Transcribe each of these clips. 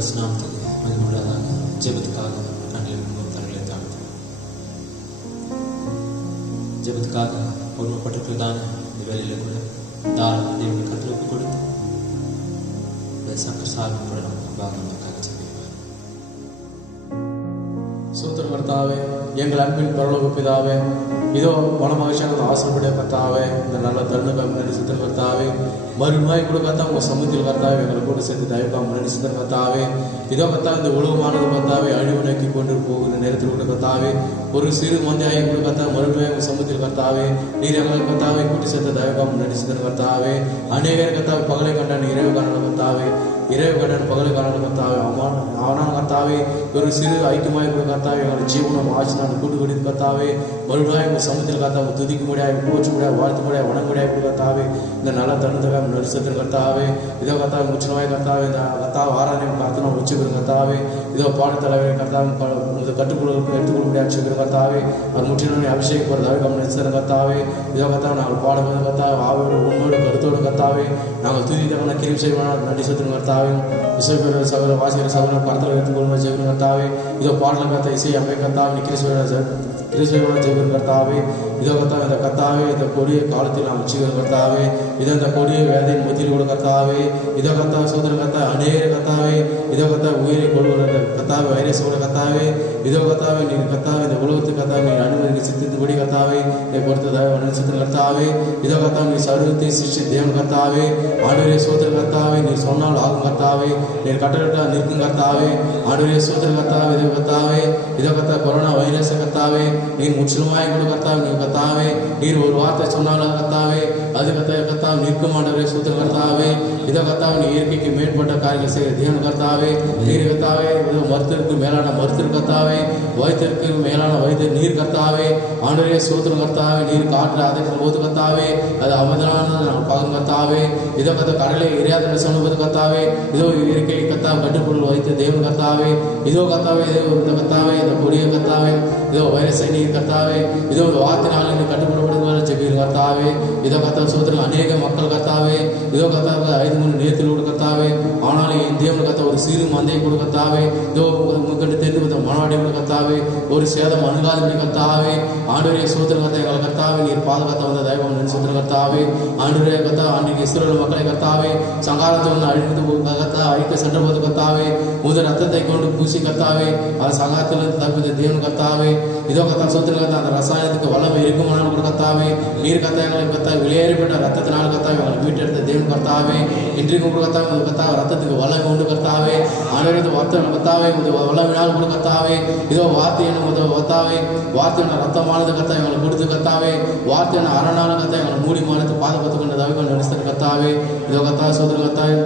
பரிசுநாமத்துக்கு மகிமையுள்ளதாக. ஜெபத்துக்காக தங்களை தாழ்த்தும். ஜெபத்துக்காக பொறுமைப்பட்டிருக்கிறதான இந்த வேலையில் கூட தாராள தேவனுடைய கருத்துக்கு கொடுத்து சக்கர சார்பு நமக்காக ஜெபிப்பார். சூத்திர கர்த்தாவே, எங்கள் அன்பின் பரலோக பிதாவே, இதோ வனமகிழ்ச்சியாக ஆசிரியப்படைய கர்த்தாவே, இந்த நல்ல தருணம் நன்றி சுத்திர கர்த்தாவே, மறுநாய் கூட கத்தா உங்கள் சமூகத்தில் கர்த்தாவே எங்களை கூட சேர்த்து தயவுக்காம நன்றி சுத்திர கர்த்தாவே. இதோ கத்தா இந்த உலகமானது கர்த்தாவே அழிவு நோக்கி கொண்டு போகிற நேரத்தில் கூட கர்த்தாவே ஒரு சிறு மந்தையாகி கூட கத்தா மறுநாய் உங்கள் சமூகத்தில் கர்த்தாவே நீர் எங்களை கர்த்தாவே கூட்டி சேர்த்த தயவுக்காம நன்றி சுத்திர கர்த்தாவே. அநேகர் கர்த்தாவே பகலை கண்டான் இரவு காரணம் கர்த்தாவே, இரவு கண்டன் பகலை காரணம் கர்த்தாவே ஆனால் கர்த்தாவே ஒரு சிறு ஐக்கியமாய் கூட கர்த்தாவே எங்களை ஜீவனம் ஆட்சி நான் கூட்டு கொடுத்து கர்த்தாவே மறுநாள் உங்கள் சமூகத்தில் கர்த்தாவை துதிக்க முடியாது, போச்சு முடியாது, வாழ்த்து முடியாது, வணங்க முடியாது கூட கர்த்தாவே இந்த நல்ல தருணத்துக்காக நடிசத்தில் கர்த்தாவே. இதோ கர்த்தாவை முச்சனமாய் கர்த்தாவே இந்த கர்த்தாவை ஆராதனை கர்த்தனை உச்சிபெறும் கர்த்தாவே. இதோ பாடத்தலைவரை கர்த்தாவை கட்டுக்குழு எடுத்துக்கொள்ள முடியாது சொல்கிற கர்த்தாவே அவர் முற்றிலும் அபிஷேகம் போகிறதாவே கம்மன் நடிசர் கர்த்தாவே. இதோ கர்த்தாவை நாங்கள் பாடும்போது கர்த்தாவே ஆவோடு உண்மையோடு கருத்தோடு கர்த்தாவே நாங்கள் துதித்தவன கிரிவு செய்வோம் நன்றி சொல்லுங்க கர்த்தாவே. இசைப்பேர சகோதர வாசிக்கிற சகோதர கருத்தில் எடுத்துக்கொள்ளும் ஜெயிக்கிற கர்த்தாவே. இதோ பாடல கர்த்த இசை அமை கர்த்தாவே கிறிஸ்துவோட ஜெயிக்கிற கர்த்தாவே. இதோ கர்த்தாவே இந்த கர்த்தாவே இந்த கொடிய காலத்தில் நாம் வச்சுக்கிற கர்த்தாவே. இதோ இந்த கொடிய வேதையின் மத்தியில் கூட கர்த்தாவே. இதோ கர்த்தாவை சோதர கர்த்தா அநேக கர்த்தாவே. இதோ கர்த்தா உயிரை கொள்கிற கர்த்தாவே வைரஸ் கூட கர்த்தாவே. இதோ கர்த்தாவே நீ கர்த்தாவே இந்த உலகத்துக்கு கர்த்தாவே நீ அனுமதி சித்தித்தபடி கர்த்தாவே நீ கொடுத்ததாக நினைச்சிட்டு கர்த்தாவே. இதோ கர்த்தாவே நீ சர்வத்தை சிருஷ்டி தேவன் கர்த்தாவே. ஆண்டவரே சோதர கர்த்தாவே நீ சொன்னால் ஆகும் கர்த்தாவே, நீர் கட்டளை நிற்கும் கர்த்தாவே. ஆண்டவரே சோதர கர்த்தாவே இதோ கர்த்தாவே. இதோ கர்த்தா கொரோனா வைரஸ் கர்த்தாவே நீர் முற்றிலுமாய் கூட கர்த்தாவே நீ கர்த்தாவே நீர் ஒரு வார்த்தை சொன்னாலும் கர்த்தாவே அது கர்த்தாவே நிற்கும் ஆண்டவரே சோதர கர்த்தாவே. இதோ கர்த்தாவே நீ இயற்கைக்கு மேற்பட்ட காரியங்கள் செய்கிற தேவன் கர்த்தாவே. நீர் கர்த்தாவே இதோ மருத்துவருக்கு மேலான மருத்துவர் கர்த்தாவே, வைத்தியருக்கு மேலான வைத்தியர் நீர் கர்த்தாவே. ஆண்டவரே சோதர கர்த்தாவே நீர் காற்று அதைக்கும் போது கர்த்தாவே அது அமைதலானது நான் பார்க்கும் கர்த்தாவே. இதோ கர்த்தா கடலை எரியாத சொன்னபோது கர்த்தாவே இதோ இயற்கை கர்த்தாவை கட்டுப்பொருள் வைத்த தேவன் கர்த்தாவே. இதோ கர்த்தாவே இதோ இந்த கர்த்தாவே இந்த கொடிய கர்த்தாவே இதோ வைரஸை நீர் கர்த்தாவே இதோ வார்த்தைனால நீ கட்டுப்படுவது ஜெபிக்கிற கர்த்தாவே. இதோ கர்த்தா சோதரர்கள் அநேக மக்கள் கர்த்தாவே. இதோ கர்த்தாவே 5 3 நேரத்தில் கூட கர்த்தாவே ஆனாலும் என் தேவன் கர்த்தா ஒரு சிறு மந்தையை கூட கர்த்தாவே இதோ முக்கண்டு தெரிந்து மனவாடி கூட கர்த்தாவே ஒரு சேதம் அணுகாதபடி கர்த்தாவே. ஆண்டவரே சோதர கர்த்தா எங்களை கர்த்தாவே நீர் பாதுகாத்த வந்த தெய்வம் நினைச்சு கர்த்தாவே. ஆண்டவரே கர்த்தா ஆண்டிக்கு இஸ்ரவேல் மக்களை கர்த்தாவே சங்காரத்தை ஒன்று அழிந்து கர்த்தா அழிக்க சென்ற போது கர்த்தாவே முதல் ரத்தத்தை கொண்டு பூசி கர்த்தாவே அது சங்காரத்திலிருந்து தப்பித்த தேவன் கர்த்தாவே. இதோ கர்த்தா சோதர கர்த்தா அந்த ரசாயனத்துக்கு வல்லமை இருக்குமானால் கூட கர்த்தாவே நீர் கர்த்தா எங்களை கர்த்தா வெளியேறிப்பட்ட ரத்தத்தினால் கர்த்தாவே எங்களை மீட்டெடுத்த தேவன் கர்த்தாவே. இன்றைக்கு கூட கர்த்தாவே கர்த்தாவே ரத்தத்துக்கு வல்லமை உண்டு கர்த்தாவே. ஆண்டவரே வார்த்தை கர்த்தாவே வல்லமையினால் கூட கர்த்தாவே இதோ வார்த்தையான கர்த்தாவே வார்த்தையான ரத்தமானது கர்த்தா எங்களை கொடுத்து கர்த்தாவே வார்த்தையான அரணான கர்த்தா எங்களை மூடி மானத்தை பாதுகாத்து கொண்டு தவிர நடித்த கர்த்தாவே. இதோ கர்த்தா சோதர கர்த்தாவே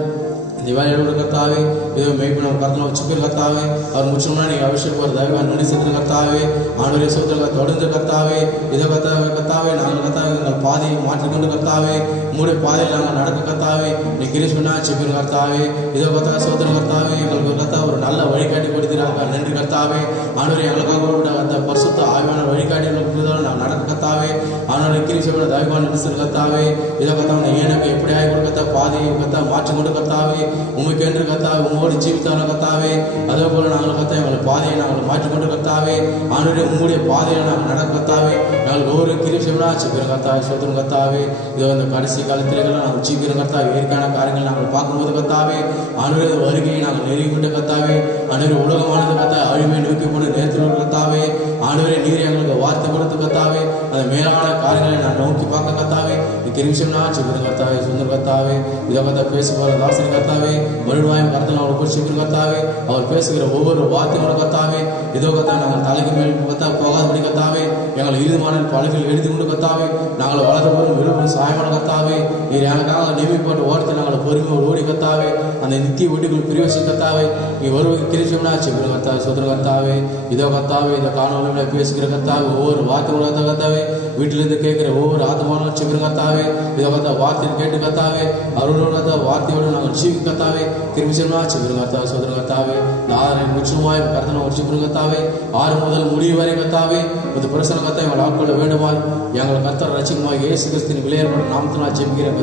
திவாலியோட கர்த்தாவே இதோ மெய்ப்பு நம்ம கருத்தில் வச்சுக்கிற கர்த்தாவே அவர் முற்றிலுமா நீங்கள் அபிஷேகம் ஒரு தயவாக நடிச்சிருக்கிற கர்த்தாவே. ஆண்டவரே சோதர தொடர்ந்து கர்த்தாவே. இதோ கர்த்தாவே நாங்கள் கர்த்தாவே எங்கள் பாதையை மாற்றிக்கொண்டு கர்த்தாவே உங்களுடைய பாதையில் நாங்கள் நடக்க கர்த்தாவே நீ கிரீஷ் பண்ணா செப்பிற கர்த்தாவே. இதோ கர்த்தா சோதர கர்த்தாவே எங்களுக்கு கர்த்தா ஒரு நல்ல வழிகாட்டி கொடுக்கிறாங்க நன்றி கர்த்தாவே. ஆண்டவரே எங்களுக்காக அந்த பரிசுத்த ஆய்வான வழிகாட்டி நாங்கள் நடக்க கர்த்தாவே. ஆண்டவரே கிரீஷ் பண்ண தயவாக நடிச்சிருக்க கர்த்தாவே. இதோ கர்த்தாவை எனக்கு எப்படி ஆகி கூட கர்த்தா பாதையை கர்த்தா மாற்றிக்கொண்டு கர்த்தாவே உண்மைக்கு என்று கர்த்தாவே உங்களோடு ஜீவித்தான கர்த்தாவே. அதே போல நாங்கள் கர்த்தா எங்களை பாதையை நாங்கள் மாற்றிக்கொண்டு கர்த்தாவே. ஆண்டவரே உங்களுடைய பாதையை நாங்கள் நடக்க கர்த்தாவே நாங்கள் ஒவ்வொரு கிரிசைனா செப்பிற கர்த்தாவே சோதரம் கர்த்தாவே. இதோ இந்த கடைசி காலத்திலேயே நாங்கள் ஜீவிக்கிற கர்த்தாவே இயற்கையான காரியங்கள் நாங்கள் பார்க்கும்போது கர்த்தாவே ஆண்டவரே வருகையை நாங்கள் நெருங்கிவிட்ட கர்த்தாவே. ஆண்டவரே உலகமானது கர்த்தா அழிவை நோக்கி கொண்டு நேரத்தில் கர்த்தாவே. ஆண்டவரே நீர் எங்களுக்கு வார்த்தை கொடுத்து கர்த்தாவே அந்த மேலான காரியங்களை நான் நோக்கி பார்க்க கர்த்தாவே கிரிசைனா செப்பிற கர்த்தாவே சுந்தர கர்த்தாவே. இதோ கர்த்தா பேச போகிற தாசன் கர்த்தாவே மறுநாயம் கருத்தில் அவளை போய் செப்பிற கர்த்தாவே அவர் பேசுகிற ஒவ்வொரு வார்த்தைகளும் கர்த்தாவே. இதோ கர்த்தா நாங்கள் தலைக்கு மேல் கர்த்தா போகாதபடி கர்த்தாவே எங்களை இறுதிமான பழகில் எழுதி கொண்டு கர்த்தாவே நாங்கள் வளர்றபோது விழுப்பும் சாயமான கர்த்தாவே நீர் எனக்காக நெவி போட்டு ஓரத்தில் நாங்கள் பொறுமையோடு ஓடி கர்த்தாவே அந்த நித்திய வீட்டுக்குள் பிரிவசி கர்த்தாவே நீ வருவது கிரிசம்னா செப்பிற கர்த்தாவே சோதர கர்த்தாவே. இதோ கர்த்தாவே இந்த காணொலிகளை பேசுகிற கர்த்தாவே ஒவ்வொரு வார்த்தைகளும் கர்த்தாவே வீட்டிலிருந்து கேட்கிற ஒவ்வொரு ஆத்மாவும் செப்பிற கர்த்தாவே. இதோ கர்த்தா வார்த்தையை கேட்டு கர்த்தாவே அவர்களோட கர்த்தா வார்த்தையோடு நாங்கள் ஜீவி கர்த்தாவே கிருமிசமா செப்பிற கர்த்தாவே சோதர கர்த்தாவே. நாளை முற்றுமாய் கர்த்தனை ஒரு கர்த்தாவே 6 முதல் முடிவு வரை கர்த்தாவே இந்த பிரசன கர்த்தா எங்களை ஆட்கொள்ள வேண்டுமாய் எங்களை கர்த்தர் ரட்சிக்குமாய் இயேசு கிறிஸ்துவின் விளையாட நாமத்தினால் ஜெபிக்கிறேன்.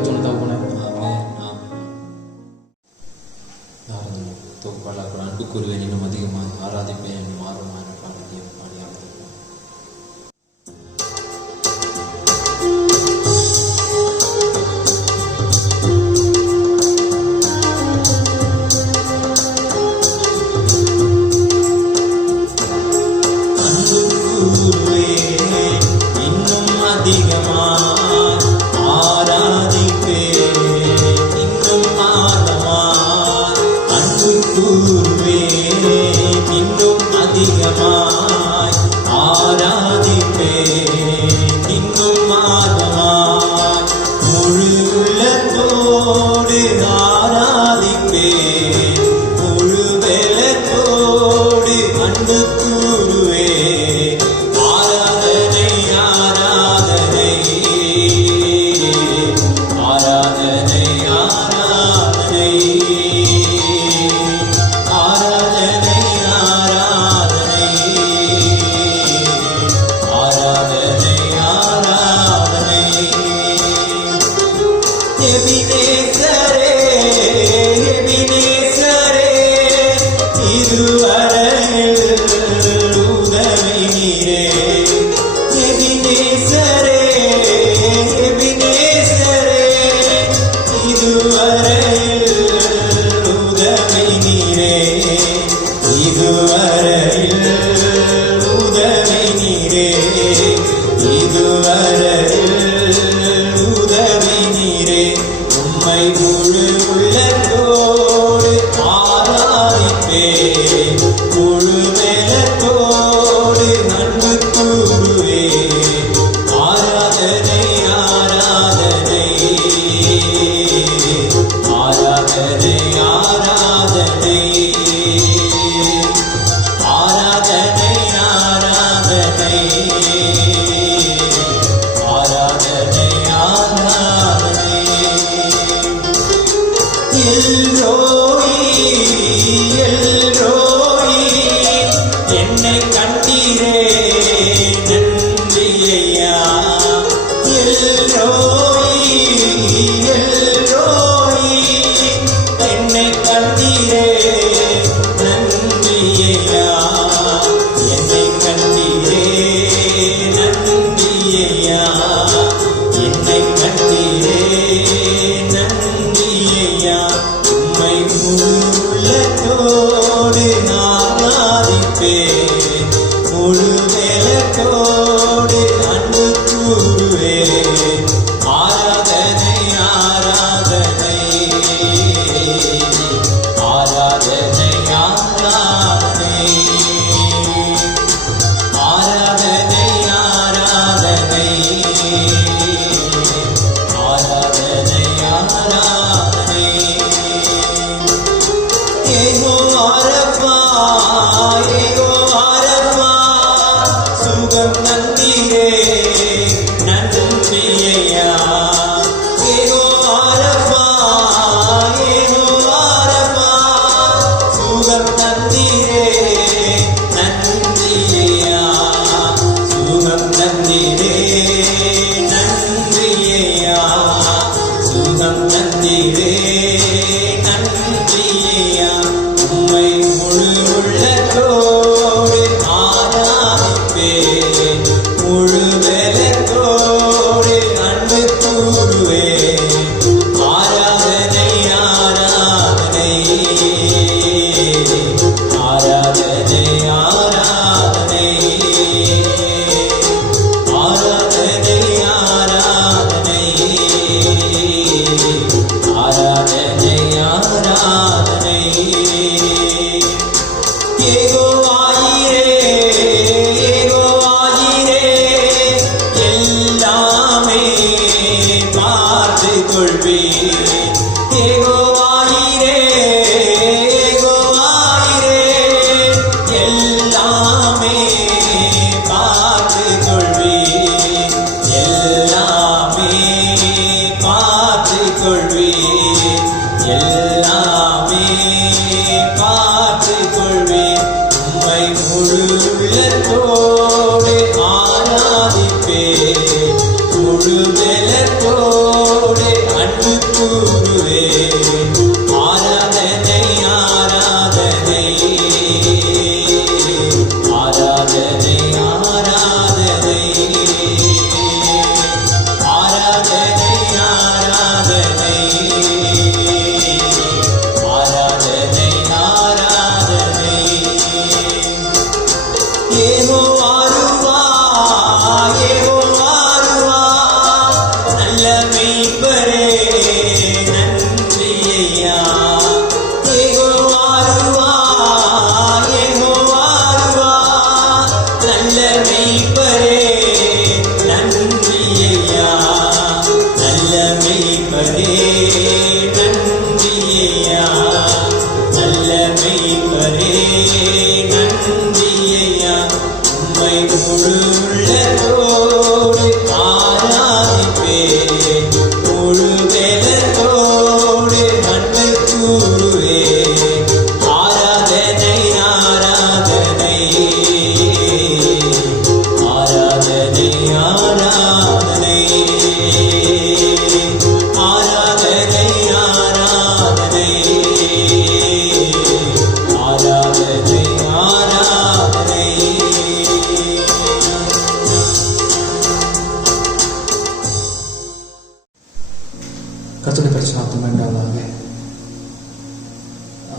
தொகுப்பாளர் கூட அன்பு கூறுவேன், இன்னும் அதிகமாக ஆராதிப்பேன், இன்னும் ஆர்வமான பாடத்தையும் பாடியாக ஆராதனை ஆராதனை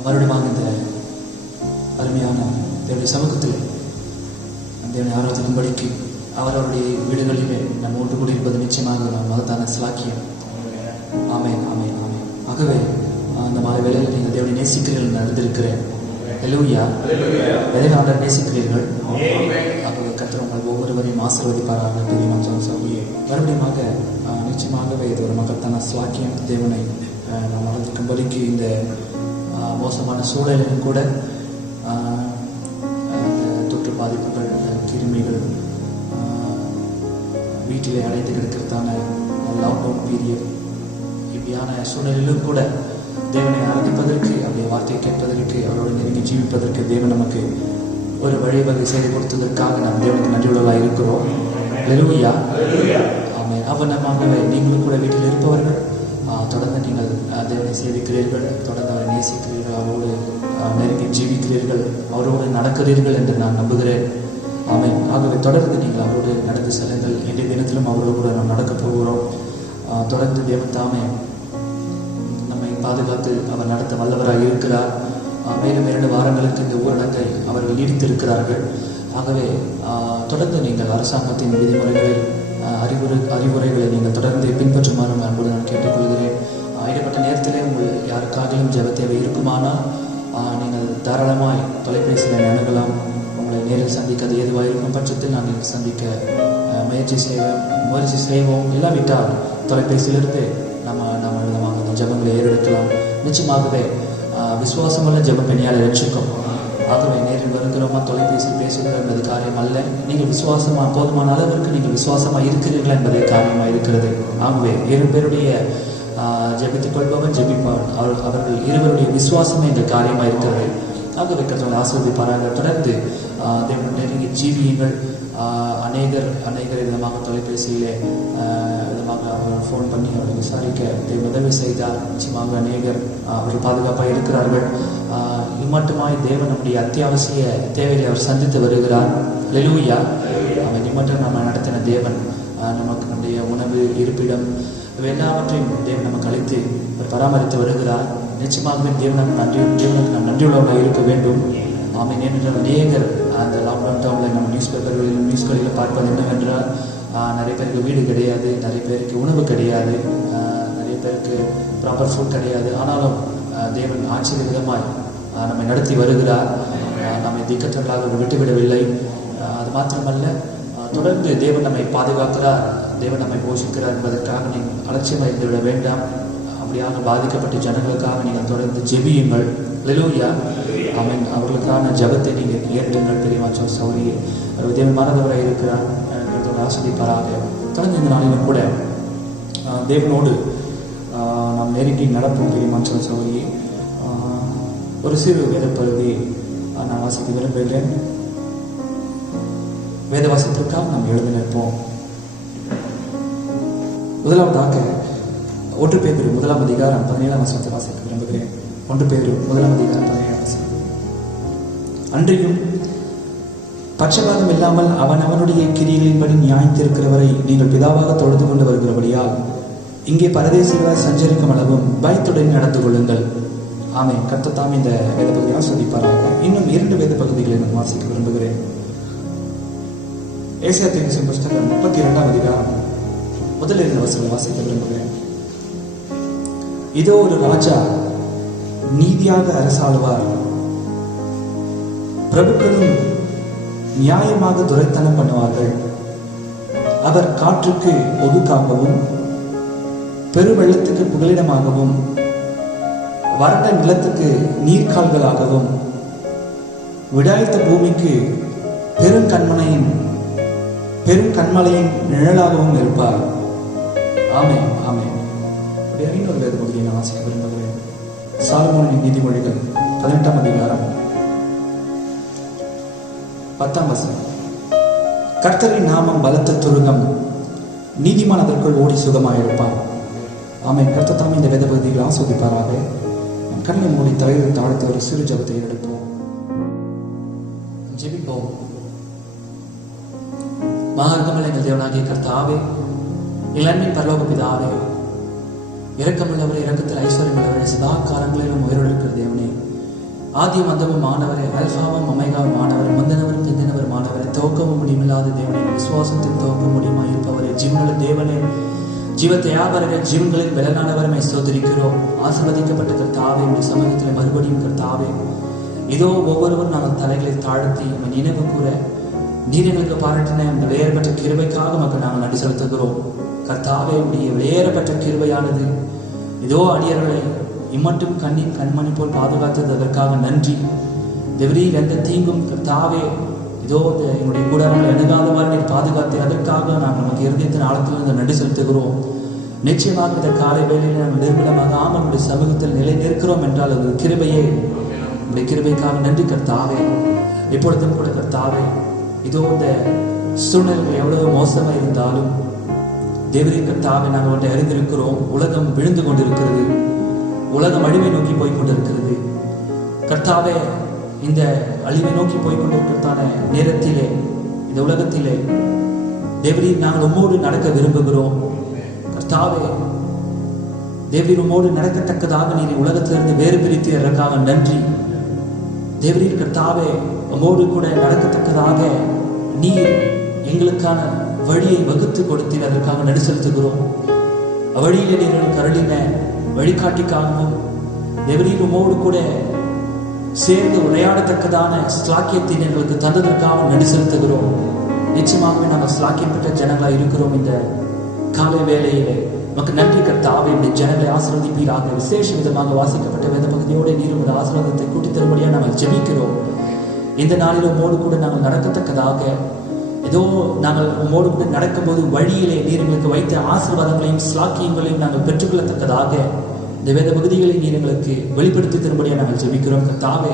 மறுபடியும் இந்த அருமையான தேவனுடைய சமூகத்தில் தேவனை ஆராதிக்கும்படிக்கு அவரவருடைய வீடுகளிலே நம்ம ஒன்று கூடி இருப்பது நிச்சயமாக மகத்தான ஸ்லாக்கியம். ஆமென், ஆமென், ஆமென். ஆகவே அந்த மாலை வேளையில் நீங்கள் தேவனை நேசிக்கிறீர்கள் அறிந்திருக்கிறேன். ஹல்லேலூயா. எதை ஆண்டவர் நேசிக்கிறீர்கள்? ஆகவே கர்த்தர் உங்கள் ஒவ்வொருவரையும் ஆசீர்வதிப்பாராக. தெரியுமா சொல்லி மறுபடியுமாக நிச்சயமாகவே இது ஒரு மகத்தான ஸ்லாக்கியம். தேவனை நாம் ஆராதிக்கும்படிக்கு இந்த மோசமான சூழலிலும் கூட தொற்று பாதிப்புகள், கிருமிகள், வீட்டிலே அடைந்து கிடக்கிறதான லாக்டவுன் பீரியட், இப்படியான சூழ்நிலையிலும் கூட தேவனை ஆராதிப்பதற்கு, அவருடைய வார்த்தையை கேட்பதற்கு, அவரோடு நெருங்கி ஜீவிப்பதற்கு தேவன் நமக்கு ஒரு வழிவகை செய்து கொடுத்ததற்காக நாம் தேவனுக்கு நன்றியுள்ளவர்களாக இருக்கிறோம். ஹல்லேலூயா. ஆமென். அவனமாகவே நீங்களும் கூட வீட்டில் இருப்பவர்கள் தொடர்ந்து நீங்கள் தேவனை சேவிக்கிறீர்கள், தொடர்ந்து அவரை நேசிக்கிறீர்கள், அவரோடு நெருங்கி ஜீவிக்கிறீர்கள், அவரோடு நடக்கிறீர்கள் என்று நான் நம்புகிறேன். ஆமென். ஆகவே தொடர்ந்து நீங்கள் அவரோடு நடந்து செல்லுங்கள். இன்றைய தினத்திலும் அவரோடு கூட நாம் நடக்கப் போகிறோம். தொடர்ந்து தேவன் தாமே நம்மை பாதுகாத்து அவர் நடத்த வல்லவராக இருக்கிறார். மேலும் 2 வாரங்களுக்கு இந்த ஊரடங்கை அவர்கள் நீடித்திருக்கிறார்கள். ஆகவே தொடர்ந்து நீங்கள் அரசாங்கத்தின் விதிமுறைகளை, அறிவுரைகளை நீங்கள் தொடர்ந்து பின்பற்றுமாறு அன்போடு நான் கேட்டுக்கொள்கிறேன். இடைப்பட்ட நேரத்திலே உங்கள் யாருக்காகவும் ஜெப தேவை இருக்குமானால் நீங்கள் தாராளமாய் தொலைபேசியில் அணுகலாம். உங்களை நேரில் சந்திக்கிறது எதுவாக இருக்கும் பட்சத்தில் நாங்கள் சந்திக்க முயற்சி செய்வோம். இல்லாவிட்டால் தொலைபேசியிலிருந்து நம்ம விதமாக அந்த ஜெபங்களை ஏறெடுக்கலாம். நிச்சயமாகவே விசுவாசமுள்ள ஜெபம் பெண்ணியால் ரட்சிக்கும். ஆகவே நேரில் வருகிறோமா, தொலைபேசியில் பேசுகிறோம் என்பது காரியம் அல்ல. நீங்கள் போதுமான அளவிற்கு நீங்கள் விசுவாசமாக இருக்கிறீர்களா என்பதே காரியமாக இருக்கிறது. ஆகவே 2 பேருடைய ஜெபித்துக் கொள்பவன் ஜெபிப்பான். அவர்கள் இருவருடைய விசுவாசமே இந்த காரியமாக இருக்கிறது. ஆகவே கர்த்தர் ஆசீர்வதிப்பாராக. தொடர்ந்து நெருங்கி ஜீவியுங்கள். அநேகர் விதமாக தொலைபேசியிலே விதமாக அவர் ஃபோன் பண்ணி அவரை விசாரிக்க உதவி செய்தார். நிச்சயமாக அநேகர் அவர்கள் பாதுகாப்பாக இருக்கிறார்கள். இம்மட்டுமாய் தேவன் நம்முடைய அத்தியாவசிய தேவையை அவர் சந்தித்து வருகிறார். ஹல்லேலூயா. அவன் இம்மட்டும் நம்ம நடத்தின தேவன் நமக்கு நம்முடைய உணவு, இருப்பிடம் எல்லாவற்றையும் தேவன் நமக்கு அழைத்து பராமரித்து வருகிறார். நிச்சயமாகவே தேவனுக்கு நாம் நன்றியுள்ளவர்களாக இருக்க வேண்டும். ஆமென். ஏனென்றால் அநேகர் அந்த லாக்டவுன் டைமில் நம்ம நியூஸ்களில் பார்ப்பது என்னவென்றால் நிறைய பேருக்கு வீடு கிடையாது, நிறைய பேருக்கு உணவு கிடையாது, நிறைய பேருக்கு ப்ராப்பர் ஃபுட் கிடையாது. ஆனாலும் தேவன் ஆச்சரிய விதமாய் நம்மை நடத்தி வருகிறார். நம்மை திக்கற்றவர்களாக விட்டுவிடவில்லை. அது மாத்திரமல்ல, தொடர்ந்து தேவன் நம்மை பாதுகாக்கிறார், தேவன் நம்மை போஷிக்கிறார் என்பதற்காக நீங்கள் அலட்சியமாக இருந்துவிட வேண்டாம். அப்படியாக பாதிக்கப்பட்ட ஜனங்களுக்காக நீங்கள் தொடர்ந்து ஜெபியுங்கள். ஹல்லேலூயா. ஆமென். அவர்களுக்கான ஜெபத்தை நீங்கள் ஏறிடுங்கள். பெரியமா சௌரியை அவர் தேவன் மனதவராக இருக்கிறார். ஆஸ்வதிப்பாராக. தொடர்ந்து இந்த நாளிலும் கூட தேவனோடு நாம் நெருங்கி நடப்போம். பெரியமா சௌரியை ஒரு சிறு வேத பகுதி நான் வாசிக்க விரும்புகிறேன். வேத வாசிப்பிற்காக நாம் எழுதி நிற்போம். முதலாவதாக 1 பேதுரு 1ஆம் அதிகாரம் 17ஆம் வசனத்தை வாசிக்க விரும்புகிறேன். 1 பேதுரு 1ஆம் அதிகாரம் 17ஆம் வசனம். அன்றையும் பட்சபாதம் இல்லாமல் அவனுடைய கிரியைகளின்படி நியாயத்திருக்கிறவரை நீங்கள் பிதாவாக தொழுது கொண்டு வருகிறபடியால் இங்கே பரதேசிகளாய் சஞ்சரிக்கும் அளவும் பயத்துடன் நடந்து கொள்ளுங்கள். ஆமென். கர்த்தர் தாம் இந்த வேத பகுதியை ஆசீர்வதிப்பாராக. இன்னும் 2 வேத பகுதிகளை நான் வாசிக்க விரும்புகிறேன். ஏசாயா தீர்க்கதரிசி புத்தகம் 32ஆம் அதிகாரம் முதல் 2 வசனங்களை வாசிக்க விரும்புகிறேன். இதோ ஒரு ராஜா நீதியாக அரசாளுவார், பிரபுக்களும் நியாயமாக துரைத்தனம் பண்ணுவார்கள். அவர் காற்றுக்கு ஒதுக்காகவும் பெருவெள்ளத்துக்கு புகலிடமாகவும் வறண்ட நிலத்துக்கு நீர்கால்களாகவும் விடாய்த்த பூமிக்கு பெருங்கண்மலையின் நிழலாகவும் இருப்பார். ஆமென், ஆமென். இன்னொரு வேத பகுதியை நான் வாசிக்க விரும்புகிறேன். சாலமோனின் நீதிமொழிகள் 18ஆம் அதிகாரம் 10ஆம் வசனம். கர்த்தரின் நாமம் பலத்த துருகம், நீதிமான் அதற்குள் ஓடி சுகமாயிருப்பான். ஆமென். கர்த்தர் தாமே இந்த வேத பகுதியில் ஆசீர்வதிப்பாராக. கண்ணை மூடி தலையை தாழ்த்தி ஒரு சிறு ஜெபத்தை எடுப்போம். ஜெபிப்போம். மகாத்மங்கள் எங்கள் தேவனாகிய கர்த்தாவே, எங்கள் அன்பின் பரலோக பிதாவே, இரக்கமுள்ளவரே, இரக்கத்தில் ஐஸ்வர்யம் உள்ளவரே, சதா காலங்களிலும் உயிரோடு இருக்கிற தேவனே, ஆதியும் அந்தமும் ஆனவரே, அல்பாவும் ஒமேகாவும் ஆனவரே, முந்தினவரும் பிந்தினவரும் ஆனவரே, துவக்கவும் முடியுமில்லாத தேவனே, விசுவாசத்தில் துவக்க முடியுமா இருப்பவரே, ஜீவனுள்ள தேவனே, ஜீவத்தை வியாபாரவே, ஜீவன்களின் பலனானவரமை சோதரிக்கிறோம். ஆசீர்வதிக்கப்பட்ட கர்த்தாவே, உடைய சமூகத்தில் மறுபடியும் கர்த்தாவே, இதோ ஒவ்வொருவரும் நாங்கள் தலைகளை தாழ்த்தி நினைவு கூற நீர் எங்களுக்கு பாராட்டின இந்த வேறுபட்ட கிருபைக்காக மக்கள் நாங்கள் நன்றி செலுத்துகிறோம். கர்த்தாவே, உடைய வேறுபட்ட கிருபையானது இதோ அடியர்களை இம்மட்டும் கண்மணி போல் பாதுகாத்தது, அதற்காக நன்றி. தேவரீர் எந்த தீங்கும் கர்த்தாவே இதோ எங்களுடைய கூடாரங்களை அணுகாதவாறு நீர் பாதுகாத்து, அதற்காக நாம் நமக்கு இருதயத்தின் ஆழத்திலிருந்து நன்றி செலுத்துகிறோம். நிச்சயமாக இந்த காலை வேளையில் நாங்கள் நிர்மலமாக நம்முடைய சமூகத்தில் நிலை நிற்கிறோம் என்றால் அது கிருபையே. உடைய கிருபைக்காக நன்றி கர்த்தாவே. எப்பொழுதும் கூட கர்த்தாவே, இதோ இந்த சூழ்நிலைகள் எவ்வளவு மோசமாக இருந்தாலும் தேவரீர் கர்த்தாவே, நாங்கள் ஒன்றை அறிந்திருக்கிறோம். உலகம் விழுந்து கொண்டிருக்கிறது, உலகம் அழிவை நோக்கி போய்கொண்டிருக்கிறது கர்த்தாவே. இந்த அழிவை நோக்கி போய்கொண்டிருக்கிறதான நேரத்திலே, இந்த உலகத்திலே தேவரீர் நாங்கள் உம்மோடு நடக்க விரும்புகிறோம் கர்த்தாவே. தேவரீர் உம்மோடு நடக்கத்தக்கதாக நீர் உலகத்திலிருந்து வேறு பிரித்து அதற்காக நன்றி. தேவரீர் கர்த்தாவே, உம்மோடு கூட நடக்கத்தக்கதாக நீர் எங்களுக்கான வழியை வகுத்து கொடுத்தீர், அதற்காக நன்றி செலுத்துகிறோம். வழியிலே நீர் கருளின வழிகாட்டிக்காகவும் தேவரீர் உம்மோடு கூட சேர்ந்து உரையாடத்தக்கதான ஸ்லாக்கியத்தை எங்களுக்கு தந்ததற்காக நன்றி செலுத்துகிறோம். நிச்சயமாகவே நாங்கள் ஸ்லாக்கியப்பட்ட ஜனங்களாக இருக்கிறோம். இந்த காலை வேளையிலே நமக்கு நன்றி கர்த்தாவே. இந்த ஜனங்களை ஆசீர்வதிப்பீராக. விசேஷ விதமாக வாசிக்கப்பட்ட வேத பகுதியோடு நீர் உங்கள் ஆசீர்வாதத்தை கூட்டித் தரும்படியாக நாங்கள் ஜெபிக்கிறோம். இந்த நாளில் உம்மோடு கூட நாங்கள் நடக்கத்தக்கதாக, ஏதோ நாங்கள் உம்மோடு கூட நடக்கும்போது வழியிலே நீர் எங்களுக்கு வைத்த ஆசீர்வாதங்களையும் ஸ்லாக்கியங்களையும் நாங்கள் பெற்றுக்கொள்ளத்தக்கதாக இந்த வேத பகுதிகளை நீர் எங்களுக்கு வெளிப்படுத்தி தரும்படியாக நாங்கள் ஜெபிக்கிறோம் கர்த்தாவே.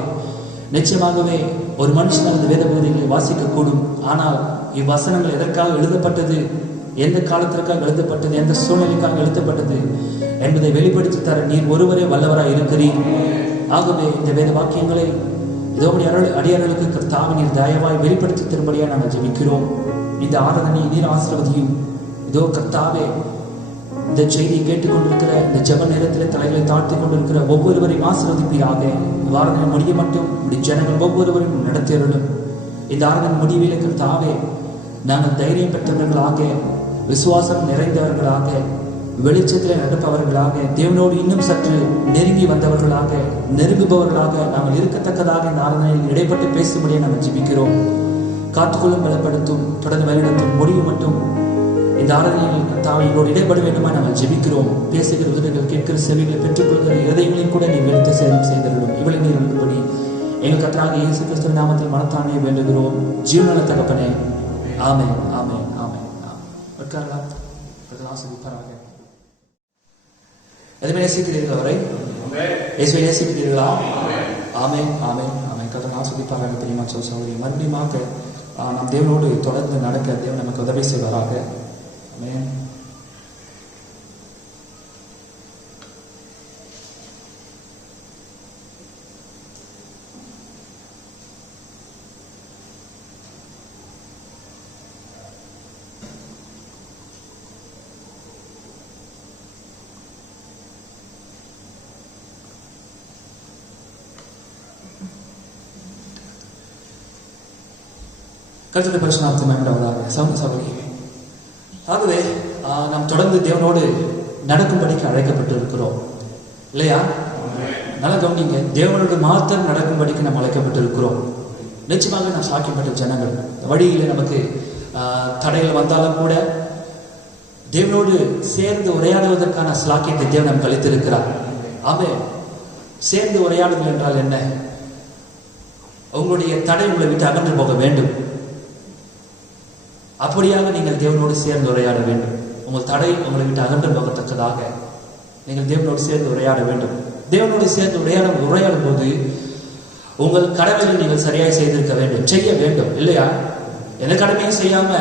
நிச்சயமாகவே ஒரு மனுஷனால் இந்த வேத பகுதிகளை வாசிக்கக்கூடும், ஆனால் இவ்வசனங்கள் எதற்காக எழுதப்பட்டது, எந்த காலத்திற்காக எழுதப்பட்டது, எந்த சூழ்நிலைக்காக எழுதப்பட்டது என்பதை வெளிப்படுத்தி தர நீர் ஒருவரே வல்லவராக இருக்கிறீர். ஆகவே இந்த வேத வாக்கியங்களை இதோ அடியார்களுக்கு கர்த்தாவே நீர் தயவாய் வெளிப்படுத்தி தரும்படியாக நாங்கள் ஜெபிக்கிறோம். இந்த ஆராதனை நீர் ஆசீர்வதியும். இதோ கர்த்தாவே, இந்த செய்தியை கேட்டுக்கொண்டிருக்கிற இந்த ஜெப நேரத்தில் தலைகளை தாழ்த்தி கொண்டிருக்கிற ஒவ்வொருவரையும் ஆசீர்வதிப்பீராக. இந்த ஆராதனை முடிய மட்டும் இப்படி ஜனங்கள் ஒவ்வொருவரையும் நடத்தியருளும். இந்த ஆராதனை முடிவிலே கர்த்தாவே, நாங்கள் தைரியம் பெற்றவர்களாக, விசுவாசம் நிறைந்தவர்களாக, வெளிச்சத்தில் நடப்பவர்களாக, தேவனோடு இன்னும் சற்று நெருங்கி வந்தவர்களாக, நெருங்குபவர்களாக நாங்கள் இருக்கத்தக்கதாக இந்த ஆராதனையில் இடைப்பட்டு பேசும்படியாக நாங்கள் ஜெபிக்கிறோம். காத்துக்கொள்ளும் பலப்படுத்தும், தொடர்ந்து வழிநடத்தும் முடிவு மட்டும் இந்த ஆராதனையில் கர்த்தாவே எங்களோடு இடைப்பட வேண்டுமா நாங்கள் ஜெபிக்கிறோம். பேசுகிற உதவிகள், கேட்கிற செவிகளை பெற்றுக்கொள்கிற இதயங்களையும் கூட நீ வெளுத்து சேதம் செய்திருக்கிறோம். இவளை நீர் எழுதுபடி எங்கள் கர்த்தராக இயேசு கிறிஸ்து நாமத்தில் மனத்தானே வேண்டுகிறோம் ஜீவனுள்ள தகப்பனே. ஆமென், ஆமென், ஆமென். உட்காரலாம். ஆசீர்வதிப்பாராக. எதுவுமே நேசிக்கிறீர்கள் அவரை? இயேசுவை நேசிக்கிறீர்களா? ஆமென், ஆமென், ஆமென். கர்த்தர் ஆசீர்வதிப்பாராக. தெரியுமா சகோதரி, மறுபடியுமாக நாம் தேவனோடு தொடர்ந்து நடக்க தேவன் நமக்கு உதவி செய்வாராக. ஆமென். கர்த்தருடைய பரிசுத்த நாமத்தை மகிமைப்படுவதாக. சகோதரி, ஆகவே நாம் தொடர்ந்து தேவனோடு நடக்கும்படிக்கு அழைக்கப்பட்டு இருக்கிறோம் இல்லையா? நல்லா கவனிங்க. தேவனோடு மாத்திரம் நடக்கும்படிக்கு நாம் அழைக்கப்பட்டு இருக்கிறோம். நிச்சயமாக நாம் சாக்கியப்பட்ட ஜனங்கள். வழியில் நமக்கு தடைகள் வந்தாலும் கூட தேவனோடு சேர்ந்து உரையாடுவதற்கான ஸ்லாக்கியத்தை தேவன் நமக்கு அளித்திருக்கிறார். ஆமே, சேர்ந்து உரையாடுதல் என்றால் என்ன? உங்களுடைய தடை உங்களை விட்டு அகன்று போக வேண்டும். அப்படியாக நீங்கள் தேவனோடு சேர்ந்து உரையாட வேண்டும். உங்கள் தடை உங்களை விட்டு அகன்று போகத்தக்கதாக நீங்கள் தேவனோடு சேர்ந்து உரையாட வேண்டும். தேவனோடு சேர்ந்து உரையாடும் போது உங்கள் கடமைகள் நீங்கள் சரியாக செய்திருக்க வேண்டும், செய்ய வேண்டும் இல்லையா? எந்த கடமையும் செய்யாம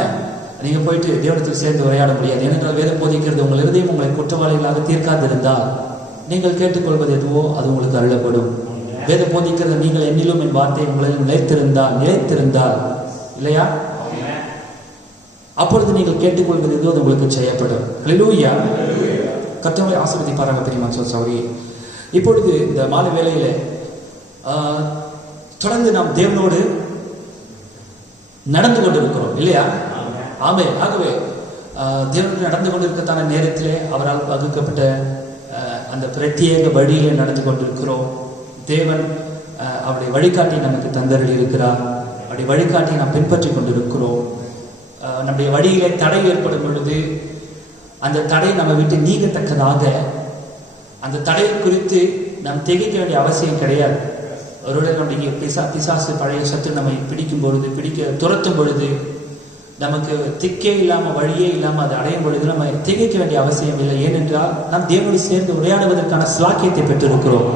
நீங்க போயிட்டு தேவனத்தில் சேர்ந்து உரையாட முடியாது. ஏனென்றால் வேதம் போதிக்கிறது, உங்கள் இருதயம் உங்களை குற்றவாளிகளாக தீர்க்காதிருந்தால் நீங்கள் கேட்டுக்கொள்வது எதுவோ அது உங்களுக்கு அருளப்படும். வேதம் போதிக்கிறது, நீங்கள் என்னிலும் என் வார்த்தை உங்களில் நிலைத்திருந்தால் இல்லையா, அப்பொழுது நீங்கள் கேட்டுக்கொள்வது எதுவோ அது உங்களுக்கு செய்யப்படும். ஹல்லேலூயா. கர்த்தரை ஆசீர்வதிப்பாராக. தெரியுமா சகோதரி, இப்பொழுது இந்த மாலை வேளையில தொடர்ந்து நாம் தேவனோடு நடந்து கொண்டிருக்கிறோம் இல்லையா? ஆமே. ஆகவே தேவனோடு நடந்து கொண்டிருக்கத்தான நேரத்திலே அவரால் வகுக்கப்பட்ட அந்த பிரத்யேக வழியிலே நடந்து கொண்டிருக்கிறோம். தேவன் அவருடைய வழிகாட்டி நமக்கு தந்தருளி இருக்கிறார். அவருடைய வழிகாட்டி நாம் பின்பற்றி கொண்டிருக்கிறோம். நம்முடைய வழியிலே தடை ஏற்படும் பொழுது அந்த தடை நம்ம விட்டு நீங்கத்தக்கதாக அந்த தடையை குறித்து நாம் திகைக்க வேண்டிய அவசியம் கிடையாது. ஒருவேளை நம்முடைய பிசாசு பழைய சத்து நம்மை பிடிக்கும் பொழுது துரத்தும் பொழுது நமக்கு திக்கே இல்லாமல் வழியே இல்லாமல் அதை அடையும் பொழுது நம்ம திகைக்க வேண்டிய அவசியம் இல்லை. ஏனென்றால் நாம் தேவனோடு சேர்ந்து உரையாடுவதற்கான ஸ்லாக்கியத்தை பெற்றிருக்கிறோம்.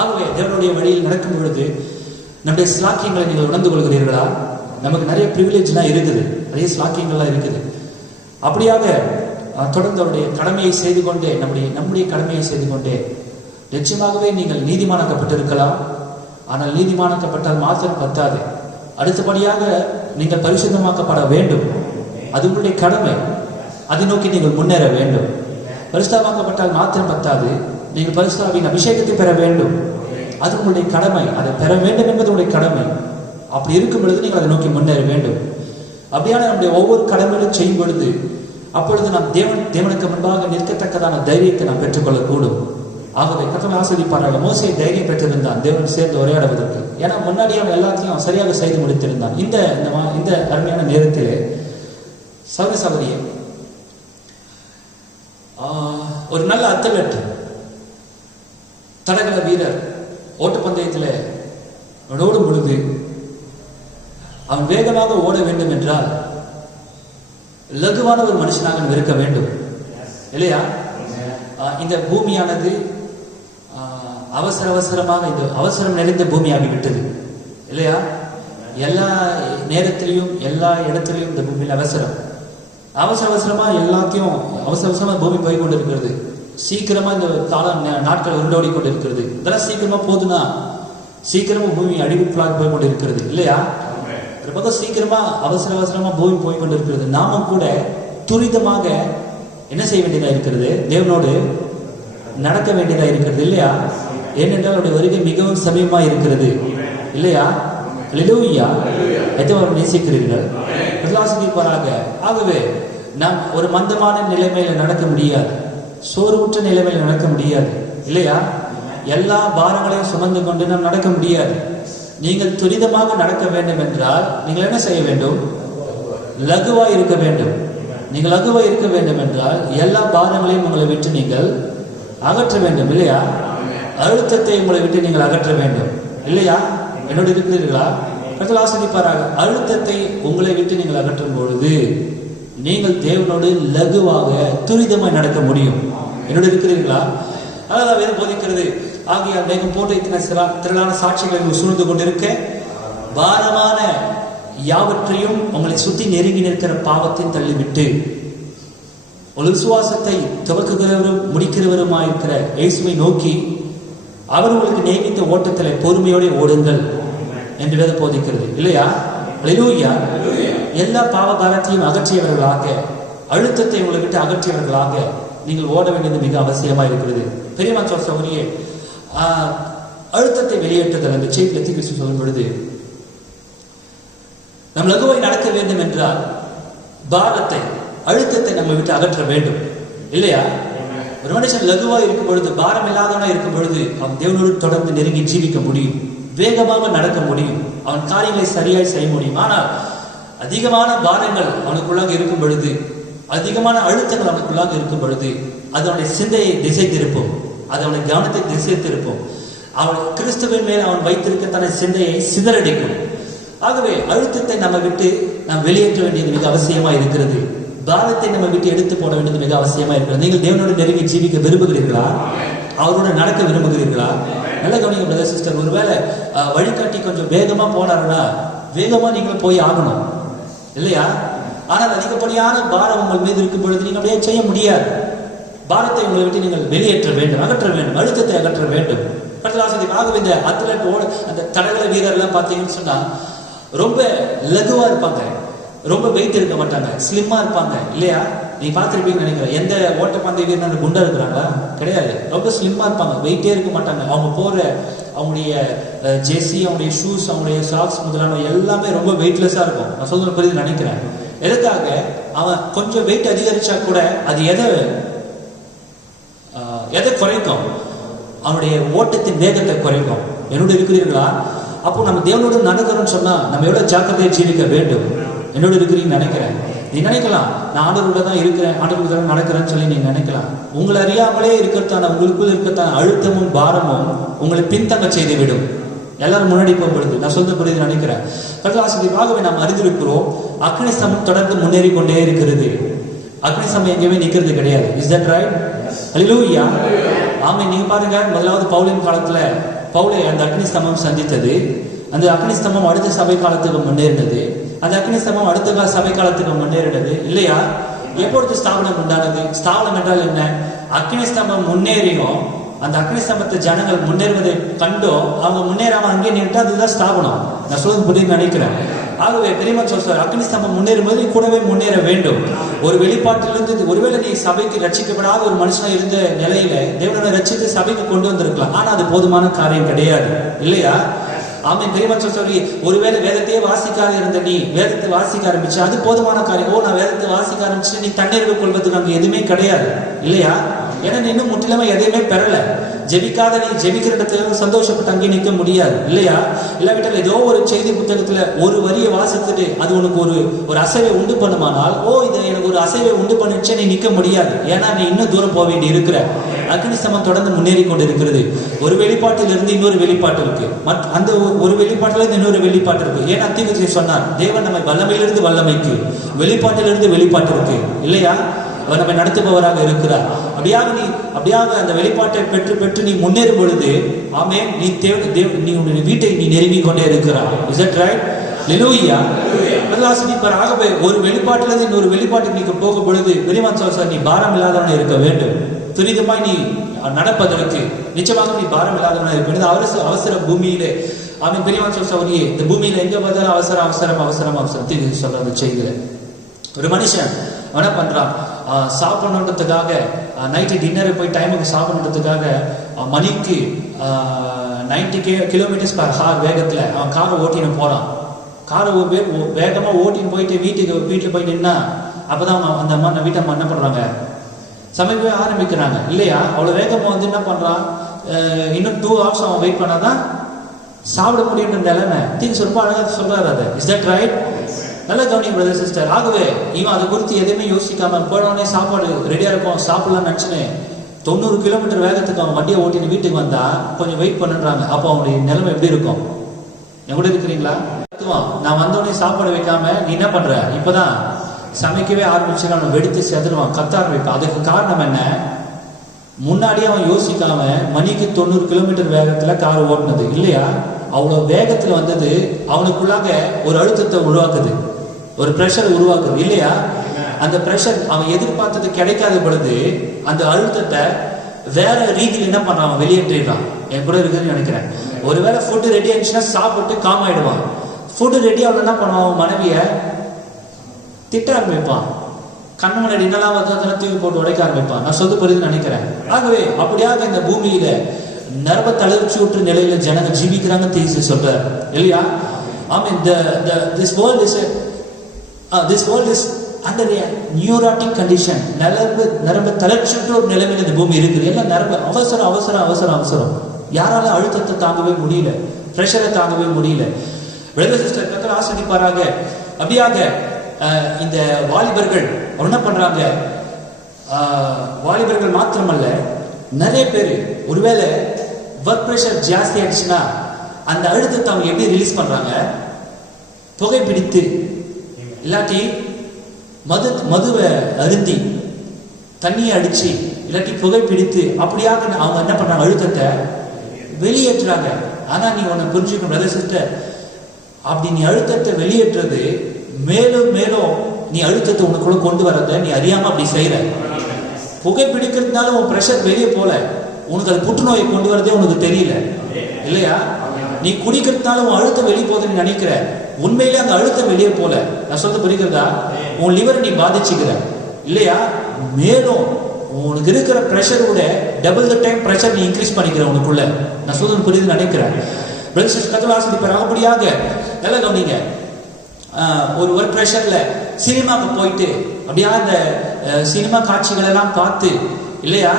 ஆகவே தேவனுடைய வழியில் நடக்கும் பொழுது நம்முடைய ஸ்லாக்கியங்களை நீங்கள் உணர்ந்து கொள்கிறீர்களா? நமக்கு நிறைய ப்ரிவிலேஜ்லாம் இருக்குது, நிறைய ஸ்லாக்கியங்கள்லாம் இருக்குது. அப்படியாக தொடர்ந்து அவருடைய கடமையை செய்து கொண்டே நம்முடைய கடமையை செய்து கொண்டே நிச்சயமாகவே நீங்கள் நீதிமானாக்கப்பட்டிருக்கலாம். ஆனால் நீதிமானாக்கப்பட்டால் மாத்திரம் பத்தாது, அடுத்தபடியாக நீங்கள் பரிசுத்தமாக்கப்பட வேண்டும். அது உங்களுடைய கடமை. அதை நோக்கி நீங்கள் முன்னேற வேண்டும். பரிசுத்தமாக்கப்பட்டால் மாத்திரம் பத்தாது, நீங்கள் பரிசுத்தாவின் அபிஷேகத்தை பெற வேண்டும். அது உங்களுடைய கடமை. அதை பெற வேண்டும் என்பது உங்களுடைய கடமை. அப்படி இருக்கும் பொழுது நீங்கள் அதை நோக்கி முன்னேற வேண்டும். அப்படியான நம்முடைய ஒவ்வொரு கடமைகளும் செய்யும் பொழுது அப்பொழுது நாம் தேவனுக்கு முன்பாக நிற்கத்தக்கதான தைரியத்தை நாம் பெற்றுக்கொள்ளக்கூடும். ஆகவே கர்த்தர் ஆசீர்வதிப்பாராக. மோசே தைரியம் பெற்றிருந்தான் தேவன் சேர்ந்து உரையாடுவதற்கு. ஏன்னா முன்னாடி அவன் எல்லாத்தையும் சரியாக செய்து முடித்திருந்தான். இந்த அருமையான நேரத்திலே சகோதரியே, ஒரு நல்ல அத்லட், தடகள வீரர் ஓட்டப்பந்தயத்தில் ஓடும் பொழுது அவன் வேகமாக ஓட வேண்டும் என்றால் லகுவான ஒரு மனுஷனாக இருக்க வேண்டும் இல்லையா? இந்த பூமியானது அவசரமாக இந்த அவசரம் நிறைந்த பூமியாகிவிட்டது இல்லையா? எல்லா நேரத்திலையும் எல்லா இடத்திலையும் இந்த பூமியில் அவசரமா எல்லாத்தையும் அவசரமா பூமி போய் கொண்டிருக்கிறது. சீக்கிரமா இந்த நாட்கள் உருண்டோடி கொண்டிருக்கிறது. இதெல்லாம் சீக்கிரமா போதுன்னா சீக்கிரமா பூமி அழிவுக்குள்ளாக போய் கொண்டிருக்கிறது இல்லையா? ஒரு பக்கம் சீக்கிரமா அவசரமா பூமி போய் கொண்டிருக்கிறது. நாமும் கூட துரிதமாக என்ன செய்ய வேண்டியதா இருக்கிறது? தேவனோடு நடக்க வேண்டியதா இருக்கிறது இல்லையா? ஏனென்றால் அவருடைய வருகை மிகவும் சமீபமா இருக்கிறது இல்லையா? அல்லேலூயா. எத்தனை நேசிக்கிறீர்கள்? பிரலாசிப்பாராக. ஆகவே நாம் ஒரு மந்தமான நிலைமையில நடக்க முடியாது, சோர்வுற்ற நிலைமையில நடக்க முடியாது இல்லையா? எல்லா பாரங்களையும் சுமந்து கொண்டு நாம் நடக்க முடியாது. நீங்கள் துரிதமாக நடக்க வேண்டும் என்றால் நீங்கள் என்ன செய்ய வேண்டும்? லகுவாய் இருக்க வேண்டும். நீங்கள் லகுவாய் இருக்க வேண்டும் என்றால் எல்லா பாரங்களையும் உங்களை விட்டு நீங்கள் அகற்ற வேண்டும் இல்லையா? அழுத்தத்தை உங்களை விட்டு நீங்கள் அகற்ற வேண்டும் இல்லையா? என்னோடு இருக்கிறீர்களா? கர்த்தர் ஆசீர்வதிப்பாராக. அழுத்தத்தை உங்களை விட்டு நீங்கள் அகற்றும் பொழுது நீங்கள் தேவனோடு லகுவாக துரிதமாய் நடக்க முடியும். என்னோடு இருக்கிறீர்களா? அதான் வேதம் போதிக்கிறது. ஆகியால் மேகம் போன்ற இத்தனை திரளான சாட்சிகளை சூழ்ந்து கொண்டிருக்க பாரமான யாவற்றையும் உங்களை சுத்தி நெருங்கி நிற்கிற பாவத்தை தள்ளிவிட்டு ஒரு விசுவாசத்தை துவக்குகிறவரும் முடிக்கிறவருமாயிருக்கிற இயேசுவை நோக்கி அவர் உங்களுக்கு நியமித்த ஓட்டத்தில் பொறுமையோடு ஓடுங்கள் என்று வேதம் போதிக்கிறது இல்லையா? அல்லேலூயா. எல்லா பாவகாரத்தையும் அகற்றியவர்களாக, அழுத்தத்தை உங்களை விட்டு அகற்றியவர்களாக நீங்கள் ஓட வேண்டியது மிக அவசியமாக இருக்கிறது. பெரியமா சௌரியே, அழுத்தத்தை வெளியேற்றுதல் அந்த செய்தி எத்திகிறிஸ்து சொல்லும் பொழுது நம் லகுவாய் நடக்க வேண்டும் என்றால் பாரத்தை அழுத்தத்தை நம்ம விட்டு அகற்ற வேண்டும் இல்லையா? ஒரு மனுஷன் லகுவாய் இருக்கும் பொழுது, பாரம் இல்லாதவனா இருக்கும் பொழுது அவன் தேவனோடு தொடர்ந்து நெருங்கி ஜீவிக்க முடியும், வேகமாக நடக்க முடியும், அவன் காரியங்களை சரியாய் செய்ய முடியும். ஆனால் அதிகமான பாரங்கள் அவனுக்குள்ளாக இருக்கும் பொழுது, அதிகமான அழுத்தங்கள் அவனுக்குள்ளாக இருக்கும் பொழுது அது அவனுடைய சிந்தையை திசை திருப்பும், அது அவனுடைய கவனத்தை திசை திருப்பும், அவன் கிறிஸ்துவின் மேல் அவன் வைத்திருக்க தன்னை சிந்தையை சிதறடிக்கும். ஆகவே அழுத்தத்தை நம்ம விட்டு நாம் வெளியேற்ற வேண்டியது மிக அவசியமா இருக்கிறது. பாரத்தை நம்ம விட்டு எடுத்து போட வேண்டியது மிக அவசியமா இருக்கிறது. நீங்கள் தேவனோடு நெருங்கி ஜீவிக்க விரும்புகிறீர்களா? அவரோட நடக்க விரும்புகிறீர்களா? நல்ல கவனிங்க பிரதர் சிஸ்டர். ஒருவேளை வழிகாட்டி கொஞ்சம் வேகமா போனாருன்னா வேகமா நீங்கள் போய் ஆகணும் இல்லையா? ஆனால் அதிகப்படியான பாரம் உங்கள் மீது இருக்கும் பொழுது நீங்கள் அப்படியே செய்ய முடியாது. பாரத்தை உங்களை விட்டு நீங்கள் வெளியேற்ற வேண்டும், அகற்ற வேண்டும், அழுத்தத்தை அகற்ற வேண்டும். ஆகவே இந்த அத்லட் அந்த தடகள வீரர்லாம் பார்த்தீங்கன்னு சொன்னா ரொம்ப லகுவா இருப்பாங்க, ரொம்ப வெயிட் இருக்க மாட்டாங்க, ஸ்லிம்மா இருப்பாங்க இல்லையா? நீ பார்த்துருப்பீங்கன்னு நினைக்கிறேன். எந்த ஓட்டப்பந்தய வீரர் குண்டா இருக்கிறாங்களா? கிடையாது. ரொம்ப ஸ்லிம்மா இருப்பாங்க, வெயிட்டே இருக்க மாட்டாங்க. அவங்க போற அவங்களுடைய ஜெர்சி, அவங்களுடைய ஷூஸ், அவங்களுடைய சாக்ஸ் முதலான எல்லாமே ரொம்ப வெயிட்லெஸ்ஸா இருக்கும். நான் சொல்றது புரியுது நினைக்கிறேன். எதுக்காக? அவன் கொஞ்சம் வெயிட் அதிகரிச்சா கூட அது எதை குறைக்கும்? அவனுடைய ஓட்டத்தின் வேகத்தை குறைக்கும். என்னோட இருக்கிறீர்களா? அப்போ நம்ம தேவனோடு நடக்கிறோம்னு சொன்னா நம்ம எவ்வளவு ஜாக்கிரதையை ஜீவிக்க வேண்டும். என்னோட இருக்கிறீங்கன்னு நினைக்கிறேன். நீ நினைக்கலாம், நான் ஆண்டவரோட தான் இருக்கிறேன், ஆண்டவரோட தான் நடக்கிறேன்னு சொல்லி நீங்க நினைக்கலாம். உங்களை அறியாமலே இருக்கிறதான உங்களுக்குள் இருக்கிறதான அழுத்தமும் பாரமும் உங்களை பின்தங்க செய்து விடும். எல்லாரும் முன்னாடி போகும்பொழுது நான் சொல்ல புரியுது நினைக்கிறேன். கர்த்தராகியவாகவே நாம் அறிந்திருக்கிறோம், அக்னி ஸ்தம்பம் தொடர்ந்து முன்னேறி கொண்டே இருக்கிறது. அக்னி ஸ்தம்பம் எங்கேயுமே நிக்கிறது கிடையாது. Is that right? Hallelujah. Amen. நீங்க பாருங்க, முதலாவது பவுலின் காலத்துல பவுலை அந்த அக்னி ஸ்தம்பம் சந்தித்தது. அந்த அக்னி ஸ்தம்பம் அடுத்த சபை காலத்துக்கு முன்னேறினது. அந்த அக்னி ஸ்தம்பம் அடுத்த சபை காலத்துக்கு முன்னேறினது இல்லையா? எப்பொழுது ஸ்தாபனம் உண்டானது? ஸ்தாபனம் என்றால் என்ன? அக்னி ஸ்தம்பம் முன்னேறியும் அந்த அக்னி ஸ்தம்பத்தை ஜனங்கள் முன்னேறுவதை கண்டோ அவங்க முன்னேறாம அங்கே நின்று, அதுதான் ஸ்தாபனம். நான் சொல்றது புரியுது நினைக்கிறேன். ஆகவே பெரியமன் சொல்றார், அக்னி ஸ்தம்பம் முன்னேறும் போது நீ கூடவே முன்னேற வேண்டும். ஒரு வெளிப்பாட்டிலிருந்து ஒருவேளை நீ சபைக்கு ரட்சிக்கப்படாத ஒரு மனுஷனா இருந்த நிலையில தேவனை ரட்சித்து சபைக்கு கொண்டு வந்திருக்கலாம். ஆனா அது போதுமான காரியம் கிடையாது இல்லையா? ஆமே. பெரியமன் சொல்லி ஒருவேளை வேதத்தையே வாசிக்காத இருந்த நீ வேதத்தை வாசிக்க ஆரம்பிச்சு, அது போதுமான காரியம். நான் வேதத்தை வாசிக்க ஆரம்பிச்சு நீ தண்ணீர் கொள்வதுக்கு அங்க எதுவுமே கிடையாது இல்லையா? ஏன்னா நீ இன்னும் முற்றிலுமா எதையுமே பெறல. ஜெபிக்காத நீ ஜெபிக்கிற இடத்துல சந்தோஷப்பட்டு அங்கே நிற்க முடியாது இல்லையா? இல்லாவிட்டால் ஏதோ ஒரு செய்தி புத்தகத்துல ஒரு வரியை வாசித்துட்டு அது உனக்கு ஒரு அசைவை உண்டு பண்ணுமானால், இது எனக்கு ஒரு அசைவை உண்டு பண்ணிச்சே நீ நிற்க முடியாது. ஏன்னா நீ இன்னும் தூரம் போக வேண்டி இருக்கிற. அக்னி ஸ்தம்பம் தொடர்ந்து முன்னேறி கொண்டு இருக்கிறது. ஒரு வெளிப்பாட்டிலிருந்து இன்னொரு வெளிப்பாட்டு இருக்கு. அந்த ஒரு வெளிப்பாட்டிலிருந்து இன்னொரு வெளிப்பாட்டு இருக்கு. ஏன்னா தீர்க்கதரிசி சொன்னார், தேவன் நம்மை வல்லமையிலிருந்து வல்லமைக்கு, வெளிப்பாட்டிலிருந்து வெளிப்பாட்டு இருக்கு இல்லையா? அவர் நம்மை நடத்துபவராக இருக்கிறார். அப்படியாக அந்த வெளிப்பாட்டை பெற்று நீ முன்னேறும் பொழுது, ஆமே, நீ உன்னுடைய வீட்டை நீ நெருங்கி கொண்டே இருக்கிறார். Is that right? ஹல்லேலூயா. ஆகவே ஒரு வெளிப்பாட்டிலிருந்து இன்னொரு வெளிப்பாட்டுக்கு நீ போகும் பொழுது பெரியமான் சொல்றார், நீ பாரம் இல்லாதவன இருக்க வேண்டும். துரிதமாய் நீ நடப்பதற்கு நிச்சயமாக நீ பாரம் இல்லாதவன இருக்க வேண்டும். அவசர பூமியிலே ஆமே பெரியமான் சொல்றார், இந்த பூமியில எங்க பார்த்தாலும் அவசரம் அவசரம் அவசரம் அவசரம் தீர்க்க சொல்ற செய்தியில ஒரு மனுஷன் என்ன பண்றான்? சாப்பிடணுன்றதுக்காக நைட்டு டின்னரை போய் டைமுக்கு சாப்பிடணுன்றதுக்காக மணிக்கு 90 km/h வேகத்துல அவன் காரை ஓட்டின்னு போறான். காரை வேகமா ஓட்டின்னு போயிட்டு வீட்டுல போய் நின்னா, அப்பதான் அந்த அம்மா வீட்டம்மா என்ன பண்றாங்க? சமைக்கவே ஆரம்பிக்கிறாங்க இல்லையா? அவ்வளவு வேகமா வந்து என்ன பண்றான்? இன்னும் 2 hours அவன் வெயிட் பண்ணாதான் சாப்பிட முடியுன்ற நிலைமை. தீங்கு ரொம்ப அழகா சொல்றாரு அதை. Is that right? நல்ல கவனி பிரதர் சிஸ்டர். ஆகவே இவன் அதை குறித்து எதுவுமே யோசிக்காம போனோடனே சாப்பாடு ரெடியா இருக்கும் சாப்பிடலாம்னு நினைச்சுன்னு 90 km வேகத்துக்கு அவன் வண்டியை ஓட்டிட்டு வீட்டுக்கு வந்தா கொஞ்சம் வெயிட் பண்ணுறாங்க. அப்போ அவனுடைய நிலைமை எப்படி இருக்கும்? என் கூட இருக்கிறீங்களா? நான் வந்தோடனே சாப்பாடு வைக்காம நீ என்ன பண்ற? இப்பதான் சமைக்கவே ஆரம்பிச்சு அவனை வெடித்து செதுருவான், கத்த ஆரம்பிப்பான். அதுக்கு காரணம் என்ன? முன்னாடியே அவன் யோசிக்காம மணிக்கு 90 km வேகத்துல கார் ஓட்டுனது இல்லையா? அவ்வளவு வேகத்துல வந்தது அவனுக்குள்ளாக ஒரு அழுத்தத்தை உருவாக்குது, ஒரு பிரஷர் உருவாக்குது இல்லையா? அந்த பிரஷர் அவன் எதிர்பார்த்தது கிடைக்காத பொழுது அந்த அழுத்தத்தை வேற ரீதியில் என்ன பண்றான்? அவன் வெளியேற்றிடுறான். என் கூட இருக்குதுன்னு நினைக்கிறேன். ஒருவேளை ஃபுட்டு ரெடி ஆயிடுச்சுன்னா சாப்பிட்டு காம் ஆயிடுவான். ஃபுட்டு ரெடி ஆகல என்ன பண்ணுவான்? அவன் மனைவிய திட்ட ஆரம்பிப்பான். கண்ணு முன்னாடி என்னெல்லாம் வந்து தூக்கி போட்டு உடைக்க ஆரம்பிப்பான். நான் சொல்ல புரியுதுன்னு நினைக்கிறேன். ஆகவே அப்படியாக இந்த பூமியில நரம்ப தளர்ச்சி ஊற்று நிலையில ஜனங்க ஜீவிக்கிறாங்க தீசு சொல்ற இல்லையா? I mean this world is under a neurotic condition. நரம்ப தளர்ச்சியுற்ற ஒரு நிலைமையில இந்த பூமி இருக்குது. எல்லாம் நரம்பு அவசரம் அவசரம் அவசரம் அவசரம். யாரால அழுத்தத்தை தாங்கவே முடியல, பிரஷரை தாங்கவே முடியல. பிரதர் சிஸ்டர் கர்த்தர் ஆசீர்வதிப்பாராக. அப்படியாக இந்த வாலிபர்கள் என்ன பண்றாங்க? வாலிபர்கள் மாத்திரமல்ல, நிறைய பேர் ஒருவேளை ஒர்க் பிரஷர் ஜாஸ்தி ஆயிடுச்சுன்னா அந்த அழுத்தத்தை அவங்க எப்படி ரிலீஸ் பண்றாங்க? புகைப்பிடித்து, இல்லாட்டி மதுவை அருந்தி, தண்ணியை அடிச்சு, இல்லாட்டி புகைப்பிடித்து, அப்படியாக அவங்க என்ன பண்றாங்க? அழுத்தத்தை வெளியேற்றுறாங்க. ஆனா நீ ஒன்னு புரிஞ்சுக்கணும் பிரதர் சிஸ்டர், அப்படி நீ அழுத்தத்தை வெளியேற்றுறது மேலும் மேலும் நீ அழுத்தத்தை உனக்குள்ள கொண்டு வரத நீ அறியாம அப்படி செய்யற. புகைப்பிடிக்கிறதுனால உன் பிரஷர் வெளியே போல, உனக்கு அது புற்றுநோயை கொண்டு வரதே உனக்கு தெரியல இல்லையா? நீ குடிக்கிறதுனால உன் அழுத்தம் வெளியே போகுதுன்னு நினைக்கிற, உண்மையிலே அந்த அழுத்தம் வெளியே போல. நான் சொல்றது புரிகிறதா? உன் லிவர் நீ பாதிச்சுக்கிற இல்லையா? மேலும் உனக்கு இருக்கிற ப்ரெஷர் கூட டபுள் த டைம் ப்ரெஷர் நீ இன்க்ரீஸ் பண்ணிக்கிற உனக்குள்ள. நான் சொல்றது புரியுது நினைக்கிறேன். கதவாசிப்பார். அப்படியாக நல்லா கவனிங்க. ஒரு ஒர்க் ப்ரெஷர்ல சினிமாவுக்கு போயிட்டு அப்படியா அந்த சினிமா காட்சிகள் எல்லாம் பார்த்து இல்லையா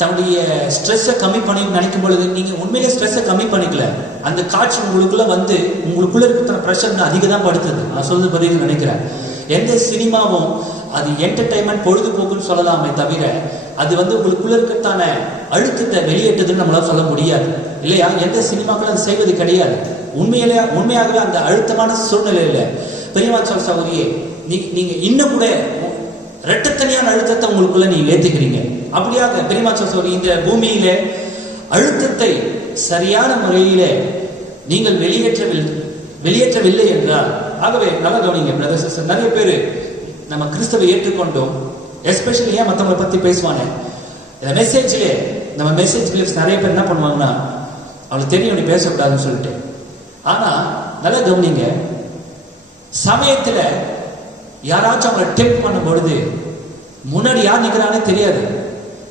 தன்னுடைய ஸ்ட்ரெஸ்ஸை கம்மி பண்ணி நினைக்கும் பொழுது நீங்க உண்மையிலே ஸ்ட்ரெஸ்ஸை கம்மி பண்ணிக்கல. அந்த காட்சி உங்களுக்குள்ள வந்து உங்களுக்குள்ள இருக்கிற ப்ரெஷர் அதிகம் தான் படுத்துது. நான் சொல்றது புரியுது நினைக்கிறேன். எந்த சினிமாவும் அது என்டர்டைன்மெண்ட் பொழுதுபோக்குன்னு சொல்லலாமே தவிர அது வந்து உங்களுக்குள்ள இருக்கிறதான அழுத்தத்தை வெளியேற்றதுன்னு நம்மளால சொல்ல முடியாது இல்லையா. எந்த சினிமாக்களும் அது செய்வது கிடையாது. உண்மையாகவே அந்த அழுத்தமான சூழ்நிலையில பெரியவா சகோதரியே நீங்க இன்னும் கூட இரட்டத்தனியான அழுத்தத்தை உங்களுக்குள்ள நீங்க ஏத்துக்கிறீங்க. அப்படியாக பெரியவா சகோதரி இந்த பூமியில அழுத்தத்தை சரியான முறையில நீங்கள் வெளியேற்றவில்லை என்றால், ஆகவே நல்லா கவனிங்க பிரதர்ஸ் சிஸ்டர், நிறைய பேர் நம்ம கிறிஸ்தவை ஏற்றுக்கொண்டோம். எஸ்பெஷலி ஏன் மற்றவங்களை பத்தி பேசுவானே இந்த மெசேஜ்லேயே நம்ம மெசேஜ்ல நிறைய பேர் என்ன பண்ணுவாங்கன்னா அவளுக்கு தெரியும் நீ பேசக்கூடாதுன்னு சொல்லிட்டு. ஆனா நல்லா கவனிங்க, சமயத்துல யாராச்சும் அவங்களை டெம்ப் பண்ணும் பொழுது முன்னாடி யார் நிக்கிறானே தெரியாது,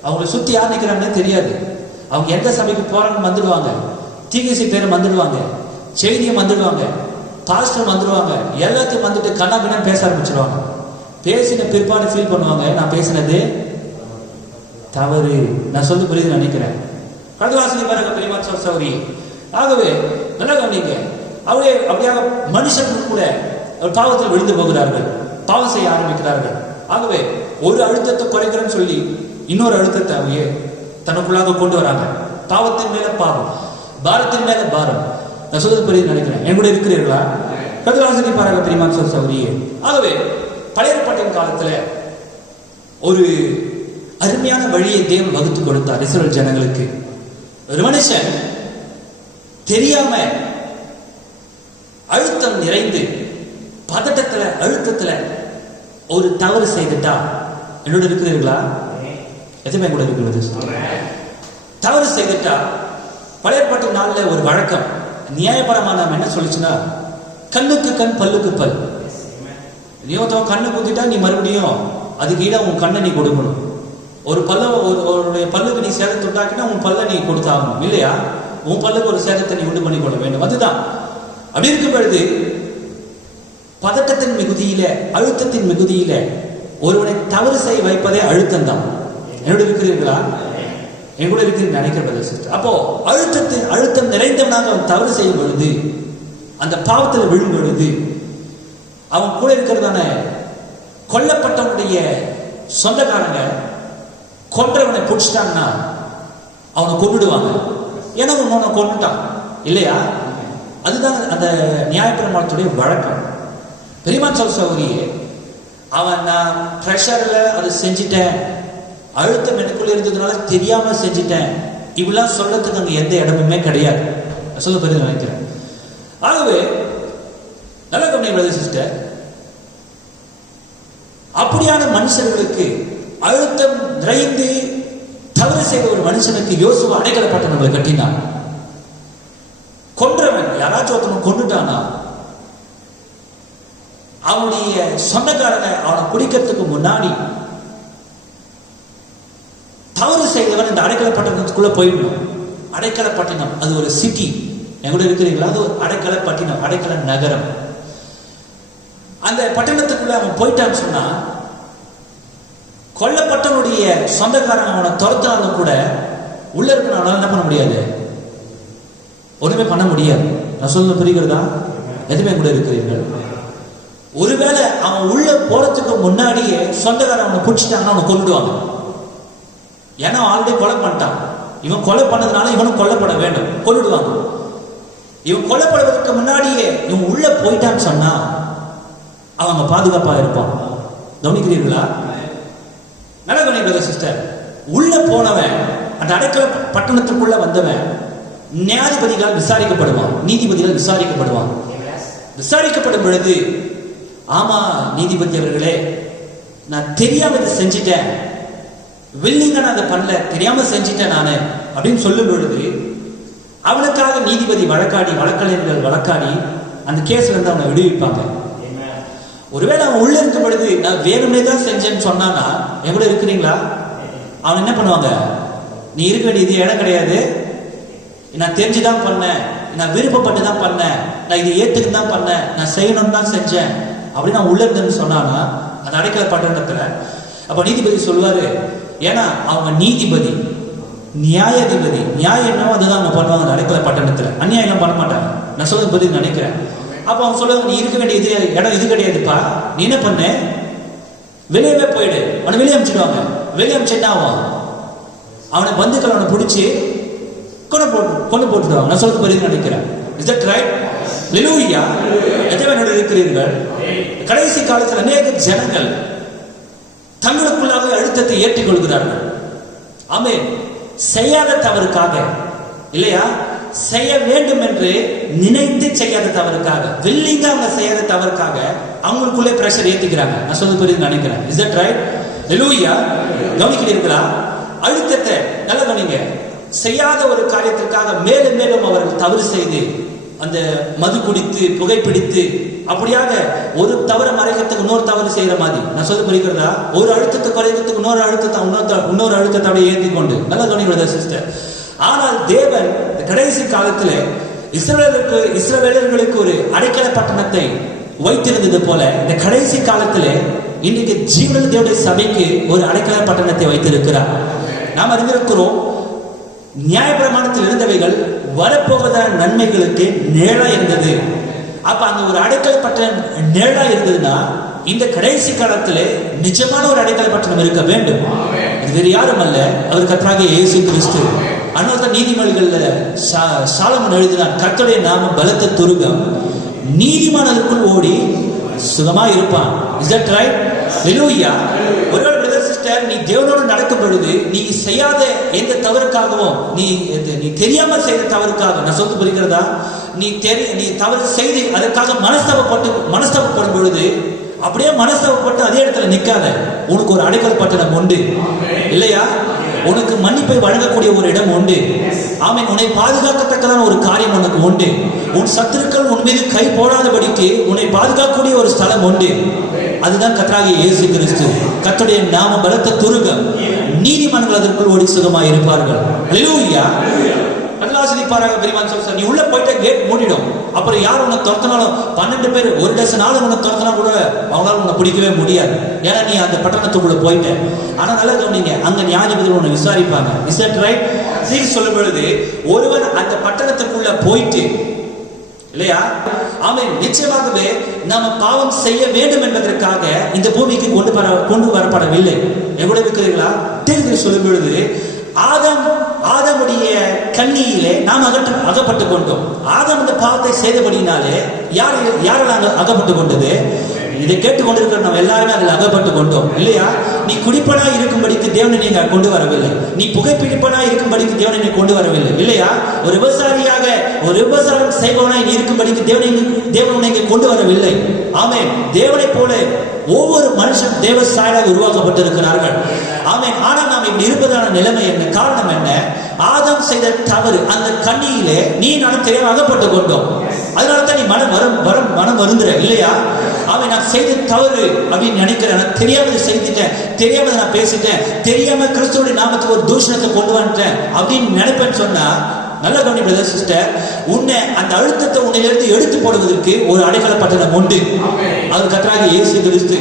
அவங்களை சுத்தி யார் நிக்கிறாங்கன்னே தெரியாது. அவங்க எந்த சபைக்கு போறாங்கன்னு வந்துடுவாங்க, டிகிசி பேர் வந்துடுவாங்க, செய்தியும் வந்துடுவாங்க, பாஸ்டர் வந்துடுவாங்க, எல்லாத்தையும் வந்துட்டு கண்ணா பேச ஆரம்பிச்சிருவாங்க. பேசின பிற்பாடு ஃபீல் பண்ணுவாங்க நான் பேசினது தவறு. நான் சொல்லி புரியுது நினைக்கிறேன். கடவாசனை பாருங்க பெரியமா சௌரி. ஆகவே நல்லா கவனிங்க, அவரே அப்படியாக மனுஷர்கள் கூட பாவத்தில் விழுந்து போகிறார்கள், பாவம் செய்ய ஆரம்பிக்கிறார்கள். ஆகவே ஒரு அழுத்தத்தை குறைக்கிறேன்னு சொல்லி இன்னொரு அழுத்தத்தை அவையே தனக்குள்ளாக கொண்டு வராங்க. பாவத்தின் மேல பாவம், பாரத்தின் மேல பாரம். நான் சொல்றது புரியுது நினைக்கிறேன். என் கூட இருக்கிறீர்களா? கடவாசனை பாருங்க பெரியமா சௌரியே. ஆகவே பழைய ஏற்பாட்டின் காலத்துல ஒரு அருமையான வழியை தேவன் வகுத்து கொடுத்தார் இஸ்ரவேல் ஜனங்களுக்கு. ஒரு மனுஷன் தெரியாம அழுத்தம் நிறைந்து பதட்டத்துல அழுத்தத்துல ஒரு தவறு செய்துட்டா, என்னோட இருக்கிறீர்களா? எதுவுமே கூட இருக்கிறது. தவறு செய்துட்டா பழைய ஏற்பாட்டு நாள்ல ஒரு வழக்கம் நியாயபரமா நாம என்ன சொல்லிச்சுன்னா, கண்ணுக்கு கண் பல்லுக்கு பல். நீ ஒருத்தவன் கண்ணை குத்திட்டா நீ மறுபடியும் அதுக்கு ஈடா உன் கண்ணை நீ கொடுக்கணும். ஒரு பல்லுக்கு நீ சேதத்தை உண்டாக்கினா உன் பல்ல நீ கொடுத்தாகணும் இல்லையா? உன் பல்லுக்கு ஒரு சேதத்தை நீ உண்டு பண்ணி கொள்ள வேண்டும். அதுதான். அப்படி இருக்கும் பொழுது பதட்டத்தின் மிகுதியில அழுத்தத்தின் மிகுதியில ஒருவனை தவறு செய்ய வைப்பதே அழுத்தம் தான். என்னோட இருக்கிறீர்களா? என் கூட இருக்கிறீங்க நினைக்கிற சிஸ்டர். அப்போ அழுத்தம் நிறைந்தவனாக அவன் தவறு செய்யும் பொழுது, அந்த பாவத்தில் விழும் பொழுது, அவன் கூட இருக்கிறதான கொல்லப்பட்டவனுடைய சொந்தக்காரங்க கொன்றவனை பிடிச்சிட்டாங்கன்னா அவனை கொண்டுடுவாங்க. ஏன்னா அவனை கொண்டுட்டான் இல்லையா? அதுதான் அந்த நியாயப்பிரமாணத்துடைய வழக்கம். பெரியமா சௌரியே அவன் நான் ப்ரெஷர்ல அதை செஞ்சிட்டேன், அழுத்தம் எனக்குள்ள இருந்ததுனால தெரியாம செஞ்சிட்டேன், இப்படிலாம் சொல்றதுக்கு அங்க எந்த இடமுமே கிடையாது. சொல்ல பெரிய நினைக்கிறேன். ஆகவே நல்ல கவனிங்க சிஸ்டர், அப்படியான மனுஷர்களுக்கு அழுத்தம் நிறைந்து தவறு செய்த ஒரு மனுஷனுக்கு யோசுவா அடைக்கலப்பட்டவங்களை கட்டினான். கொன்றவன் யாராச்சும் ஒருத்தவன் கொண்டுட்டானா அவனுடைய சொந்தக்காரனை அவனை பிடிக்கிறதுக்கு முன்னாடி தவறு செய்தவன் இந்த அடைக்கலப்பட்டினத்துக்குள்ள போயிடணும். அடைக்கலப்பட்டினம் அது ஒரு சிட்டி. எங்கூட இருக்கிறீங்களா? அது ஒரு அடைக்கலப்பட்டினம், அடைக்கல நகரம். அந்த பட்டணத்துக்குள்ள அவன் போயிட்டான்னு சொன்னா கொல்லப்பட்டவனுடைய சொந்தக்காரன் அவனை துரத்தாலும் கூட உள்ள இருக்கனால என்ன பண்ண முடியாது, ஒண்ணுமே பண்ண முடியாது. நான் சொல்ல புரிகிறதா? எதுவுமே கூட இருக்கிறீர்கள். ஒருவேளை அவன் உள்ள போறதுக்கு முன்னாடியே சொந்தக்காரன் அவனை பிடிச்சிட்டாங்கன்னா அவனை கொண்டுடுவாங்க. ஏன்னா ஆல்ரெடி கொலை பண்ணிட்டான். இவன் கொலை பண்ணதுனால இவனும் கொல்லப்பட வேண்டும், கொண்டுடுவாங்க. இவன் கொல்லப்படுவதற்கு முன்னாடியே இவன் உள்ள போயிட்டான்னு சொன்னா அவங்க பாதுகாப்பா இருப்பான். கவனிக்கிறீர்களா? நல்ல கவனிக்கிறதா சிஸ்டர். உள்ள போனவன் அந்த அடைக்கல பட்டணத்துக்குள்ள வந்தவன் நியாயாதிபதிகளால் விசாரிக்கப்படுவான், நீதிபதிகள் விசாரிக்கப்படுவான். விசாரிக்கப்படும் பொழுது, ஆமா நீதிபதி அவர்களே நான் தெரியாம இதை செஞ்சிட்டேன், வில்லிங்க நான் அதை பண்ணல, தெரியாம செஞ்சிட்டேன் நானு அப்படின்னு சொல்லும் பொழுது அவனுக்காக நீதிபதி வழக்கறிஞர்கள் வழக்காடி அந்த கேஸ்ல இருந்து அவனை விடுவிப்பாங்க. ஒருவேளை அவன் உள்ள இருக்கும் பொழுது நான் வேணும்னே தான் செஞ்சேன்னு சொன்னானா, என் கூட இருக்கிறீங்களா? அவன் என்ன பண்ணுவாங்க, நீ இருக்க வேண்டியது இடம் கிடையாது, நான் தெரிஞ்சுதான் பண்ணேன், நான் விருப்பப்பட்டு தான் பண்ணேன், நான் இதை ஏத்துக்கு தான் பண்ணேன், நான் செய்யணும்னு தான் செஞ்சேன் அப்படின்னு நான் உள்ள இருந்தேன்னு சொன்னானா அது அடைக்கல பட்டணத்துல. அப்ப நீதிபதி சொல்லுவாரு, ஏன்னா அவங்க நீதிபதி, நியாயாதிபதி, நியாயம் என்னவோ அதுதான் அவங்க பண்ணுவாங்க அந்த அடைக்கல பட்டணத்துல, அநியாயம் பண்ண மாட்டாங்க. நான் சொல்றது பத்தி நினைக்கிறேன். அப்ப அவங்க சொல்லுவாங்க, நீ இருக்க வேண்டிய இடம் இது கிடையாதுப்பா, நீ என்ன பண்ண, வெளியவே போயிடு. அவனை வெளியே அனுப்பிச்சிடுவாங்க. வெளியே அனுப்பிச்சுன்னா அவனை பந்துக்கள் அவனை பிடிச்சி கொண்டு போட்டுடுவாங்க. நான் சொல்றது பத்தி நினைக்கிறேன். Is that right? ஹல்லேலூயா. எத்தனை இருக்கிறீர்கள்? கடைசி காலத்தில் அநேக ஜனங்கள் தங்களுக்குள்ளாக அழுத்தத்தை ஏற்றுக்கொள்கிறார்கள். ஆமென். செய்யாத தவறுக்காக இல்லையா, செய்ய வேண்டும் என்று நினைத்து செய்யாத தவறுக்காக, வில்லிங்க அவங்க செய்யாத தவறுக்காக அவங்களுக்குள்ளே பிரஷர் ஏத்திக்கிறாங்க. நான் சொல்றது புரியுது நினைக்கிறேன். Is that right? ஹல்லேலூயா. கவனிக்கிறீர்களா? அழுத்தத்தை நல்லா கவனிங்க. செய்யாத ஒரு காரியத்திற்காக மேலும் மேலும் அவர்கள் தவறு செய்து அந்த மது குடித்து புகைப்பிடித்து அப்படியாக ஒரு தவறை மறைக்கிறதுக்கு இன்னொரு தவறு செய்யற மாதிரி. நான் சொல்ல புரிகிறதா? ஒரு அழுத்தத்தை குறைக்கிறதுக்கு இன்னொரு அழுத்தத்தை அப்படியே ஏற்றி கொண்டு நல்லா கவனிக்கிறதா சிஸ்டர்? ஆனால் தேவன் கடைசி காலத்துல இஸ்ரவேலர்களுக்கு ஒரு அடைக்கல பட்டணத்தை வைத்திருந்தது போல இந்த கடைசி காலத்துல இன்னைக்கு ஜீவனுள்ள தேவனுடைய சபைக்கு ஒரு அடைக்கல பட்டணத்தை வைத்திருக்கிறார். நாம் அறிந்திருக்கிறோம், நியாயப்பிரமாணத்தில் இருந்தவைகள் வரப்போவதான நன்மைகளுக்கு நிழலா இருந்தது. அப்ப அங்க ஒரு அடைக்கல பட்டணம் நிழலா இருந்ததுன்னா இந்த கடைசி காலத்துல நிஜமான ஒரு அடைக்கல பட்டணம் இருக்க வேண்டும். இது வேறு யாரும் அல்ல, அவர் கர்த்தராகிய இயேசு கிறிஸ்து. அன்னைக்கு நீதிமொழிகள்ல சாலமோன் எழுதினார், கர்த்தருடைய நாமம் பலத்த துருகம், நீதிமானுக்குள் ஓடி சுகமா இருப்பான். Is that right? ஹல்லேலூயா. ஒருவேளை பிரதர் சிஸ்டர், நீ தேவனோடு நடக்கும் பொழுது நீ செய்யாத எந்த தவறுக்காகவும், நீ தெரியாம செய்த தவறுக்காக, நான் சொல்ல புரிகிறதா, நீ தவறு செய்து அதற்காக மனஸ்தாபப்படும் பொழுது அப்படியே மனஸ்தாபப்பட்டு அதே இடத்துல நிக்காத. உனக்கு ஒரு அடைக்கல பட்டணம் உண்டு இல்லையா? உனக்கு மன்னிப்பை வழங்கக்கூடிய ஒரு இடம் உண்டு. ஆமென். உன்னை பாதுகாக்கத்தக்கதான ஒரு காரியம் உனக்கு உண்டு. உன் சத்துருக்கள் உன் மீது கை போடாதபடிக்கு உன்னை பாதுகாக்கக்கூடிய ஒரு ஸ்தலம் உண்டு. அதுதான் கர்த்தராகிய இயேசு கிறிஸ்து. கர்த்தருடைய நாம பலத்த துருகம், நீதிமான்கள் அதற்குள் ஓடி சுகமாய் இருப்பார்கள். ஹல்லேலூயா. நீ உள்ள போயிட்ட கேட் மூடிடும். அப்புறம் யார் உன்னை துரத்தினாலும் 12 பேர் ஒரு டசன் ஆளு உன்னை துரத்தினா கூட அவங்களால உன்னை பிடிக்கவே முடியாது. ஏன்னா நீ அந்த பட்டணத்துக்குள்ள போயிட்ட. ஆனா நல்லா கவனிங்க, அங்க நியாயாதிபதிகள் உன்னை விசாரிப்பாங்க. Is that right? சொல்லும் பொழுது ஒருவன் அந்த பட்டணத்துக்குள்ள போயிட்டு இல்லையா, ஆமென், நிச்சயமாகவே நாம பாவம் செய்ய வேண்டும் என்பதற்காக இந்த பூமிக்கு கொண்டு வரப்படவில்லை. எவ்வளவு இருக்கிறீர்களா? தெரிந்து சொல்லும் பொழுது ஆதாமுடைய கண்ணியிலே நாம் அகப்பட்டு கொண்டோம். ஆதாம் இந்த பாவத்தை செய்தபடினாலே யாரால் அகப்பட்டு கொண்டது? இதை கேட்டுக்கொண்டிருக்கிற நம்ம எல்லாருமே அதில் அகப்பட்டு கொண்டோம் இல்லையா? நீ குடிப்பனா இருக்கும்படிக்கு தேவனை நீங்க கொண்டு வரவில்லை. நீ புகைப்பிடிப்பனா இருக்கும்படிக்கு தேவனை நீ கொண்டு வரவில்லை இல்லையா? ஒரு விவசாயம் செய்பவனாய் நீ இருக்கும்படிக்கு தேவனை இங்கே கொண்டு வரவில்லை. ஆமென். தேவனை போல ஒவ்வொரு மனுஷன் தேவ சாயலாக உருவாக்கப்பட்டிருக்கிறார்கள். ஆமென். ஆனால் நாம் இப்படி இருப்பதான நிலைமை என்ன? காரணம் என்ன? ஆதாம் செய்த தவறு அந்த கண்ணியிலே நீ நான் தெரியாம அகப்பட்டு கொண்டோம். அதனால தான் நீ மனம் வருந்துற இல்லையா? அவன் நான் செய்த தவறு அப்படின்னு நினைக்கிறேன், நான் தெரியாம செய்துட்டேன், தெரியாம நான் பேசிட்டேன், தெரியாம கிறிஸ்துவோட நாமத்துக்கு ஒரு தூஷணத்தை கொண்டு வந்துட்டேன் அப்படின்னு நினைப்பேன்னு சொன்னா நல்ல கவனி பிரதர் சிஸ்டர், உன்னை அந்த அழுத்தத்தை உன்னிலிருந்து எடுத்து போடுவதற்கு ஒரு அடைக்கல பட்டணம் உண்டு. அது கர்த்தராகிய இயேசு கிறிஸ்து.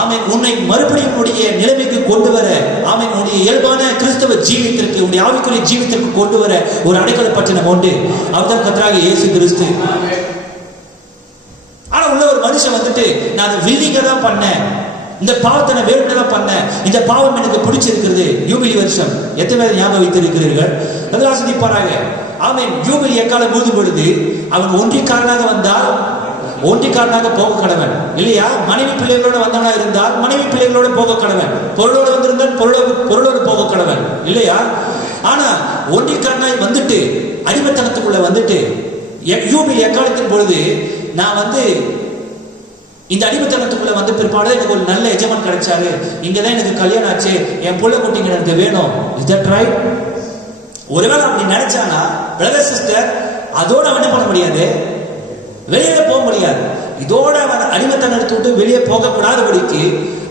ஆமென். உன்னை மறுபடியும் உன்னுடைய நிலைமைக்கு கொண்டு வர, ஆமென், உன்னுடைய இயல்பான கிறிஸ்தவ ஜீவித்திற்கு, உன்னுடைய ஆவிக்குரிய ஜீவித்திற்கு கொண்டு வர ஒரு அடைக்கல பட்டணம் உண்டு. அதுதான் கர்த்தராகிய இயேசு கிறிஸ்து. ஆனா உள்ள ஒரு மனுஷன் வந்துட்டு நான் அதை வில்லிங்க தான் பண்ணேன், இந்த பாவத்தை நான் வேணும்னு தான் பண்ணேன், இந்த பாவம் எனக்கு பிடிச்சிருக்கிறது. யூபிலி வருஷம் எத்தனை பேர் ஞாபகம் வைத்திருக்கிறீர்கள்? அதெல்லாம் சிந்திப்பாராங்க. ஆமென். யூபிலி எக்காலம் மூதும் பொழுது அவன் ஒன்றிக்காரனாக வந்தால் ஒன்றிக்காரனாக போக கடவன் இல்லையா? மனைவி பிள்ளைகளோட வந்தவனா இருந்தால் மனைவி பிள்ளைகளோட போக கடவன், பொருளோடு வந்திருந்தால் பொருளோடு போக கடவன் இல்லையா? ஆனா ஒன்றிக்காரனாய் வந்துட்டு அடிமைத்தனத்துக்குள்ள வந்துட்டு யூபிலி எக்காலத்தின் பொழுது நான் இந்த அடிமைத்தனத்துக்குள்ள வந்த பிற்பாடு எனக்கு ஒரு நல்ல எஜமான் கிடைச்சாரு, இங்கதான் எனக்கு கல்யாணம் ஆச்சு, என் புள்ள குட்டிங்க எனக்கு வேணும். Is that right? ஒருவேளை அப்படி நினைச்சானா பிரதர் சிஸ்டர், அதோட அவன் என்ன பண்ண முடியாது, வெளியே போக முடியாது. இதோட அவன் அடிமைத்தனத்தை விட்டு வெளியே போக கூடாதபடிக்கு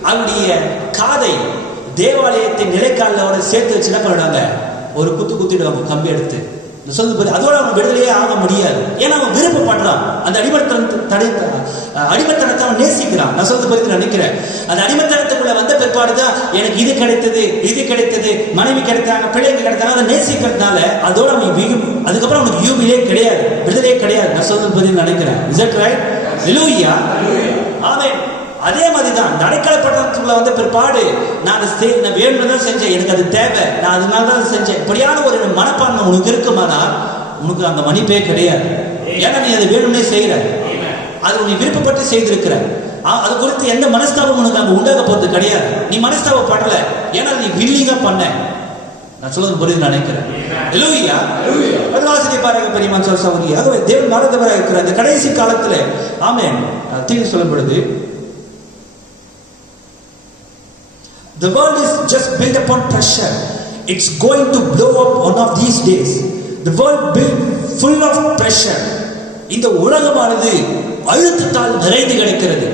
அவனுடைய காதை தேவாலயத்தை நிலைக்காலோட சேர்த்து வச்சு என்ன பண்ணிடுவாங்க, ஒரு குத்திடுவாங்க கம்பி எடுத்து. சொல்லும்போது அதோட அவன் விடுதலையே ஆக முடியாது. ஏன்னா அவன் விருப்பப்படுறான். அந்த அடிமைத்தனத்தை அவன் நேசிக்கிறான். நான் சொல்றது பத்தி நினைக்கிறேன். அந்த அடிமைத்தனத்துக்குள்ள வந்த பிற்பாடுதான் எனக்கு இது கிடைத்தது, மனைவி கிடைத்தாங்க, பிள்ளைங்க கிடைத்தாங்க, அதை நேசிக்கிறதுனால அதோட அவன் அதுக்கப்புறம் அவனுக்கு யூபிலே கிடையாது, விடுதலையே கிடையாது. நான் சொல்றது பத்தி நினைக்கிறேன். Is that right? Hallelujah. Amen. அதே மாதிரிதான் அடைக்கலப்பட்டதுக்குள்ள வந்த பிற்பாடு நான் வேணும்னு தான் செஞ்சேன், எனக்கு அது தேவை, நான் அதனால தான் செஞ்சேன், இப்படியான ஒரு மனப்பான்மை உனக்கு இருக்குமானால் உனக்கு அந்த மன்னிப்பே கிடையாது. ஏன்னா நீ அதை வேணும்னே செய்யற, அது நீ விருப்பப்பட்டு செய்திருக்கிற. அது குறித்து எந்த மனஸ்தாபம் உனக்கு அங்க உண்டாக போறது கிடையாது. நீ மனஸ்தாபப்படல, ஏன்னா நீ வில்லிங்கா பண்ண. நான் சொல்றது புரியுது நினைக்கிறேன். ஹல்லேலூயா. வாசிக்க பாருங்க பெரியமான் சகோதரி. ஆகவே தேவன் நாடகவராக இருக்கிற இந்த கடைசி காலத்துல ஆமென் தீர்வு சொல்லப்படுது. The world is just built upon pressure. It's going to blow up one of these days. The world built full of pressure. இந்த உலகமானது அழுத்தத்தால் நிறைந்து கிடக்கிறது.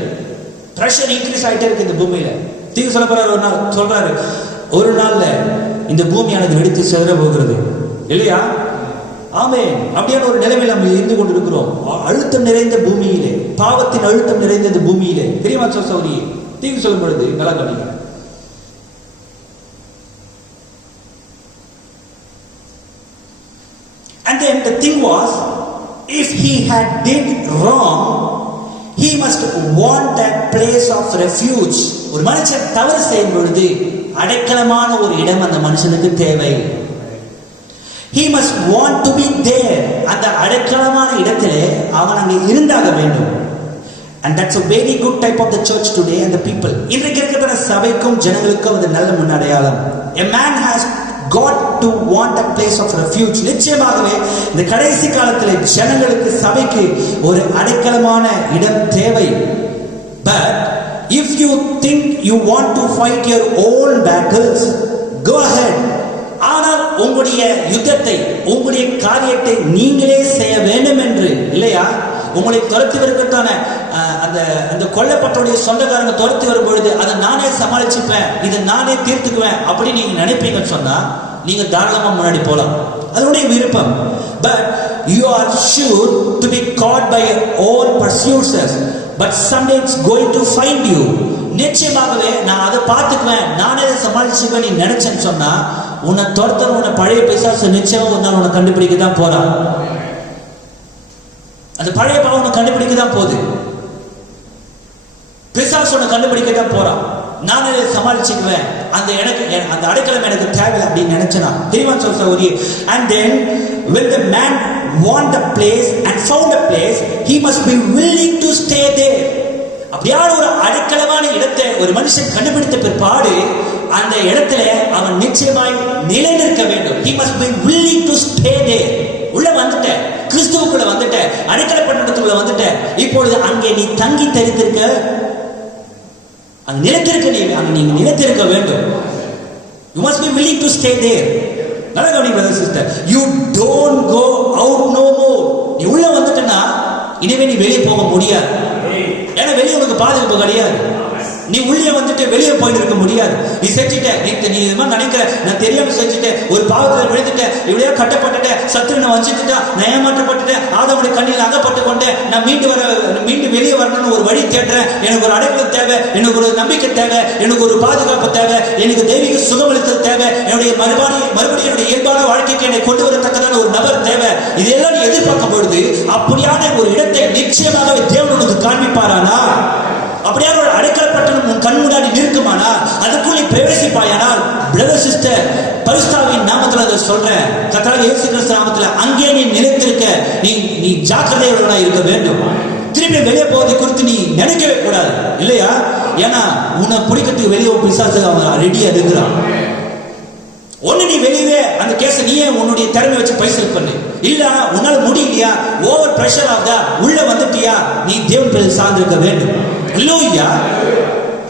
பிரஷர் இன்க்ரீஸ் ஆயிட்டே இருக்கு இந்த பூமியில. தீர்வு சொல்ல போறாரு ஒரு நாள், சொல்றாரு ஒரு நாள்ல இந்த பூமியானது வெடித்து சிதற போகிறது இல்லையா? ஆமென். அப்படியான ஒரு நிலைமையில் நம்ம இருந்து கொண்டிருக்கிறோம். அழுத்தம் நிறைந்த பூமியிலே, பாவத்தின் அழுத்தம் நிறைந்த இந்த பூமியிலே. தெரியுமா சகோதரி? தீர்வு சொல்லும் பொழுது நல்லா கவனிங்க. And then the thing was, if he had did wrong, he must want that place of refuge. ஒரு மனுஷன் தவறு செய்யும் பொழுது அடைக்கலமான ஒரு இடம் அந்த மனுஷனுக்கு தேவை. He must want to be there. அந்த அடைக்கலமான இடத்திலே அவன் அங்கே இருந்தாக வேண்டும். And that's a very good type of the church today and the people. இன்றைக்கு இருக்கிற சபைக்கும் ஜனங்களுக்கும் அது நல்ல முன்னடையாளம். A man has got to want a place of refuge. நிச்சயமாகவே இந்த கடைசி காலத்திலே ஜனங்களுக்கு சபைக்கு ஒரு அடைக்கலமான இடம் தேவை. But if you think you want to fight your own battles, go ahead. ஆனால் உங்களுடைய யுத்தத்தை, உங்களுடைய காரியத்தை நீங்களே செய்ய வேண்டும் என்று இல்லையா? உங்களை துரத்தி வருகிறதான அந்த கொல்லப்பட்டோடைய சொந்தக்காரங்க துரத்தி வரும் பொழுது அதை நானே சமாளிச்சுப்பேன், இதை நானே தீர்த்துக்குவேன் அப்படி நீங்க நினைப்பீங்கன்னு சொன்னா நீங்க தாராளமா முன்னாடி போலாம், அதனுடைய விருப்பம். But you are sure to be caught by your own pursuers, but someday it's going to find you. நிச்சயமாகவே நான் அதை பார்த்துக்குவேன், நானே அதை சமாளிச்சுக்குவேன் நீ நினைச்சேன்னு சொன்னா உன்னை துரத்தன உன்னை பழைய பிசாசு நிச்சயமா ஒரு நாள் உன்னை கண்டுபிடிக்க தான் போறான். அந்த பழைய பாவம் உன்னை கண்டுபிடிக்க தான் போகுது. பிசாசு உன்னை கண்டுபிடிக்க தான் போறான். நான் அதை சமாளிச்சுக்குவேன், அந்த அடைக்கலம் எனக்கு தேவை அப்படின்னு நினைச்சனா தெரியுமா சகோதரி? And then when the man want a place and found a place, he must be willing to stay there. அப்படியான ஒரு அடைக்கலமான இடத்தை ஒரு மனுஷன் கண்டுபிடித்த பிற்பாடு அந்த இடத்துல அவன் நிச்சயமாய் நிலைநிற்க வேண்டும். He must be willing to stay there. உள்ள வந்துட்ட, கிறிஸ்துவுக்குள்ள வந்துட்ட, அடைக்கலப்பட்டதுக்குள்ள வந்துட்ட, இப்பொழுது அங்கே நீ தங்கி தரித்திருக்க, அங்க நீங்க நிலைத்திருக்க வேண்டும். You must be willing to stay there. நல்ல கவனிங்க brother sister. You don't go out no more. நீ உள்ள வந்துட்டனா இனிமே நீ வெளியே போக முடியாது. ஏன்னா வெளியே உனக்கு பாதுகாப்பு கிடையாது. நீ உள்ளே வந்துட்டு வெளியே போயிட்டு இருக்க முடியாது. நீ செஞ்சுட்ட, நீ இது மாதிரி நினைக்கிற, நான் தெரியாம செஞ்சுட்டேன், ஒரு பாவத்துல விழுந்துட்டேன், இப்படியா கட்டப்பட்டுட்டேன், சத்துரு நான் வச்சுட்டா, நான் ஏமாற்றப்பட்டுட்டேன், ஆதமுடைய கண்ணில் அகப்பட்டு கொண்டேன், நான் மீண்டு வெளியே வரணும்னு ஒரு வழி தேடுறேன். எனக்கு ஒரு அடைக்கலம் தேவை, எனக்கு ஒரு நம்பிக்கை தேவை, எனக்கு ஒரு பாதுகாப்பு தேவை, எனக்கு தெய்வீக சுகமளித்தல் தேவை, என்னுடைய மறுபடியும் என்னுடைய இயல்பான வாழ்க்கைக்கு என்னை கொண்டு வரத்தக்கதான ஒரு நபர் தேவை. இதெல்லாம் நீ எதிர்பார்க்கும் பொழுது அப்படியான ஒரு இடத்தை நிச்சயமாகவே தேவன் உனக்கு காண்பிப்பாரானா? அப்படியான ஒரு அடைக்கலப்பட்டணம் உன் கண் முன்னாடி நிற்குமானா அதுக்குள் நீ பிரவேசிப்பாயானால், பிரதர் சிஸ்டர், பரிசுத்தாவின் நாமத்துல அதை சொல்றேன், கர்த்தராகிய இயேசு கிறிஸ்து நாமத்துல அங்கே நீ நிலைத்திருக்க நீ ஜாக்கிரதையுடனா இருக்க வேண்டும். திரும்பி வெளியே போவதை குறித்து நீ நினைக்கவே கூடாது இல்லையா? ஏன்னா உன்னை பிடிக்கிறதுக்கு வெளியே ஒரு பிசாசு அவன் ரெடியா இருக்கிறான். ஒண்ணு நீ வெளியே அந்த கேஸை நீயே உன்னுடைய திறமை வச்சு பைசல் பண்ணு, இல்ல உன்னால முடியலையா, ஓவர் பிரஷர் ஆகுதா, உள்ள வந்துட்டியா, நீ தேவன் பேரில் சார்ந்திருக்க வேண்டும். ஹல்லேலூயா.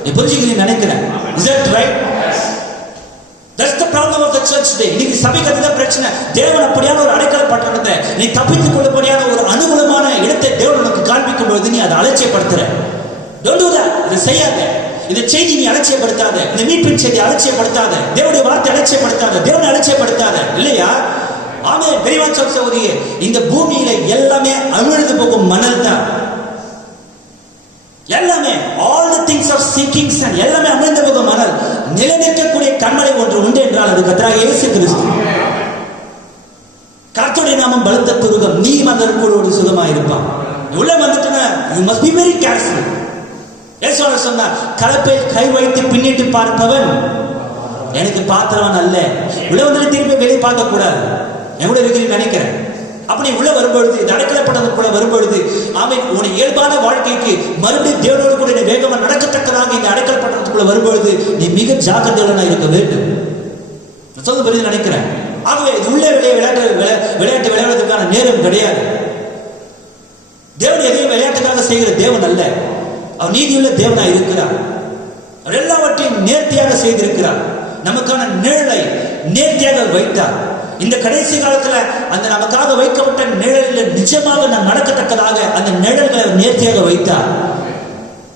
நீ புரிஞ்சுக்கிறீங்க நினைக்கிறேன். Is that right? That's the problem of the church today. இன்னைக்கு சபைக்கு அதுதான் பிரச்சனை. தேவன் அப்படியான ஒரு அடைக்கல பட்டணத்தை, நீ தப்பித்துக் கொள்ளப்படியான ஒரு அனுகூலமான இடத்தை தேவன் உனக்கு காண்பிக்கும் பொழுது நீ அதை அலட்சியப்படுத்துற. Don't do that. இதை செய்யாத. இந்த செய்தி நீ அலட்சியப்படுத்தாத, இந்த மீட்பின் செய்தி அலட்சியப்படுத்தாத, தேவனுடைய வார்த்தை அலட்சியப்படுத்தாத, தேவனை அலட்சியப்படுத்தாத, இல்லையா? ஆமென். பெரியவான் சகோதரியே, இந்த பூமியில எல்லாமே அமிழ்ந்து போகும் மணல் தான். எல்லாமே all the things of sinking sand, எல்லாமே அமிழ்ந்து போகும் மணல். நிலைநிற்கக்கூடிய கண்மலை ஒன்று உண்டு என்றால் அது கர்த்தராகிய இயேசு கிறிஸ்து. கர்த்தருடைய நாமம் பலத்த துருகம், நீ அதற்குள்ளோடு சுகமாயிருப்பான். உள்ள வந்துட்டனா you must be very careful. இயேசு சொன்னார், கலப்பையில் கை வைத்து பின்னிட்டு பார்ப்பவன் எனக்கு பாத்திரவன் அல்ல. உள்ள வந்து திருப்பி வெளியே பார்க்க கூடாது. என் கூட இருக்கிறீங்க நினைக்கிறேன். அப்படி உள்ள வரும்பொழுது, இந்த அடைக்கலப்பட்டதற்குள்ள வரும்பொழுது, ஆமென், உன்னுடைய இயல்பான வாழ்க்கைக்கு மறுபடியும் தேவனோடு கூட நீ வேகமா நடக்கத்தக்கதாக இந்த அடைக்கலப்பட்டதற்குள்ள வரும்பொழுது நீ மிக ஜாக்கிரதையுடன் இருக்க வேண்டும். சொல்ல புரியுது நினைக்கிறேன். ஆகவே உள்ளே வெளியே விளையாட்டு விளையாடுவதற்கான நேரம் கிடையாது. தேவன் எதையும் விளையாட்டுக்காக செய்கிற தேவன் அல்ல. அவர் நீதியுள்ள தேவனா இருக்கிறார். அவர் எல்லாவற்றையும் நேர்த்தியாக செய்திருக்கிறார். நமக்கான நிழலை நேர்த்தியாக வைத்தார். இந்த கடைசி காலத்துல அந்த நமக்காக வைக்கப்பட்ட நிழலில் நிஜமாக நாம் நடக்கத்தக்கதாக அந்த நிழல்களை நேர்த்தியாக வைத்தார்.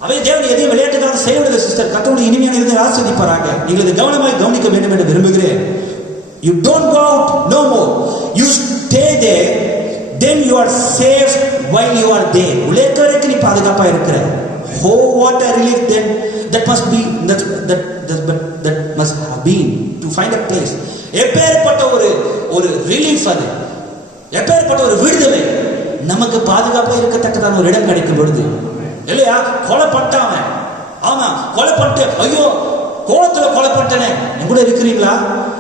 அவை தேவன் எதையும் விளையாட்டுக்காக செய்வதில்லை. சிஸ்டர், கர்த்தருடைய இனிமையான இருந்து ஆசீர்வதிப்பாராக. நீங்கள் இதை கவனமாய் கவனிக்க வேண்டும் என்று விரும்புகிறேன். You don't go out no more. You stay there, then you are safe while you are there. உலக வரைக்கும் நீ பாதுகாப்பா இருக்கிற. Oh, what a relief then that must be that must have been to find a place. எப்பேற்பட்ட ஒரு relief, அது எப்பேற்பட்ட ஒரு விடுதலை. நமக்கு பாதுகாப்பா இருக்கத்தக்கதான ஒரு இடம் கிடைக்கும் பொழுது, இல்லையா? கொலைப்பட்டாவன், ஆமா, கொலைப்பட்டு ஐயோ கோலத்துல கொலைப்பட்டனே, என் கூட இருக்கிறீங்களா?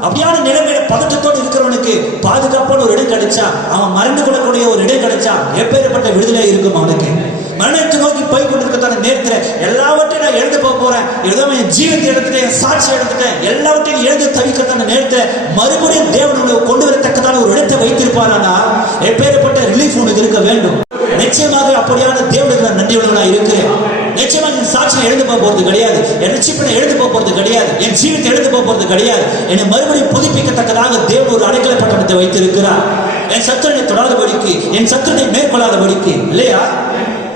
அப்படியான நிலைமையில பதட்டத்தோடு இருக்கிறவனுக்கு பாதுகாப்பான ஒரு இடம் கிடைச்சா, அவன் மறந்து கொள்ளக்கூடிய ஒரு இடம் கிடைச்சா எப்பேற்பட்ட விடுதலை இருக்கும் அவனுக்கு. மரணத்தை நோக்கி போய் கொண்டிருக்கத்தான நேரத்துல எல்லாவற்றையும் நான் எழுத போறேன், ஏதோ என் ஜீவத்தை எடுத்துட்டேன், என் சாட்சி எடுத்துட்டேன், எல்லாவற்றையும் எழுத தவிக்கத்தான நேரத்துல மறுபடியும் தேவன் உனக்கு கொண்டு வரத்தக்கதான ஒரு இடத்தை வைத்திருப்பாரானா எப்பேற்பட்ட ரிலீஃப் உனக்கு இருக்க வேண்டும். நிச்சயமாக அப்படியான தேவனுக்கு நான் நன்றியுள்ளவனாக இருக்கிறேன். நிச்சயமாக என் சாட்சியை எழுந்து போறது கிடையாது, என் ரட்சிப்பை எழுந்து போறது கிடையாது, என் ஜீவத்தை எழுந்து போறது கிடையாது. என்னை மறுபடியும் புதுப்பிக்கத்தக்கதாக தேவன் ஒரு அடைக்கல பட்டணத்தை வைத்திருக்கிறார். என் சத்துரனை தொடாதபடிக்கு, என் சத்துரனை மேற்கொள்ளாதபடிக்கு, இல்லையா?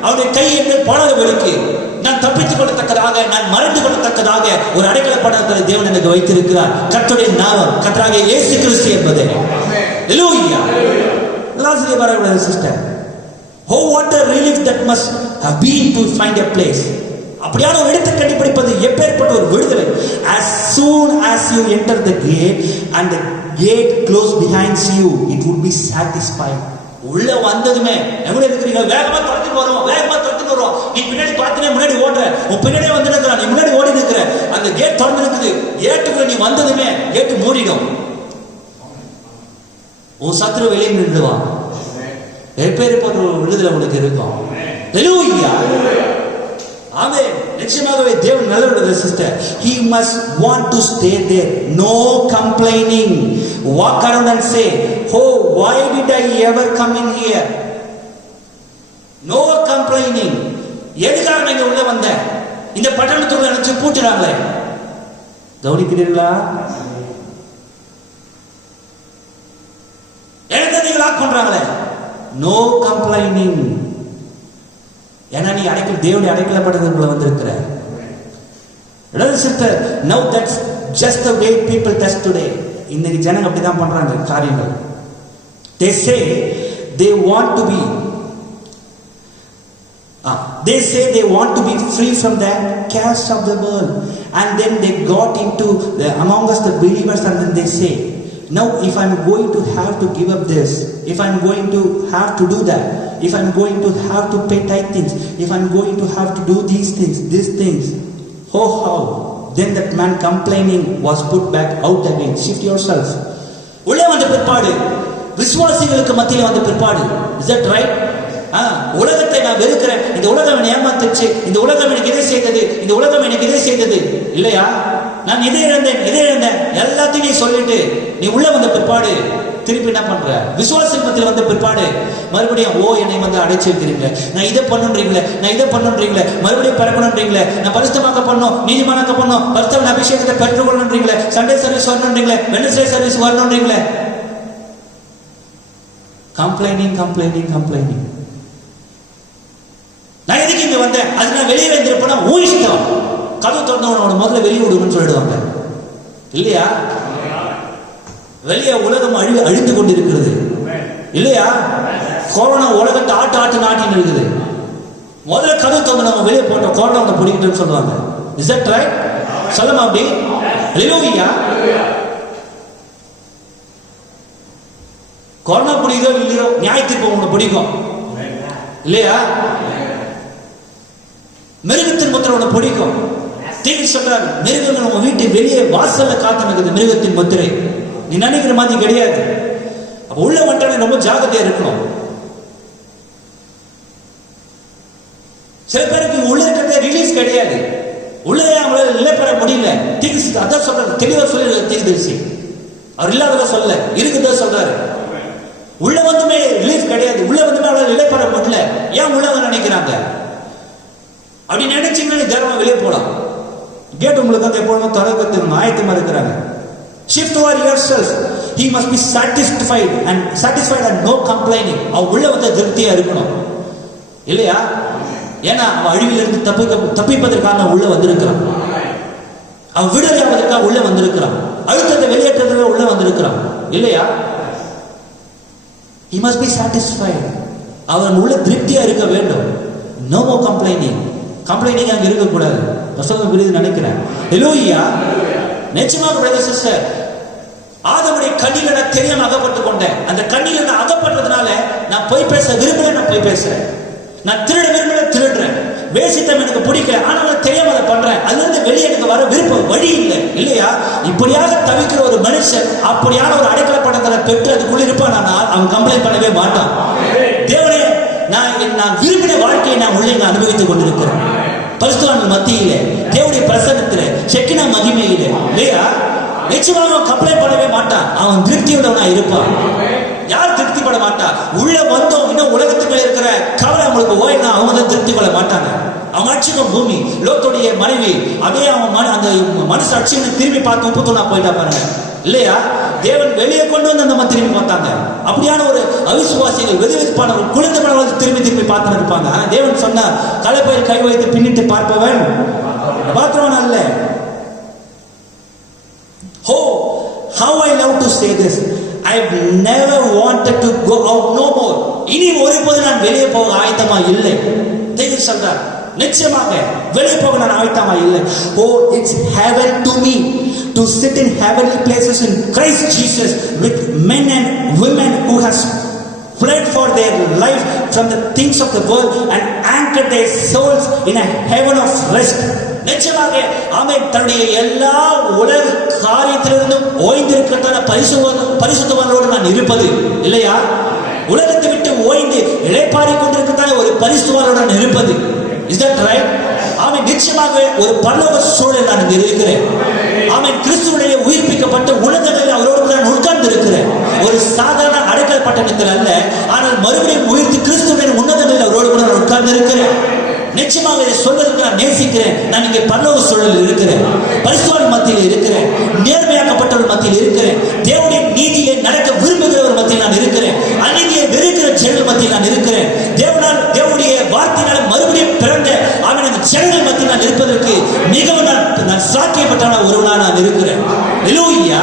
அவருடைய கை என் மேல் போடாதபடிக்கு, நான் தப்பித்துக் கொள்ளத்தக்கதாக, நான் மறைந்து கொள்ளத்தக்கதாக ஒரு அடைக்கல பட்டணத்தை தேவன் எனக்கு வைத்திருக்கிறார். கர்த்தருடைய நாமம் கர்த்தராகிய இயேசு கிறிஸ்து என்பதே. ஹல்லேலூயா. லாஸ்ட்லி வரக்கூடிய sister, oh what a relief that must have been to find a place. அப்படியான ஒரு இடத்தை கண்டுபிடிப்பது எப்பேற்பட்ட ஒரு விடுதலை. As soon as you enter the gate and the gate close behind you, it would be satisfied. உள்ள வந்ததுமே எவ்வளவு இருக்கிறீங்க, வேகமா துரத்தி போறோம், வேகமா துரத்தி போறோம். நீ பின்னாடி பார்த்தனே முன்னாடி ஓடுற, உன் பின்னாடியே வந்து நிற்கிற, நீ முன்னாடி ஓடி நிற்கிற, அந்த கேட் திறந்து இருக்குது. ஏட்டுக்குள்ள நீ வந்ததுமே கேட்டு மூடிடும். உன் சத்துரு வெளியே நின்றுவான். எப்பேற்பட்ட ஒரு விடுதலை உனக்கு இருக்கும். ஹல்லேலூயா. ஆமென். நிச்சயமாகவே தேவன் நல்லவர் sister. He must want to stay there. No complaining. Walk around and say, oh, why did I ever come in here? No complaining. எதுக்காக நான் உள்ள வந்தேன்? இந்த பட்டணத்துக்குள்ள நினைச்சு பூட்டுறாங்களே, கவனிக்கிறீர்களா? எழுத நீங்க லாக் பண்றாங்களே, நோ கம்ப்ளைனிங். ஏன்னா நீ தேவனுடைய அடைக்கலப்பட்டதுக்குள்ள வந்திருக்கிற. Now that's just the way people test today. இன்னைக்கு ஜனங்க அப்படிதான் பண்றாங்க காரியங்கள். They say they want to be free from the cares of the world, and then they got into among us the believers, and then they say, now if I'm going to have to give up this, if I'm going to have to do that, if I'm going to have to pay tithe things, if I'm going to have to do these things, oh how, then that man complaining was put back out again. Shift yourself. உள்ளே வந்த பிற்பாடு, விசுவாசிகளுக்கு மத்தியில் வந்த பிற்பாடு, is that right? உலகத்தை நான் வெறுக்கிறேன், இந்த உலகம் என்னை ஏமாத்துச்சு, இந்த உலகம் எனக்கு இதை செய்தது, இந்த உலகம் எனக்கு இதை செய்தது, இல்லையா? நான் இதை இழந்தேன் எல்லாத்தையும் நீ சொல்லிட்டு நீ உள்ள வந்த பிற்பாடு திருப்பி என்ன பண்ற? விசுவாசத்தில் வந்த பிற்பாடு மறுபடியும் என்னை வந்து அடைச்சு வைக்கிறீங்களே, நான் இதை பண்ணுன்றீங்களே, நான் இதை பண்ணுன்றீங்களே, மறுபடியும் பிறக்கணுன்றீங்களே, நான் பரிசுத்தமாக்க பண்ணணும், நீதிமானாக்க பண்ணணும், பரிசுத்தவன் அபிஷேகத்தை பெற்றுக்கொள்ளணுன்றீங்களே, சண்டே சர்வீஸ் வரணுன்றீங்களே, வெட்னஸ்டே சர்வீஸ் வரணுன்றீங்களே. கம்ப்ளைனிங். நான் எதுக்கு இங்க வந்தேன்? அது நான் வெளியே வந்திருப்பேன்னா இஷ்டம். கதவு திறந்தவன் அவனை முதல்ல வெளியே விடுங்கன்னு சொல்லிடுவாங்க இல்லையா? வெளியே உலகம் அழிந்து கொண்டிருக்கிறது இல்லையா? கொரோனா உலகத்தை ஆட்டு நாட்டின்னு இருக்குது. முதல்ல கதவு திறந்து நம்ம வெளியே போட்டோம், கொரோனா அவனை பிடிக்கிட்டுன்னு சொல்லுவாங்க. Is that right? சொல்லுமா அப்படி? ஹல்லேலூயா. கொரோனா பிடிக்குதோ இல்லையோ நியாயத்தீர்ப்பு உங்களை பிடிக்கும் இல்லையா? மிருகத்தின் முத்திரை உன்னை பிடிக்கும். தீர்ப்பு சொல்றாரு, மிருகங்கள் உங்க வீட்டு வெளியே வாசல்ல காத்து நடக்குது. மிருகத்தின் முத்திரை நீ நினைக்கிற மாதிரி கிடையாது. அப்ப உள்ள மட்டும் ரொம்ப ஜாகிரதையா இருக்கணும். சில பேருக்கு உள்ள இருக்கிறத ரிலீஸ் கிடையாது. உள்ளே அவங்களால நிலை பெற முடியல. தீர்ப்பு அதான் சொல்றாரு, தெளிவா சொல்லி தீர்ப்பு அவர் இல்லாதத சொல்ல இருக்குதா சொல்றாரு. உள்ள வந்துமே ரிலீஃப் கிடையாது. உள்ள வந்துமே அவளால் நிலை பெற முடியல. ஏன் உள்ள நினைக்கிறாங்க? அப்படி நினைச்சீங்கன்னா தைரியமா வெளியே போலாம். கேட் உங்களுக்கு எப்பொழுதும் தொடக்கத்தில் ஆயத்தமா இருக்கிறாங்க. Shift over yourself. He must be satisfied and no complaining. அவன் உள்ள வந்து திருப்தியா இருக்கணும் இல்லையா? ஏன்னா அவன் அழிவிலிருந்து தப்பிப்பதற்காக உள்ள வந்திருக்கிறான். அவன் விடுதலை ஆவதற்காக உள்ள வந்திருக்கிறான். அழுத்தத்தை வெளியேற்றதுக்காக உள்ள வந்திருக்கிறான் இல்லையா? He must be satisfied. அவன் உள்ள திருப்தியா இருக்க வேண்டும். No more complaining. கம்ப்ளைனிங் அங்க இருக்க கூடாது. வசனம் புரியுது நினைக்கிறேன். ஹல்லேலூயா. நிச்சயமாக பிரதர் சிஸ்டர், ஆதமுடைய கண்ணில நான் தெரியாம அகப்பட்டு கொண்டேன். அந்த கண்ணில நான் அகப்பட்டதுனால நான் போய் பேச விரும்பல, நான் போய் பேசுறேன். நான் திருட விரும்பல, திருடுறேன். வேசித்தம் எனக்கு பிடிக்கல, ஆனாலும் தெரியாம அதை பண்றேன். அதுல இருந்து வெளியே எனக்கு வர விருப்பம் வழி இல்லை இல்லையா? இப்படியாக தவிக்கிற ஒரு மனுஷன் அப்படியான ஒரு அடைக்கல படத்தை பெற்று அதுக்குள்ள இருப்பான், அவன் கம்ப்ளைண்ட் பண்ணவே மாட்டான். தேவனே, நான் விரும்பின வாழ்க்கையை நான் உள்ளே அனுபவித்துக் கொண்டிருக்கிறேன். பரிசுத்தவான்கள் மத்தியிலே, தேவனுடைய பிரசன்னத்திலே, செக்கினா மகிமையிலே இல்லையா? நிச்சயமாக அவன் கம்ப்ளைண்ட் பண்ணவே மாட்டான். அவன் திருப்தியுள்ளவனா இருப்பான். யார் திருப்தி பட மாட்டா? உள்ள வந்தோம் இன்னும் உலகத்துக்குள்ள இருக்கிற கவலை அவங்களுக்கு ஓய்னா அவங்க தான் திருப்தி கொள்ள மாட்டாங்க. அவன் அடிச்சுக்கும் பூமி. லோத்துடைய மனைவி அப்படியே அவன் அந்த மனசு அடிச்சுன்னு திரும்பி பார்த்து உப்புத்தூணா போயிட்டா பாருங்க இல்லையா? தேவன் வெளியே கொண்டு வந்து நம்ம திரும்பி பார்த்தாங்க. அப்படியான ஒரு அவிசுவாசிகள் வெதுவெதுப்பான ஒரு குழந்தை மனவாளர்கள் திரும்பி பார்த்து இருப்பாங்க. தேவன் சொன்னா, களைப்பயிர் கை வைத்து பின்னிட்டு பார்ப்பவன் பாத்திரவன் அல்ல. Oh, how I love to say this. I've never wanted to go out no more. இனி ஒருபோது நான் வெளியே போக ஆயத்தமா இல்லை. தேவன் சொல்றார், நிச்சயமாக வெளியே போக நான் ஆயத்தமா இல்லை. Oh, it's heaven to me to sit in heavenly places in Christ Jesus with men and women who has fled for their life from the things of the world and anchored their souls in a heaven of rest. நிச்சயமாக ஆமென். தன்னுடைய எல்லா உலக காரியத்திலிருந்தும் ஓய்ந்திருக்கிறதான பரிசுத்தவான்களோடு நான் இருப்பது இல்லையா? உலகத்தை விட்டு ஓய்ந்து இளைப்பாறி கொண்டிருக்கிறதான ஒரு பரிசுத்தவானோடு நான் இருப்பது. Is that right? ஆமென். நிச்சயமாக ஒரு பரலோக சூழல் நான் இருக்கிறேன். ஆமென். கிறிஸ்துவுடைய உயிர்ப்பிக்கப்பட்ட உலகங்களில் அவரோடு நான் உட்கார்ந்து இருக்கிறேன். ஒரு சாதாரண அடைக்கல் பட்டணத்தில் அல்ல, ஆனால் மறுபடியும் உயிர்த்து கிறிஸ்துவின் உன்னதங்களில் அவரோடு கூட நான் உட்கார்ந்து இருக்கிறேன். நிச்சயமாக இதை சொல்வதற்கு நான் நேசிக்கிறேன். நான் இங்கே பரலோக சூழலில் இருக்கிறேன். பரிசுத்தவான் மத்தியில் இருக்கிறேன். நேர்மையாக்கப்பட்டவர் மத்தியில் இருக்கிறேன். தேவனுடைய நீதியை நடக்க விரும்புகிறவர் மத்தியில் நான் இருக்கிறேன். அநீதியை வெறுக்கிற ஜனங்கள் மத்தியில் நான் இருக்கிறேன். தேவனுடைய வார்த்தையினால மறுபடியும் பிறந்த அவன் ஜனங்கள் மத்தியில் நான் இருப்பதற்கு மிகவும் நான் சாக்கியப்பட்டான ஒருவனாக நான் இருக்கிறேன். ஹல்லேலூயா.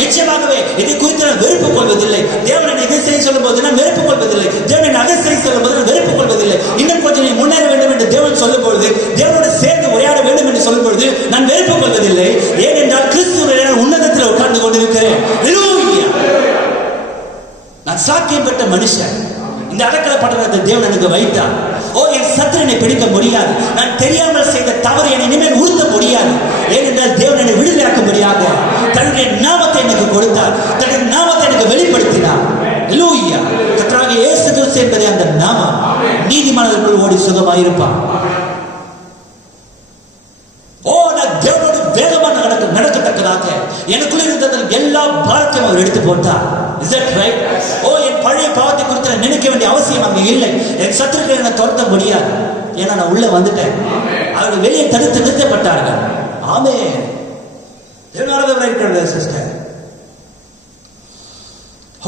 நிச்சயமாகவே இதை குறித்து நான் வெறுப்பு கொள்வதில்லை. தேவனை இதை செய்ய சொல்லும் போது நான் வெறுப்பு கொள்வதில்லை. தேவனை அதை செய்ய சொல்லும் போது நான் வெறுப்பு கொள்வதில்லை. இன்னும் கொஞ்சம் நீ முன்னேற வேண்டும் என்று தேவன் சொல்லும் பொழுது, தேவனோடு சேர்ந்து உரையாட வேண்டும் என்று சொல்லும் பொழுது நான் வெறுப்பு கொள்வதில்லை. ஏனென்றால் கிறிஸ்துவிலே நான் உன்னதத்தில் உட்கார்ந்து கொண்டிருக்கிறேன். ஹல்லேலூயா. நான் சாக்கியம் பெற்ற மனுஷன். இந்த அடைக்கல பட்டணத்தை தேவன் எனக்கு வைத்தார். ஓ, என் சத்துருவை பிடிக்க முடியாது. நான் தெரியாமல் செய்த தவறு என்னை இனிமேல் உறுத்த முடியாது. ஏனென்றால் தேவன் என்னை விடுதலையாக்கும்படியாக தன்னுடைய நாமத்தை எனக்கு கொடுத்தார். தன்னுடைய நாமத்தை எனக்கு வெளிப்படுத்தினார். ஹல்லேலூயா. கர்த்தராகிய இயேசு கிறிஸ்து என்பதே அந்த நாமம். நீதிமான்களுக்குள் ஓடி சுகமாயிருப்பான். ஓ, நான் தேவனோடு வேகமாக நடக்கத்தக்கதாக எனக்குள்ள இருந்த எல்லா பாரத்தையும் அவர் எடுத்து போட்டார். Is that right? ஓ, என் பழைய பாவத்தை குறித்து நான் நினைக்க வேண்டிய அவசியம் அங்கே இல்லை. என் சத்துருக்களை நான் துரத்த முடியாது. ஏன்னா நான் உள்ள வந்துட்டேன். அவர்கள் வெளியே தடுத்து நிறுத்தப்பட்டார்கள். ஆமென். தேவனாரதவராக இருக்கிறது sister.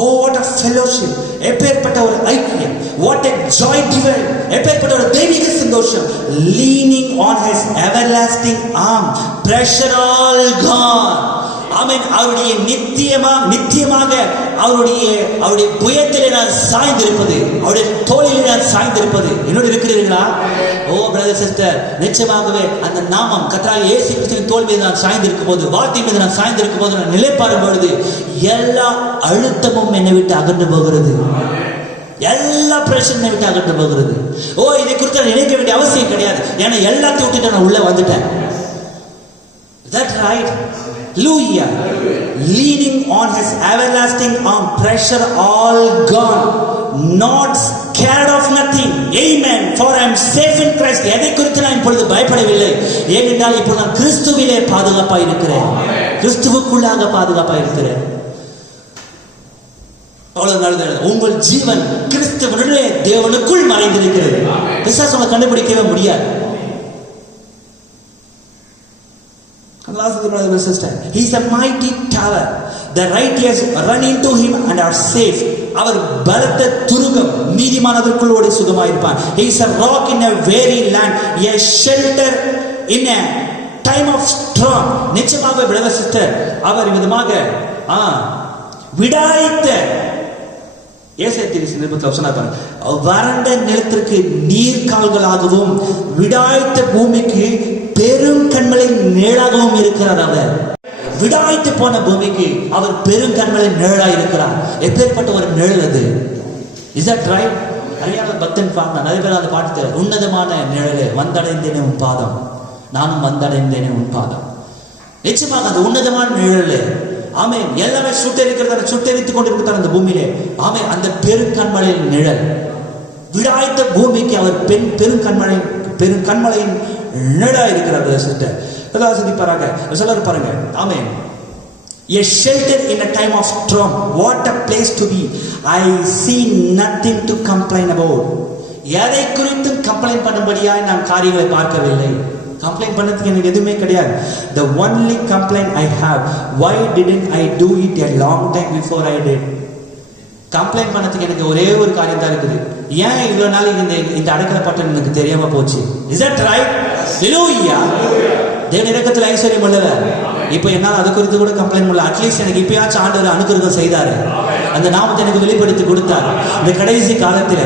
Oh, what a fellowship. எப்பேற்பட்ட ஒரு ஐக்கியம். What a joy divine. எப்பேற்பட்ட ஒரு தெய்வீக சந்தோஷம். Leaning on his everlasting arm. Pressure all gone. ஆமென். அவருடைய நித்தியமாக அவருடைய புயத்திலே நான் சாய்ந்திருப்பது, அவருடைய தோளிலே நான் சாய்ந்திருப்பது என்னோடு இருக்கிறீர்களா? ஓ பிரதர் சிஸ்டர், நிச்சயமாகவே அந்த நாமம் கர்த்தராகிய இயேசு கிறிஸ்துவின் தோள் மீது நான் சாய்ந்திருக்கும் போது, வார்த்தை மீது நான் சாய்ந்திருக்கும் போது, நான் நிலைப்பாடும் பொழுது எல்லா அழுத்தமும் என்னை விட்டு அகன்று போகிறது. எல்லா பிரச்சனை விட்டு அகன்று போகிறது. ஓ, இதை குறித்து நான் நினைக்க வேண்டிய அவசியம் கிடையாது. ஏன்னா எல்லாத்தையும் விட்டுட்டு நான் உள்ள வந்துட்டேன். That right? Hallelujah. Leaning on his everlasting arm, pressure all gone, not scared of nothing. Amen. For I am safe in Christ. எதை குறித்து நான் இப்பொழுது பயப்படவில்லை. ஏனென்றால் இப்பொழுது நான் கிறிஸ்துவிலே பாதுகாப்பாக இருக்கிறேன். கிறிஸ்துவுக்குள்ளாக பாதுகாப்பாக இருக்கிறேன். உங்கள் ஜீவன் கிறிஸ்துவனுடைய தேவனுக்குள் மறைந்திருக்கிறது. பிசாசு உங்களை கண்டுபிடிக்கவே முடியாது. Brother and sister, he is a mighty tower. The righteous run into him and are safe. அவர் பலத்த துருகம், நீதிமானதற்குள் ஓடி சுகமாயிருப்பான். He is a rock in a weary land, a shelter in a time of storm. நிச்சயமாக brother sister, அவர் விதமாக விடாய்த்த வறண்ட நிலத்திற்கு நீர்கால்களாகவும் விடாய்த்த பூமிக்கு பெரும் கண்மலை நிழலாகவும் இருக்கிறார். அவர் விடாய்த்து போன பூமிக்கு அவர் பெரும் கண்மலை நிழலாக இருக்கிறார். எப்பேற்பட்ட ஒரு நிழல் அது! Is that right? அறியாத பக்தன் பாடினார். நிறைய பேர் அந்த பாட்டு தெரியும். உன்னதமான நிழலே, வந்தடைந்தேனே உன் பாதம், நானும் வந்தடைந்தேனே உன் பாதம். நிச்சயமாக அந்த உன்னதமான நிழலே, ஆமென், எல்லாமே சுட்டெரிக்கிறத சுட்டெரித்துக் கொண்டிருக்கிறார் அந்த பூமியிலே. ஆமென், அந்த பெருங்கண்மலையின் நிழல். விடாய்த்த பூமிக்கு அவர் பெரும் கண்மலையின் நிழலா இருக்கிறார். சிஸ்டர் அதாவது சிந்திப்பாராங்க, சொல்ல பாருங்க. ஆமென். A shelter in a time of storm. What a place to be. I see nothing to complain about. எதை குறித்தும் கம்ப்ளைண்ட் பண்ணும்படியாய் நான் காரியங்களை பார்க்கவில்லை. கம்ப்ளைண்ட் பண்ணதுக்கு எனக்கு எதுவுமே கிடையாது. The only complaint I have, why didn't I do it a long time before I did? Complaint பண்ணதுக்கு எனக்கு ஒரே ஒரு காரியம் தான் இருக்குது. ஏன் இவ்வளவு நாள் இந்த அடைக்கல பட்டம் எனக்கு தெரியாம போச்சு? Is that right? Hallelujah. தேவன் இரக்கத்தில் ஐஸ்வர்யம் உள்ளவர். இப்போ என்னால் அது குறித்து கூட கம்ப்ளைண்ட் பண்ணல. அட்லீஸ்ட் எனக்கு இப்பயாச்சும் ஆண்டவர் அனுகிரகம் செய்தாரு. அந்த நாமத்தை எனக்கு வெளிப்படுத்தி கொடுத்தார். இந்த கடைசி காலத்தில்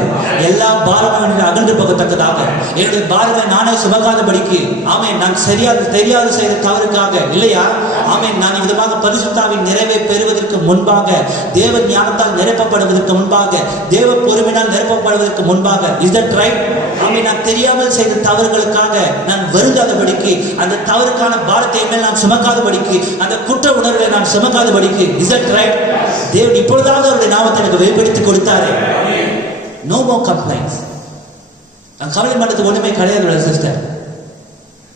எல்லா பாரமும் அகன்று போகத்தக்கதாக, என்னுடைய பாரத்தை நானே சுமக்காதபடிக்கு, ஆமென், நான் தெரியாது செய்த தவறுக்காக இல்லையா, ஆமென், நான் விதமாக பரிசுத்தாவின் நிறைவை பெறுவதற்கு முன்பாக, தேவ ஞானத்தால் நிரப்பப்படுவதற்கு முன்பாக, தேவ பொறுமையினால் நிரப்பப்படுவதற்கு முன்பாக, இஸ் தட் ரைட்? ஆமென், நான் தெரியாமல் செய்த தவறுகளுக்காக நான் வருந்தாதபடிக்கு, அந்த தவறுக்கான பாரத்தை மேல் நான் சுமக்காதபடிக்கு, அந்த குற்ற உணர்வை நான் சுமக்காதபடிக்கு, இஸ் தட் ரைட்? தேவன் இப்பொழுதாவது அவருடைய நாமத்தை எனக்கு வெளிப்படுத்தி கொடுத்தாரு. No more complaints. நான் கவலை பண்ணது ஒண்ணுமே கிடையாது sister.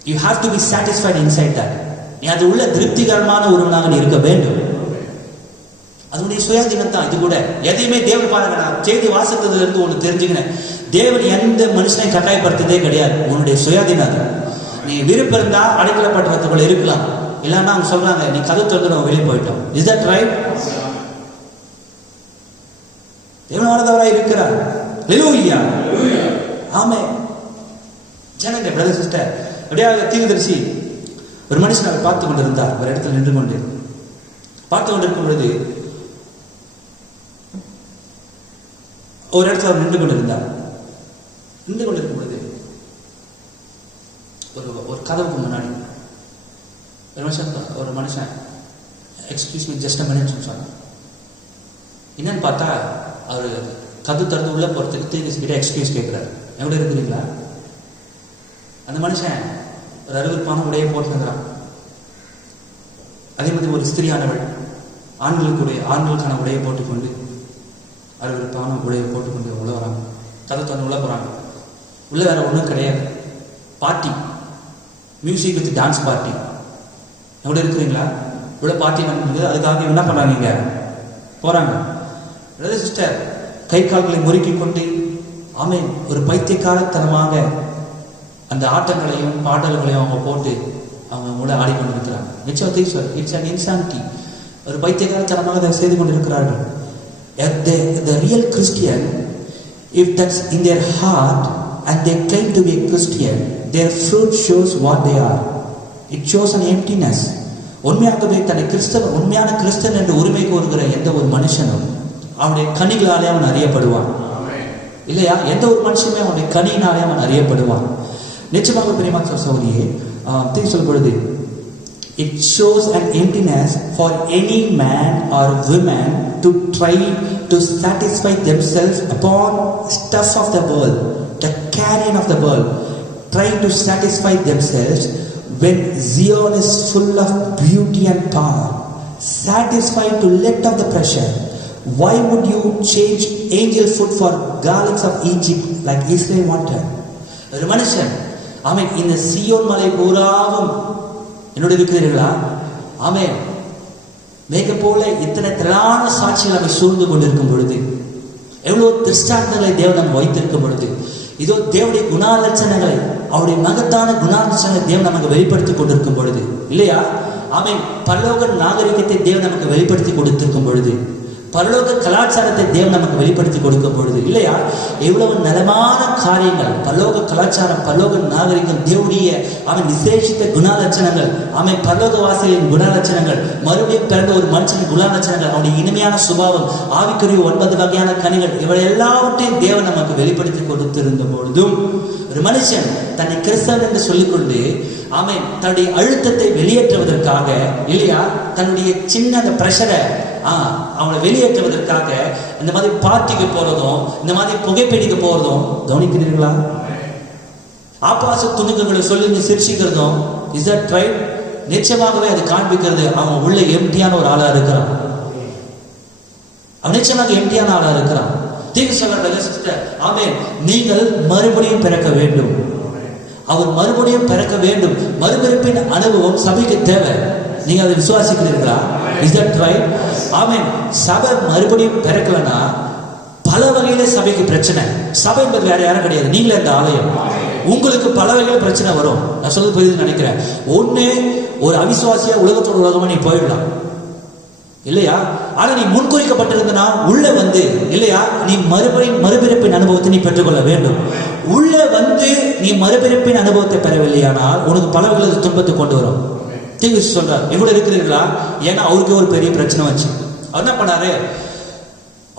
You have to be satisfied inside that. நீ அது உள்ள திருப்திகரமான ஒருவனாக நீ இருக்க வேண்டும். அதனுடைய சுயாதீனம் தான் இது கூட. எதையுமே தேவன் பாருங்க, நான் செய்தி வாசத்துல இருந்து ஒன்று தெரிஞ்சுக்கினேன். தேவன் எந்த மனுஷனை கட்டாயப்படுத்ததே கிடையாது. உன்னுடைய சுயாதீனம். நீ விருப்பம் இருந்தா அடைக்கல பட்டணத்துக்குள்ள இருக்கலாம், இல்லைன்னா அவங்க சொல்றாங்க நீ கதை திறந்து நம்ம வெளியே போயிட்டோம். Is that right? தேவனானவராய் இருக்கிறார். ஹல்லேலூயா. ஆமென். ஜனங்க பிரதர் சிஸ்டர், அப்படியே தீர்க்கதரிசி ஒரு மனுஷன் அவர் பார்த்து கொண்டிருந்தார். ஒரு இடத்துல நின்று கொண்டு பார்த்து கொண்டிருக்கும் பொழுது ஒரு இடத்துல அவர் நின்று கொண்டிருந்தார். நின்று கொண்டிருக்கும் பொழுது ஒரு கதவுக்கு முன்னாடி ஒரு மனுஷன் excuse me just a minute சொன்னார். என்னன்னு பார்த்தா அவர் கது திறந்து உள்ள போறதுக்கு தீர்க்கதரிசிகிட்ட எக்ஸ்கியூஸ் கேட்கிறார். எவ்வளோ இருக்கிறீங்களா? அந்த மனுஷன் ஒரு அருவருப்பான உடையை போட்டுக்கிறான். அதே மாதிரி ஒரு ஸ்திரியானவள் ஆண்களுக்கான உடையை போட்டுக்கொண்டு அருவருப்பான உடையை போட்டுக்கொண்டு உள்ள வராங்க. கதை திறந்து உள்ள போறாங்க. உள்ள வேற ஒன்றும் கிடையாது. Party, music with dance party. எவ்வளோ இருக்கிறீங்களா? இவ்வளோ பார்ட்டி நடக்குது. அதுக்காக என்ன பண்ணாங்க? இங்க போறாங்க. பிரதர் சிஸ்டர் கை கால்களை முறுக்கிக் கொண்டு, ஆமென், ஒரு பைத்தியக்காரத்தனமாக அந்த ஆட்டங்களையும் பாடல்களையும் அவங்க போட்டு அவங்க உள்ள ஆடிக்கொண்டிருக்கிறாங்க. நிச்சயம் இட்ஸ் அன் இன்சானிட்டி. ஒரு பைத்தியக்காரத்தனமாக அதை செய்து கொண்டிருக்கிறார்கள். The real Christian, if that's in their heart and they claim to be a Christian, their fruit shows what they are. It shows an emptiness. உண்மையாகவே தன்னை உண்மையான கிறிஸ்தவன் என்று உரிமை கோருகிற எந்த ஒரு மனுஷனும் அவனுடைய கனிகளாலே அவன் அறியப்படுவான். இல்லையா? எந்த ஒரு மனுஷனுமே அவனுடைய கனியினாலே அவன் அறியப்படுவான். நிச்சயமாக பிரியமான சகோதரியே, திருப்பி சொல்லும் பொழுது it shows an emptiness for any man or woman to try to satisfy themselves upon stuff of the world, the carrion of the world, trying to satisfy themselves when Zion is full of beauty and power, satisfied to let off the pressure. Why would you change angel food for garlics of Egypt like Israel wanted? ஒரு மனுஷன் ஆமென் இந்த Zion மலை பூராவும் என்னோட இருக்கிறீர்களா? ஆமென். மேக போல இத்தனை திரளான சாட்சிகள் நம்மை சூழ்ந்து கொண்டிருக்கும் பொழுது, எவ்வளவு திருஷ்டாந்தங்களை தேவன் நம்ம வைத்திருக்கும் பொழுது, இதோ தேவனுடைய குணாலட்சணங்களை, அவருடைய மகத்தான குணாலட்சணங்களை தேவன் நமக்கு வெளிப்படுத்தி கொண்டிருக்கும் பொழுது, இல்லையா? ஆமென். பரலோக நாகரிகத்தை தேவன் நமக்கு வெளிப்படுத்தி கொடுத்திருக்கும் பொழுது, பரலோக கலாச்சாரத்தை தேவன் நமக்கு வெளிப்படுத்தி கொடுக்கும் பொழுது, இல்லையா? எவ்வளவு நலமான காரியங்கள், பரலோக கலாச்சாரம், பரலோக நாகரிகம், தேவனுடைய அவன் விசேஷித்த குணாலட்சணங்கள், அவன் பரலோக வாசிகளின் குணாலட்சணங்கள், மறுபடியும் பிறந்த ஒரு மனுஷனின் குணாலட்சணங்கள், அவனுடைய இனிமையான சுபாவம், ஆவிக்குரிய 9 வகையான கனிகள், இவை எல்லாவற்றையும் தேவன் நமக்கு வெளிப்படுத்தி கொடுத்திருந்த பொழுதும் ஒரு மனுஷன் தன்னை கிறிஸ்தவன் என்று சொல்லிக்கொண்டு அவன் தன்னுடைய அழுத்தத்தை வெளியேற்றுவதற்காக, இல்லையா, தன்னுடைய சின்ன அந்த பிரஷரை அவனை வெளியேற்றுவதற்காக இந்த மாதிரி பார்ட்டிக்கு போறதும், இந்த மாதிரி புகைப்பிடிக்க போறதும் கவனிக்கிறீர்களா? ஆபாச துணுக்கங்களை சொல்லி சிரிச்சுக்கிறதும், இஸ் தட் ரைட்? நிச்சயமாகவே அது காண்பிக்கிறது அவன் உள்ள எம்டியான ஒரு ஆளா இருக்கிறான். அவன் நிச்சயமாக எம்டியான ஆளா இருக்கிறான். தீர்க்க சொல்ற ஆமென். நீங்கள் மறுபடியும் பிறக்க வேண்டும். அவர் மறுபடியும் பிறக்க வேண்டும். மறுபிறப்பின் அனுபவம் சபைக்கு தேவை. நீங்க அதை விசுவாசிக்கிறீர்களா? Is that right? ஆமென். சபை மறுபடியும் பிறக்கலனா பல வகையில சபைக்கு பிரச்சனை. சபை என்பது வேற யாரும் கிடையாது, நீங்களே இந்த ஆலயம். உங்களுக்கு பல வகையில பிரச்சனை வரும். நான் சொல்றது புரியுதுன்னு நினைக்கிறேன். ஒண்ணு, ஒரு அவிசுவாசியா உலகத்தோட உலகமா நீ போயிடலாம், இல்லையா? ஆனா நீ முன்குறிக்கப்பட்டிருந்தனா உள்ள வந்து, இல்லையா, நீ மறுபிறப்பின் அனுபவத்தை நீ பெற்றுக்கொள்ள வேண்டும். உள்ள வந்து நீ மறுபிறப்பின் அனுபவத்தை பெறவில்லையானால் உனக்கு பல வகையில் துன்பத்தை கொண்டு வரும். தீங்கு சொல்றார். எவ்வளவு இருக்கிறீர்களா? ஏன்னா அவருக்கு ஒரு பெரிய பிரச்சனை வச்சு அவர் என்ன பண்ணாரு,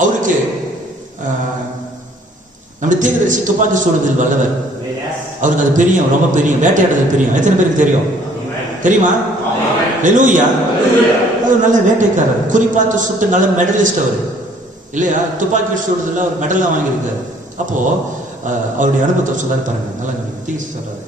அவருக்கு நம்ம தீர்க்கதரிசி துப்பாக்கி சூடுதல் வல்லவர். அவருக்கு அது பெரிய, ரொம்ப பெரிய வேட்டையாடுதல் பெரிய. எத்தனை பேருக்கு தெரியும்? தெரியுமா? ஹல்லேலூயா. அது நல்ல வேட்டைக்காரர், குறிப்பாத்து சுட்டு நல்ல மெடலிஸ்ட் அவர், இல்லையா? துப்பாக்கி சூடுதல் அவர் மெடலாம் வாங்கியிருக்காரு. அப்போ அவருடைய அனுபவத்தை சொல்றாரு பாருங்க, நல்லா தீர்க்க சொல்றாரு.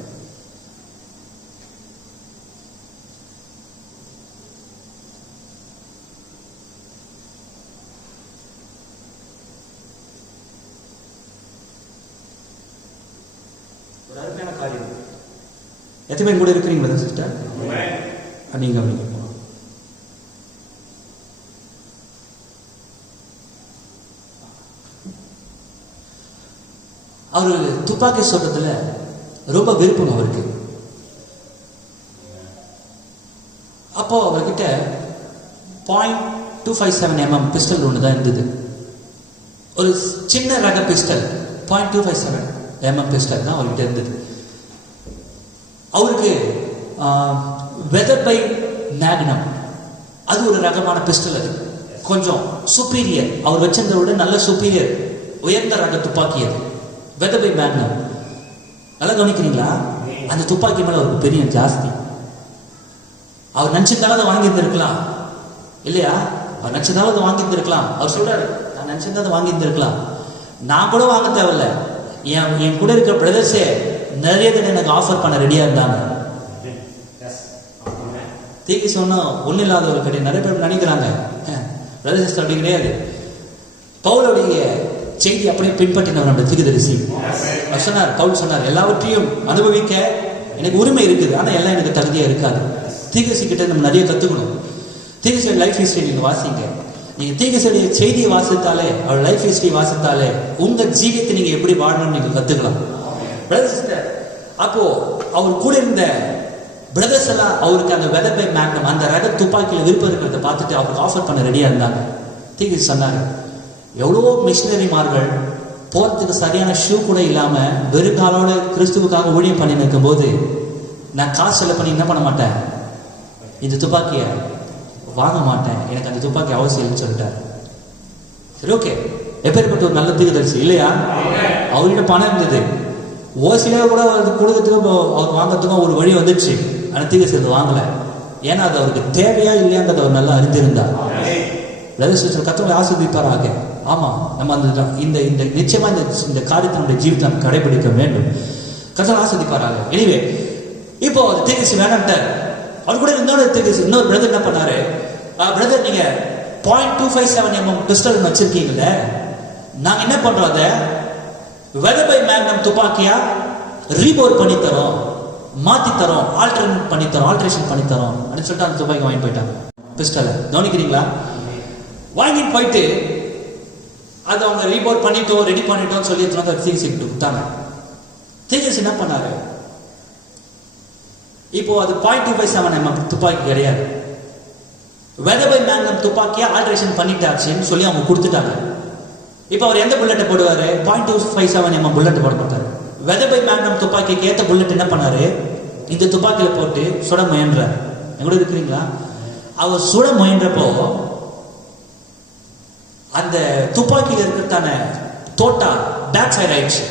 ஒரு அருமையான காரியம். எத்தனை பேர் கூட இருக்கிறீங்களா சிஸ்டர்? நீங்க அவரு துப்பாக்கி சொல்றதுல ரொம்ப விருப்பம் அவருக்கு. அப்போ அவர்கிட்ட 0.257 mm பிஸ்டல் ஒன்று தான் இருந்தது. ஒரு சின்ன ரக பிஸ்டல் 0.257 mm பிஸ்டல் தான் அவர்கிட்ட இருந்தது. அவருக்கு வெதர் பை மேக்னம் அது ஒரு ரகமான பிஸ்டல். அது கொஞ்சம் சுப்பீரியர், அவர் வச்சிருந்த விட நல்ல சுப்பீரியர், உயர்ந்த ரக துப்பாக்கி அது. Weatherby Magnum. நல்லா கவனிக்கிறீங்களா? அந்த துப்பாக்கி மேல அவருக்கு பெரிய ஜாஸ்தி. அவர் நினைச்சிருந்தாலும் அதை வாங்கியிருந்திருக்கலாம், இல்லையா? அவர் நினைச்சதாலும் அதை வாங்கியிருந்திருக்கலாம். அவர் சொல்றாரு, நான் நினைச்சிருந்தா அதை வாங்கியிருந்திருக்கலாம். நான் கூட வாங்க தேவையில்ல, என் கூட இருக்கிற பிரதர்ஸே நிறைய தடவை எனக்கு ஆஃபர் பண்ண ரெடியா இருந்தாங்க. தீக்கி சொன்னா ஒன்னும் இல்லாதவர் கிடையாது. நிறைய பேர் நினைக்கிறாங்க பிரதர்ஸ் அப்படி கிடையாது. பவுலுடைய செய்தி அப்படியே பின்பற்றினவர் நம்ம தீர்க்கதரிசி. சொன்னார், பவுல் சொன்னார், எல்லாவற்றையும் அனுபவிக்க எனக்கு உரிமை இருக்குது, ஆனா எல்லாம் எனக்கு தகுதியா இருக்காது. தீர்க்கதரிசி கிட்ட நம்ம நிறைய கத்துக்கணும். தீர்க்கதரிசி லைஃப் ஹிஸ்டரி நீங்க வாசிங்க. நீங்க தீர்க்கதரிசியுடைய செய்தியை வாசித்தாலே, அவர் லைஃப் ஹிஸ்டரி வாசித்தாலே உங்க ஜீவியத்தை நீங்க எப்படி வாழணும்னு நீங்க கத்துக்கலாம். அப்போ அவர் கூட இருந்த பிரதர்ஸ் எல்லாம் அவருக்கு அந்த வெதர் பை மேக்னம் அந்த ரக துப்பாக்கியில விருப்பம் இருக்கிறத பார்த்துட்டு அவருக்கு ஆஃபர் பண்ண ரெடியா இருந்தாங்க. தீர்க்கதரிசி சொன்னாரு, எவ்வளோ மிஷினரிமார்கள் போகிறதுக்கு சரியான ஷூ கூட இல்லாமல் வெறும் காலோட கிறிஸ்துவுக்காக ஊழியம் பண்ணி நிற்கும் போது நான் காசு செலவு பண்ணி என்ன பண்ண மாட்டேன், இந்த துப்பாக்கியை வாங்க மாட்டேன், எனக்கு அந்த துப்பாக்கி அவசியம் இல்லைன்னு சொல்லிட்டார். சரி, ஓகே, எப்பேற்பட்ட ஒரு நல்ல தீர்க்கதரிசி இல்லையா? அவர்கிட்ட பணம் இருந்தது, ஓசில கூட கொடுக்கறதுக்கும் அவர் வாங்கிறதுக்கும் ஒரு வழி வந்துடுச்சு. ஆனால் தீர்க்கதரிசி வாங்கலை. ஏன்னா அது அவருக்கு தேவையா இல்லையான்றதை அவர் நல்லா அறிந்திருந்தார். கத்தவங்களை ஆசிர்வதிப்பாராக. ஆமாம், நம்ம அந்த இந்த இந்த நிச்சயமா இந்த காரியத்தினுடைய ஜீவிதத்தை நம்ம கடைபிடிக்க வேண்டும். கத்தவங்களை ஆசிர்வதிப்பாராக. எனிவே, இப்போ தீர்க்கதரிசி வேணான்ட்டார். அவர் கூட இன்னொரு பிரதர் என்ன பண்ணாரு, பிரதர் நீங்க 0.257 mm பிஸ்டல் வச்சிருக்கீங்கல்ல, நாங்க என்ன பண்றோம், அதை வெதர் பை மேக்னம் துப்பாக்கியா ரீபோர் பண்ணி தரோம், மாத்தி தரோம், ஆல்ட்ரேஷன் பண்ணி தரோம் அப்படின்னு சொல்லிட்டு அந்த துப்பாக்கி வாங்கி போயிட்டாங்க. பிஸ்டலை கவனிக்கிறீங்களா? வாங்கிட்டு போயிட்டு அதை அவங்க ரீபோர் பண்ணிட்டோம், ரெடி பண்ணிட்டோம் சொல்லி தீர்க்கதரிசி கொடுத்தாங்க. தீர்க்கதரிசி என்ன பண்ணாரு, இப்போ அது 0.257 mm துப்பாக்கி கிடையாது, வெதர் பை மேக்னம் துப்பாக்கியா ஆல்ட்ரேஷன் பண்ணிட்டாச்சுன்னு சொல்லி அவங்க கொடுத்துட்டாங்க. இப்போ அவர் எந்த புல்லட்டை போடுவாரு? 0.257 mm புல்லட் போட மாட்டாரு. வெதர் பை மேக்னம் துப்பாக்கிக்கு ஏற்ற புல்லட் என்ன பண்ணாரு, இந்த துப்பாக்கியில போட்டு சுட முயன்றார். எங்கூட இருக்கிறீங்களா? அவர் சுட முயன்றப்போ அந்த துப்பாக்கியில் இருக்கிறதான தோட்டா பேக் சைட் ஆயிடுச்சு.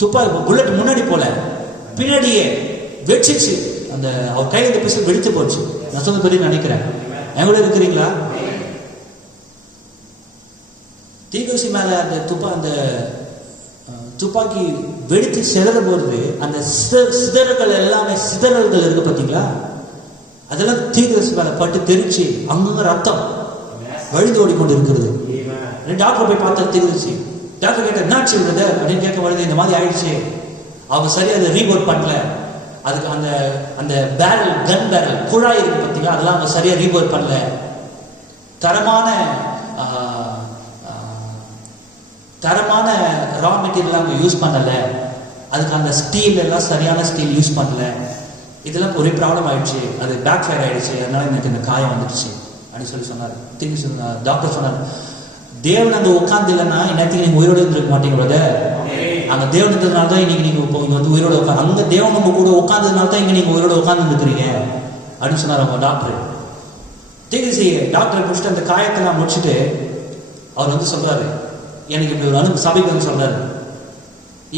துப்பாக்கி புல்லட் முன்னாடி போல பின்னாடியே வெடிச்சிச்சு. அந்த அவர் கையில் இருந்த பிஸ்டல் வெடித்து போச்சு. நான் சொல்ல பெரிய நினைக்கிறேன். எங்கூட இருக்கிறீங்களா? தீர்க்கதரிசி மேல அந்த துப்பாக்கி வெடித்து சிதற போது அந்த சிதறல்கள் எல்லாமே சிதறல்கள் இருக்கு பார்த்தீங்களா, அதெல்லாம் தீர்க்கதரிசி மேல பட்டு தெரிச்சு அங்கங்க ரத்தம் வழிந்து ஓடிக்கொண்டு இருக்கிறது. டாக்டர் போய் பார்த்தா தீர்க்கதரிசி, டாக்டர் கேட்ட என்னாச்சு பிரதர் அப்படின்னு கேட்க வருது, இந்த மாதிரி ஆயிடுச்சு, அவங்க சரியா அதை ரீபோர்ட் பண்ணல, அதுக்கு அந்த அந்த பேரல் கன் பேரல் குழாய் இருக்கு பார்த்தீங்களா, அதெல்லாம் அவங்க சரியா ரீபோர்ட் பண்ணல, தரமான ரா மெட்டீரியல் அவங்க யூஸ் பண்ணல, அதுக்கு அந்த ஸ்டீல் எல்லாம் சரியான ஸ்டீல் யூஸ் பண்ணல, இதெல்லாம் ஒரே ப்ராப்ளம் ஆயிடுச்சு, அது பேக் ஃபயர் ஆயிடுச்சு, அதனால எனக்கு இந்த காயம் வந்துடுச்சு அப்படின்னு சொல்லி சொன்னார். திரும்பி சொன்னார், டாக்டர் சொன்னார், தேவன் அங்கே உட்காந்து இல்லைன்னா இன்னத்துக்கு நீங்க உயிரோடு இருந்திருக்க மாட்டீங்க பிரதர். அங்க தேவன் இருந்ததுனால தான் இன்னைக்கு நீங்க இங்க வந்து உயிரோட உட்காந்து, அங்க தேவன் நம்ம கூட உட்காந்ததுனால தான் இங்க நீங்க உயிரோட உட்காந்து இருக்கிறீங்க அப்படின்னு சொன்னார் அவங்க டாக்டர். தீர்க்கதரிசி டாக்டரை பிடிச்சிட்டு அந்த காயத்தெல்லாம் முடிச்சுட்டு அவர் வந்து சொல்றாரு, எனக்கு இப்படி ஒரு சபைக்கு வந்து சொல்றாரு,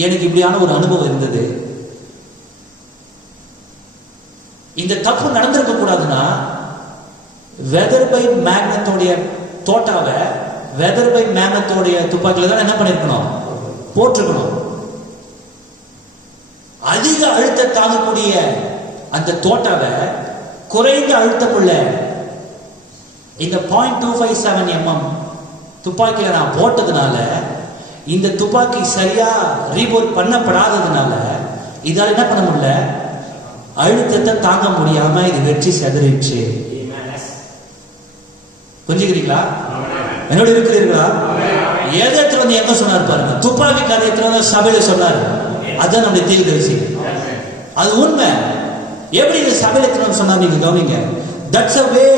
எனக்கு இப்படியான ஒரு அனுபவம் இருந்தது, இந்த தப்பு நடந்திருக்க கூடாதுன்னா வெதர் பை மேக்னத்தோடைய தோட்டாவை வெதர் பை மேக்னத்தோடைய துப்பாக்கியில தான் என்ன பண்ணிருக்கணும், போட்டிருக்கணும். அதிக அழுத்த தாங்கக்கூடிய அந்த தோட்டாவை குறைந்த அழுத்தமுள்ள இந்த 0.257 mm துப்பாக்கியில நான் போட்டதுனால, இந்த துப்பாக்கி சரியா ரீபோர்ட் பண்ணப்படாததுனால இதால என்ன பண்ண முடியல, அழுத்தத்தை தாங்க முடியாம இது வெற்றி செதறிடுச்சு. புரிஞ்சுக்கிறீங்களா? என்னோட இருக்கிறீர்களா? எதத்துல வந்து எங்க சொன்னார் பாருங்க, துப்பாக்கி காரியத்துல வந்து சபையில சொன்னார். அதான் நம்முடைய தீர்க்கதரிசி, அது உண்மை. எப்படி இந்த சபையில சொன்னார் நீங்க கவனிங்க. That's a way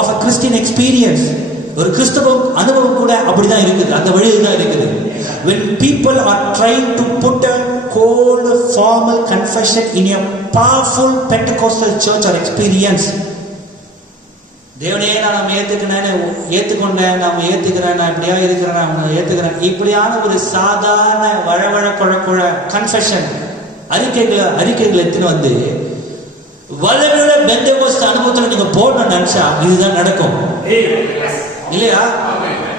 of a Christian experience. ஒரு கிறிஸ்தவ அனுபவம் கூட அப்படிதான் இருக்குது, அந்த வழியில் தான் இருக்குது. When people are trying to put a cold formal confession in a powerful Pentecostal church or experience, தேவனே நான் ஏத்துக்கொண்டேன், நான் ஏத்துக்கிறேன், நான் இப்படியா இருக்கிறேன், நான் ஏத்துக்கிறேன், இப்படியான ஒரு சாதாரண வழவழ குழ கன்ஃபெஷன் அறிக்கைகளை எடுத்துன்னு வந்து வளவிட பெந்தேகோஸ்து அனுபவத்தில் நீங்க போடணும்னு நினைச்சா இதுதான் நடக்கும் இல்லையா?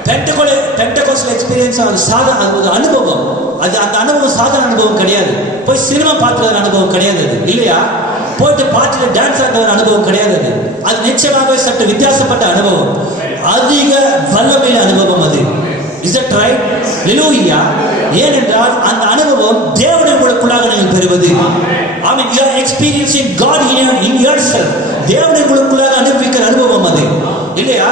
பெண்டகோஸ்டல் எக்ஸ்பீரியன்ஸ் அது ஒரு அனுபவம், அது அந்த அனுபவம் சாதாரண அனுபவம் கிடையாது. போய் சினிமா பார்க்குற அனுபவம் கிடையாது அது இல்லையா? போயிட்டு பாட்டில் டான்ஸ் ஆடுற ஒரு அனுபவம் கிடையாது அது நிச்சயமாகவே சற்று வித்தியாசப்பட்ட அனுபவம், அதிக வல்லமையில அனுபவம் அது. Is that right? ஹல்லேலூயா. ஏனென்றால் அந்த அனுபவம் தேவனை உங்களுக்குள்ளாக நீங்கள் பெறுவது. I mean, you are experiencing God in yourself. தேவனை உங்களுக்குள்ளாக அனுபவிக்கிற அனுபவம் அது இல்லையா?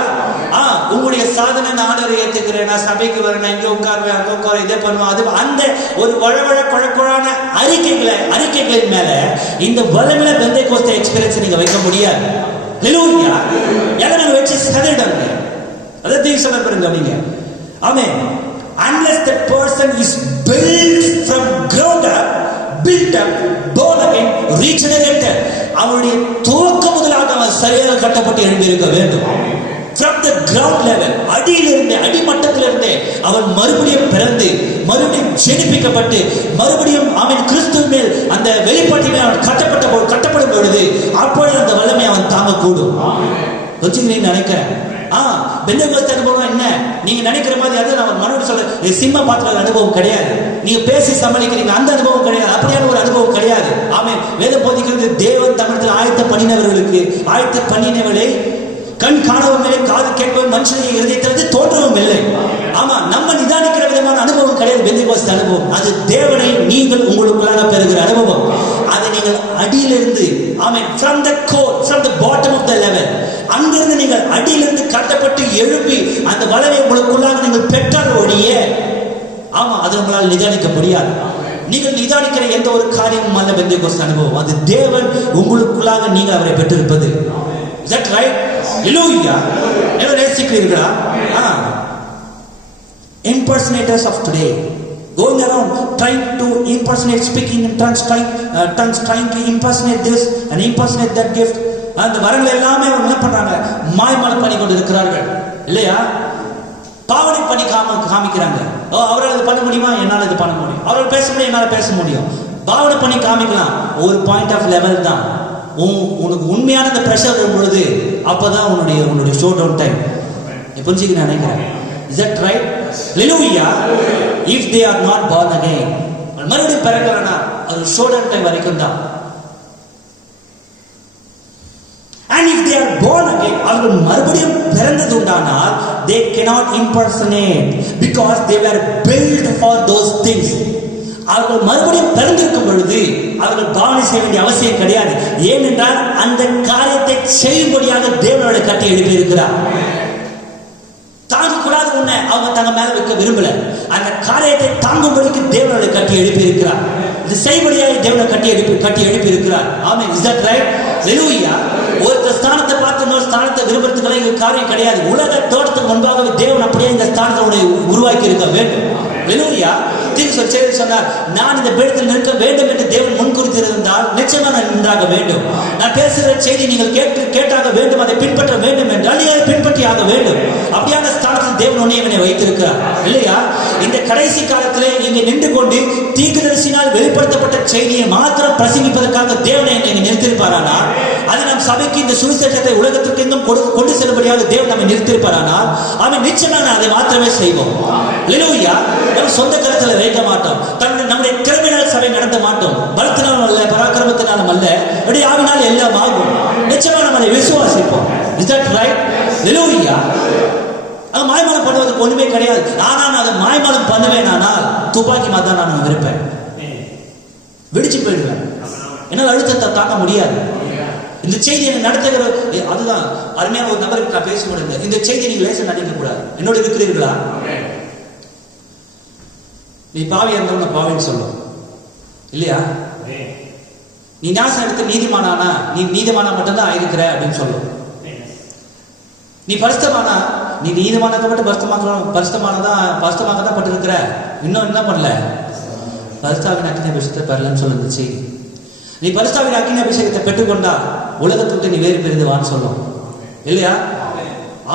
உங்களுடைய சாதனை நானரை ஏற்றுக்கிறேன், நான் சபைக்கு வரேன், இங்கே உட்காருவேன், அங்கே உட்கார, இதை பண்ணுவேன், அது அந்த ஒரு வழவழ குழக்குழான அறிக்கைகளின் மேல இந்த வளமில பெந்தேகோஸ்து எக்ஸ்பீரியன்ஸ் நீங்க வைக்க முடியாது. ஹல்லேலூயா. எல்லாம் நீங்க வச்சு சதறிடாங்க. அதை தீர்க்க சொல்ல பாருங்க. நீங்க Amen. Unless that person is built from ground up, built up, born again, regenerated, அவருடைய துவக்க முதலாக அவன் சரியாக கட்டப்பட்டு எழும்பி இருக்க வேண்டும். From the ground level, அடியிலிருந்து, அடிமட்டத்திலிருந்து அவன் மறுபடியும் பிறந்து, மறுபடியும் ஜெனிப்பிக்கப்பட்டு, மறுபடியும் அவன் கிறிஸ்துவின் மேல் அந்த வெளிப்பாட்டின் மேல் அவன் கட்டப்படும் பொழுது அப்பொழுது அந்த வல்லமை அவன் தாங்கக்கூடும். கொஞ்சம் நினைக்கிறேன். பெந்தேகோஸ்தே அனுபவம் என்ன? நீங்க நினைக்கிற மாதிரி அது நான் மறுபடியும் சொல்ல சினிமா பார்த்த அனுபவம் கிடையாது. நீங்க பேசி சமாளிக்கிறீங்க அந்த அனுபவம் கிடையாது. அப்படியான ஒரு அனுபவம் கிடையாது. ஆமென். வேதம் போதிக்கிறது தேவன் தமிழத்தில் ஆயத்த பண்ணினவர்களுக்கு, ஆயத்த பண்ணினவளை கண் காணவும் இல்லை, காது கேட்கவும், மனுஷனை இருதயத்திலிருந்து தோன்றவும் இல்லை. ஆமா, நம்ம நிதானிக்கிற விதமான அனுபவம் கிடையாது பெந்தேகோஸ்தே அனுபவம். அது தேவனை நீங்கள் உங்களுக்குள்ளாக பெறுகிற அனுபவம். அதை நீங்கள் அடியிலிருந்து, ஆமென், from the core, from the bottom of the level, அங்கிருந்து நீங்கள் அடியிலிருந்து கட்டப்பட்டு எழுப்பி அந்த வளரை உங்களுக்குள்ளாக நீங்கள் பெற்றால் ஒழிய, ஆமா, அது உங்களால் நிதானிக்க முடியாது. நீங்கள் நிதானிக்கிற எந்த ஒரு காரியமும் அல்ல பெந்தேகோஸ்தே அனுபவம். அது தேவன் உங்களுக்குள்ளாக நீங்கள் அவரை பெற்றிருப்பது. Is that right? Hallelujah. எல்லாம் நேசிக்கிறீர்களா? Impersonators of today going around trying to impersonate, speaking in tongues, trying to impersonate this and impersonate that gift. அந்த வரங்கள் எல்லாமே அவங்க என்ன பண்றாங்க? மாய்மாலம் பண்ணி கொண்டு இருக்கிறார்கள் இல்லையா? பாவனை பண்ணி காமிக்கிறாங்க. அவரால் இது பண்ண முடியுமா? என்னால் இது பண்ண முடியும். அவரால் பேச முடியும், என்னால் பேச முடியும். பாவனை பண்ணி காமிக்கலாம். ஒரு பாயிண்ட் ஆஃப் லெவல் தான். உனக்கு உண்மையான அந்த பிரஷர் வரும் பொழுது அப்பதான் உன்னுடைய ஷோ டவுன் டைம். புரிஞ்சுக்க நினைக்கிறேன். Is that right? Hallelujah. If they are not born again, மறுபடியும் பிறக்கலனா அது ஷோ டவுன் டைம் வரைக்கும் தான். And if they are born again, அவர்கள் மறுபடியும் பிறந்தது உண்டானால் they cannot impersonate because they were built for those things. அவர்கள் மறுபடியும் பிறந்திருக்கும் பொழுது அவர்கள் பாவனை செய்ய வேண்டிய அவசியம் கிடையாது. ஏனென்றால் அந்த காரியத்தை செய்யும்படியாக தேவனோட கட்டி எழுப்பி இருக்கிறார். தாங்கக்கூடாது உன்னை அவங்க தங்க மேல வைக்க விரும்பல. அந்த காரியத்தை தாங்கும்படிக்கு தேவனோட கட்டி எழுப்பி இருக்கிறார். இது செய்யும்படியாக தேவனை கட்டி எழுப்பி இருக்கிறார். ஆமென். Is that right? Hallelujah. ஒரு ஸ்தானத்தை பார்த்து இன்னொரு ஸ்தானத்தை விரும்புறதுக்கெல்லாம் இங்க காரியம் கிடையாது. உலக தோட்டத்துக்கு முன்பாகவே தேவன் அப்படியே இந்த ஸ்தானத்தை உருவாக்கி இருக்க வேண்டும். Hallelujah. சொன்னார், நான் இந்த பீடத்தில் நிற்க வேண்டும் என்று தேவன் முன்குறித்திருந்தால் நிச்சயமா நான் நின்றாக வேண்டும். நான் பேசுகிற செய்தி நீங்கள் கேட்டாக வேண்டும், அதை பின்பற்ற வேண்டும் என்றால் நீ அதை பின்பற்றி ஆக வேண்டும். அப்படியான ஸ்தானத்தில் தேவன் உன்னை வைத்திருக்கிறார் இல்லையா? இந்த கடைசி காலத்திலே இங்கே நின்று கொண்டு தீர்க்கதரிசியினால் வெளிப்படுத்தப்பட்ட செய்தியை மாத்திரம் பிரசங்கிப்பதற்காக தேவனை இங்கே நிறுத்திருப்பாரானால், அது நம் சபைக்கு இந்த சுவிசேஷத்தை உலகத்திற்கு இன்னும் கொண்டு செல்லும்படியாக தேவன் நம்மை நிறுத்திருப்பாரானால் அவன் நிச்சயமாக அதை மாத்திரமே செய்வோம். ஹல்லேலூயா. நம்ம சொந்த கருத்துல வைக்க மாட்டோம். நம்முடைய திறமையினால் சபை நடத்த மாட்டோம். பலத்தினாலும் அல்ல, பராக்கிரமத்தினாலும் அல்ல, ஆவினால் எல்லாம் ஆகும். நிச்சயமா நம்ம அதை விசுவாசிப்போம். Is that right? ஹல்லேலூயா. அது மாய்மாலம் பண்ணுவதற்கு ஒண்ணுமே கிடையாது. ஆனா நான் அதை மாய்மாலம் பண்ணுவேன், ஆனால் துப்பாக்கி மாதிரி நான் இருப்பேன், வெடிச்சு போயிடுவேன். என்னால் அழுத்தத்தை தாக்க முடியாது. இந்த செய்தியை நடத்துகிற அதுதான் அருமையான ஒரு நபருக்கு நான் பேச முடியாது. இந்த செய்தியை நீங்க லேசா நடிக்க கூடாது. என்னோட இருக்கிறீர்களா? நீ பாவியா இருந்தாலும் நான் பாவின்னு சொல்லும் இல்லையா? நீ ஞாசம் எடுத்து நீதிமானானா நீ நீதிமானா மட்டும்தான் ஆயிருக்கிற அப்படின்னு சொல்லும். நீ பரிசுத்தமானா நீ நீதிமானத்தை மட்டும் பரிசுத்தமாக தான் பட்டிருக்கிற, இன்னும் என்ன பண்ணல, பரிசுத்தாவின் அக்கினி அபிஷேகத்தை பெறலன்னு சொல்லுங்க செய்தி. நீ பரிசுத்தாவின் அக்கினி அபிஷேகத்தை பெற்றுக்கொண்டா உலகத்துக்கு நீ வேறு பிரிந்துவான்னு சொல்லும் இல்லையா?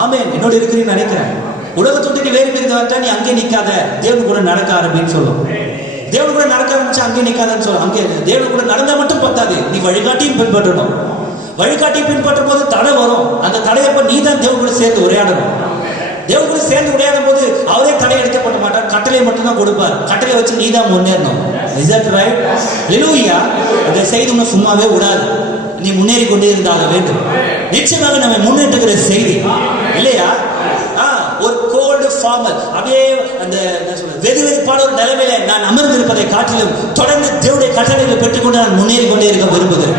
ஆமென். என்னோட இருக்கிறீன்னு நினைக்கிறேன். உலகத்துக்கு நீ வேறு பிரிந்து வந்தா நீ அங்கே நிக்காத, தேவன் கூட நடக்க ஆரம்பின்னு சொல்லும். தேவன் கூட நடக்க ஆரம்பிச்சா அங்கே நிக்காதன்னு சொல்லும். அங்கே தேவன் கூட நடந்தா மட்டும் பத்தாது, நீ வழிகாட்டியும் பின்பற்றணும். வழிகாட்டி பின்பற்றும் போது தடை வரும். அந்த தடையப்ப நீ தான் தேவன் கூட சேர்ந்து உரையாடணும். தேவன் கூட சேர்ந்து உரையாடும் போது அவரே தடை எடுக்கப்பட மாட்டார், கட்டளையை மட்டும் தான் கொடுப்பார். கட்டளை வச்சு நீ தான் முன்னேறணும். Is that right? Hallelujah. அதை செய்து சும்மாவே விடாது, நீ முன்னேறி கொண்டே இருந்தாக வேண்டும். நிச்சயமாக நம்ம முன்னேற்றுகிற செய்தி இல்லையா? ஒரு கோல்டு ஃபார்மல் அப்படியே அந்த வெது வெதுப்பான ஒரு நிலைமையில நான் அமர்ந்திருப்பதை காட்டிலும் தொடர்ந்து தேவனுடைய கட்டளைகளை பெற்றுக்கொண்டு நான் முன்னேறி கொண்டே இருக்க விரும்புகிறேன்.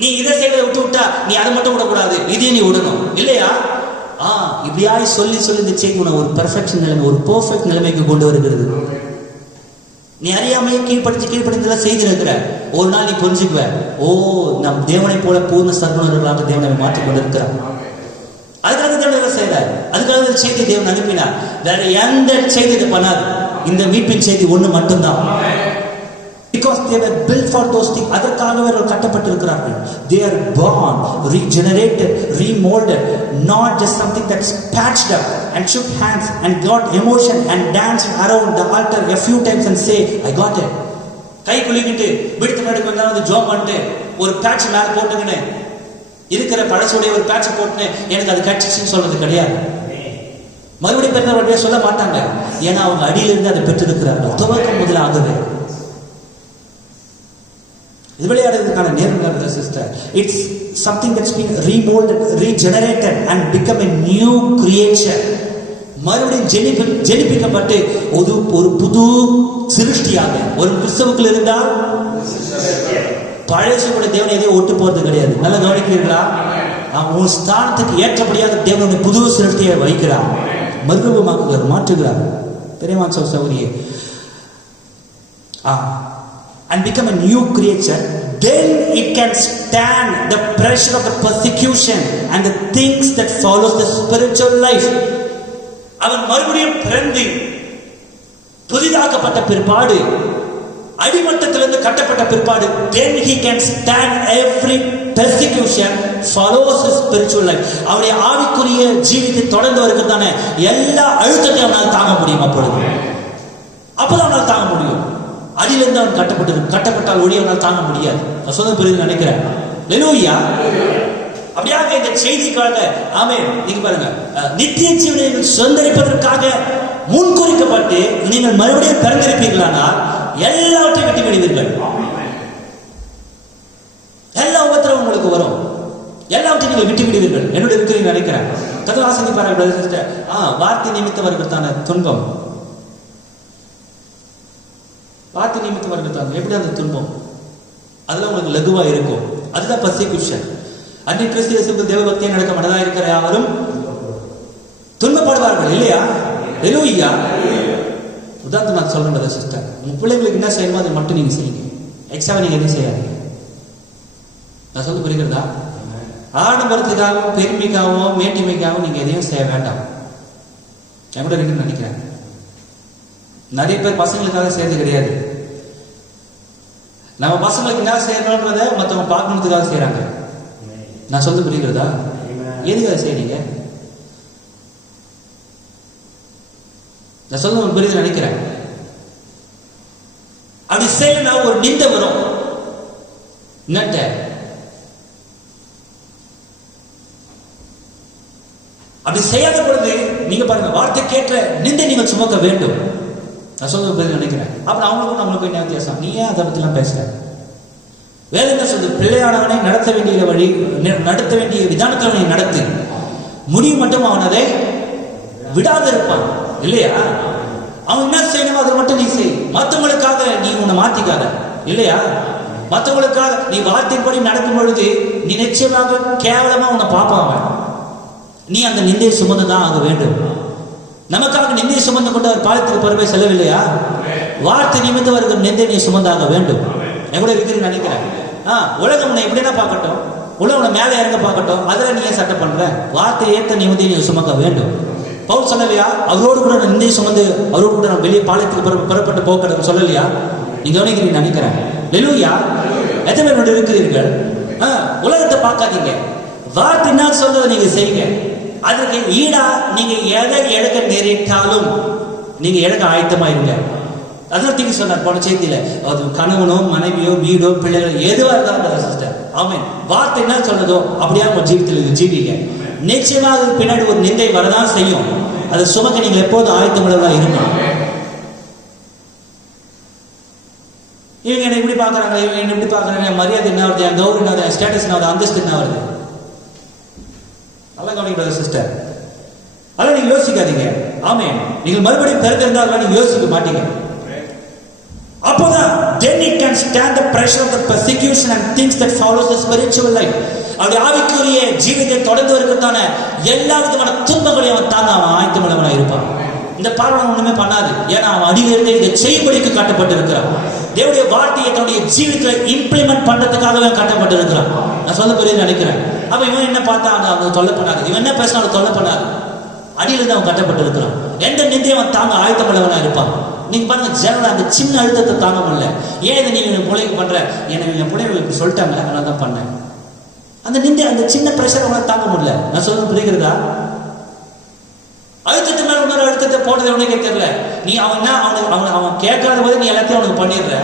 நீ இதை செய்வதை விட்டா நீ அதை மட்டும் விடக்கூடாது, இதையும் நீ விடணும் இல்லையா? இப்படியாய் சொல்லி இந்த செய்தி உன ஒரு பெர்ஃபெக்ஷன் நிலைமை, ஒரு பெர்ஃபெக்ட் நிலைமைக்கு கொண்டு வருகிறது. நீ அறியாமையை கீழ்ப்படுத்தலாம் செய்திருக்கிற ஒரு நாள் நீ புரிஞ்சுக்குவ, ஓ நம் தேவனை போல பூர்ண சர்வனர்களாக தேவனை மாற்றிக் கொண்டிருக்கிறார். அதுக்காக தான் செய்யறாரு. அதுக்காக செய்தி தேவன் அனுப்பினார். வேற எந்த செய்தி இது பண்ணாது. இந்த மீட்பின் செய்தி ஒண்ணு மட்டும்தான். Because they were built for those things. அதற்காகவே அவர்கள் கட்டப்பட்டிருக்கிறார்கள். They are born, regenerated, remolded, not just something that's patched up and shook hands and got emotion and danced around the altar a few times and say, I got it. கை குலுக்கிட்டு விடுத்து முன்னாடி கொஞ்ச நேரம் வந்து ஜோம் பண்ணிட்டு ஒரு பேட்ச் மேல போட்டுக்கினேன், இருக்கிற பழசுடைய ஒரு பேட்சை போட்டுனேன், எனக்கு அது கட்சிச்சுன்னு சொல்றது கிடையாது. மறுபடியும் பெற்றவர்களுடைய சொல்ல மாட்டாங்க. ஏன்னா அவங்க அடியிலிருந்து அதை பெற்றிருக்கிறார்கள் துவக்கம் முதலாகவே. இது விளையாடுறதுக்கான நேரம் sister. It's something that's been remoulded, regenerated and become a new creation. மறுபடியும் ஜெனிப்பிக்கப்பட்டு ஒரு புது சிருஷ்டியாக ஒரு கிறிஸ்தவுக்குள் இருந்தால் பழைய கூட தேவன் எதையும் ஒட்டு போறது கிடையாது. நல்லா கவனிக்கிறீர்களா? உன் ஸ்தானத்துக்கு ஏற்றபடியாக தேவனுடைய புது சிருஷ்டியை வைக்கிறார், மறுரூபமாக்குகிறார், மாற்றுகிறார். பெரியமான் சகோதரியே, and become a new creature, then it can stand the pressure of the persecution and the things that follows the spiritual life. அவன் மறுபடியும் பிறந்து புதிதாக்கப்பட்ட பிற்பாடு, அடிமட்டத்திலிருந்து கட்டப்பட்ட பிற்பாடு, then he can stand every persecution follows his spiritual life. அவருடைய ஆவிக்குரிய ஜீவித்தை தொடர்ந்து வருகிறதான எல்லா அழுத்தத்தையும் அவனால் தாங்க முடியும். அப்பதான் அவனால் தாங்க முடியும். அடியிலிருந்து அவன் கட்டப்பட்டால் ஒளி அவனால் தாங்க முடியாது. நான் சொல்ல புரியுது நினைக்கிறேன். ஹல்லேலூயா. அப்படியாக இந்த செய்திக்காக ஆமென். நீங்க பாருங்க, நித்திய ஜீவனை சுதந்தரிப்பதற்காக முன்குறிக்கப்பட்டு நீங்கள் மறுபடியும் பிறந்திருப்பீர்களானால் எல்லாவற்றையும் விட்டு விடுவீர்கள். எல்லா உபத்திரமும் உங்களுக்கு வரும், எல்லாவற்றையும் நீங்கள் விட்டு விடுவீர்கள். என்னோட இருக்கிறீங்க நினைக்கிறேன். கர்த்தர் ஆசீர்வதிப்பாராக. வார்த்தை நிமித்தம் வருகிறதான துன்பம், வார்த்தை நிமித்தம் வருகிறதான எப்படி அந்த துன்பம் அதெல்லாம் உங்களுக்கு லகுவா இருக்கும். அதுதான் பர்சிக்யூஷன். அன்றைய கிறிஸ்திய தேவ பக்தியை நடக்க மனதாக இருக்கிற யாரும் துன்பப்படுவார்கள் இல்லையா? ஹல்லேலூயா. உதாரணம் நான் சொல்றேன் சிஸ்டர், உங்க பிள்ளைங்களுக்கு என்ன செய்யணுமோ அதை மட்டும் நீங்க செய்யுங்க. எக்ஸ்ட்ரா நீங்க எதுவும் செய்யாதீங்க. நான் சொல்ல புரிகிறதா? ஆடம்பரத்துக்காகவும் பெருமைக்காகவும் மேட்டிமைக்காகவும் நீங்க எதையும் செய்ய வேண்டாம். நான் கூட இருக்குன்னு நினைக்கிறேன். நிறைய பேர் பசங்களுக்காக செய்யறது கிடையாது. நம்ம பசங்களுக்கு என்ன செய்யணும்ன்றத மற்றவங்க பார்க்கணுன்றதுக்காக செய்யறாங்க. நான் சொல்ல புரிகிறதா? எதுக்காக செய்யறீங்க? நான் சொல்ல புரியுது நினைக்கிறேன். அப்படி செய்யலனா ஒரு நிந்தை வரும். அப்படி செய்யாத பொழுது நீங்க பாருங்க, வார்த்தை கேட்ட நிந்தை நீங்கள் சுமக்க வேண்டும். நான் சொல்ல புரியுது நினைக்கிறேன். அப்புறம் அவங்களுக்கும் நம்மளுக்கும் என்ன வித்தியாசம்? நீ ஏன் அதை பத்திலாம் பேசுற? வேலை என்ன சொல்றது? பிள்ளையானவனை நடத்த வேண்டிய வழி, நடத்த வேண்டிய விதானத்தில் அவனை நடத்து, முடிவு மட்டும் அவன் அதை விடாத இருப்பான் இல்லையா? அவன் என்ன செய்யணுமோ அதை மட்டும் நீ செய். மற்றவங்களுக்காக நீ உன்னை மாத்திக்காத இல்லையா? மற்றவங்களுக்காக நீ வார்த்தைப்படி நடக்கும் பொழுது நீ நிச்சயமாக கேவலமா உன்னை பார்ப்பாங்க. நீ அந்த நிந்தையை சுமந்துதான் ஆக வேண்டும். நமக்காக நிந்தையை சுமந்து கொண்டு அவர் பாலத்துக்கு பொறுப்பை செல்லவில்லையா? வார்த்தை நிமித்தம் வருகிற நிந்தை நீ சுமந்தாக வேண்டும். என் கூட இருக்குன்னு நினைக்கிறேன். உலகம் உன்னை எப்படின்னா பார்க்கட்டும், உலகம் உன்னை மேலே இறங்க பார்க்கட்டும், அதில் நீ ஏன் சட்டம் பண்ற? வார்த்தை ஏற்ற நிமித்தை நீ சுமக்க வேண்டும். பவுல் சொல்லலையா? அவரோடு கூட நான் நிந்தையை சுமந்து அவரோடு கூட நான் வெளியே பாலத்துக்கு புறப்பட்டு போக்கணும் சொல்லலையா? நீங்க கவனிக்கிறீங்க நினைக்கிறேன். ஹல்லேலூயா. எத்தனை பேர் இருக்கிறீர்கள்? உலகத்தை பார்க்காதீங்க, வார்த்தை என்ன சொல்றதை நீங்க செய்யுங்க. அதுக்கு ஈடா நீங்க எதை இழக்க நேரிட்டாலும் நீங்க இழக்க ஆயத்தமா இருங்க. அதான் தீங்க சொன்னார் போன செய்தியில, அது கணவனோ மனைவியோ வீடோ பிள்ளைகளோ எதுவா இருந்தாலும் சிஸ்டர், ஆமென், வார்த்தை என்ன சொல்றதோ அப்படியே உங்க ஜீவிதத்தில் ஜீவிங்க. நிச்சயமாக பின்னாடி ஒரு நிந்தை வரதான் செய்யும். அதை சுமக்க நீங்க எப்போதும் ஆயத்தமுள்ளதா இருக்கணும். இவங்க என்ன இப்படி பாக்குறாங்க, இவங்க என்ன இப்படி பாக்குறாங்க, மரியாதை என்ன வருது, என் கௌரவம் என்ன வருது, ஸ்டேட்டஸ் என்ன வருது, அந்தஸ்து என்ன வருது, நல்லா கவனிக்க சிஸ்டர். அதெல்லாம் நீங்க யோசிக்காதீங்க. ஆமென். நீங்கள் மறுபடியும் பிறந்திருந்தாலும் நீங்க யோசிக்க மாட்டீங்க. அப்போதான் then it can stand the pressure of the persecution and things that follows the spiritual life. அவருடைய ஆவிக்குரிய ஜீவிதத்தை தொடர்ந்து வருகிறதான எல்லா விதமான துன்பங்களையும் அவன் தாங்க அவன் ஆயத்தமுள்ளவனாக இருப்பான். இந்த பார்வன் ஒண்ணுமே பண்ணாது. ஏன்னா அவன் அடியிலிருந்து இதை செய்யும்படிக்கு காட்டப்பட்டிருக்கிறான். தேவனுடைய வார்த்தையை தன்னுடைய ஜீவிதத்தில் இம்ப்ளிமெண்ட் பண்றதுக்காகவே காட்டப்பட்டிருக்கிறான். நான் சொல்ல புரியுது நினைக்கிறேன். அப்ப இவன் என்ன பார்த்தா அவங்க தொல்லை பண்ணாது, இவன் என்ன பேசினா அவன் தொல்லை பண்ணாது. அடியில இருந்து அவன் கட்டப்பட்டு இருக்கிறான். எந்த நிந்தையும் அவன் தாங்க ஆயத்தமுள்ளவனா இருப்பான். நீங்க பாருங்க, ஜனங்கள் அந்த சின்ன அழுத்தத்தை தாங்க முடியல. ஏன் இதை நீங்க என் பிள்ளைக்கு பண்ற, எனக்கு என் பிள்ளைங்க இப்படி சொல்லிட்டாங்க அதனால தான் பண்ணேன். அந்த நிந்தை, அந்த சின்ன பிரஷர் அவனை தாங்க முடியல. நான் சொல்றது புரிகிறதா? அழுத்தத்தை மேல இன்னொரு அழுத்தத்தை போட்டது உனக்கே தெரியல. நீ அவன் கேட்காத போது நீ எல்லாத்தையும் அவனுக்கு பண்ணிடுற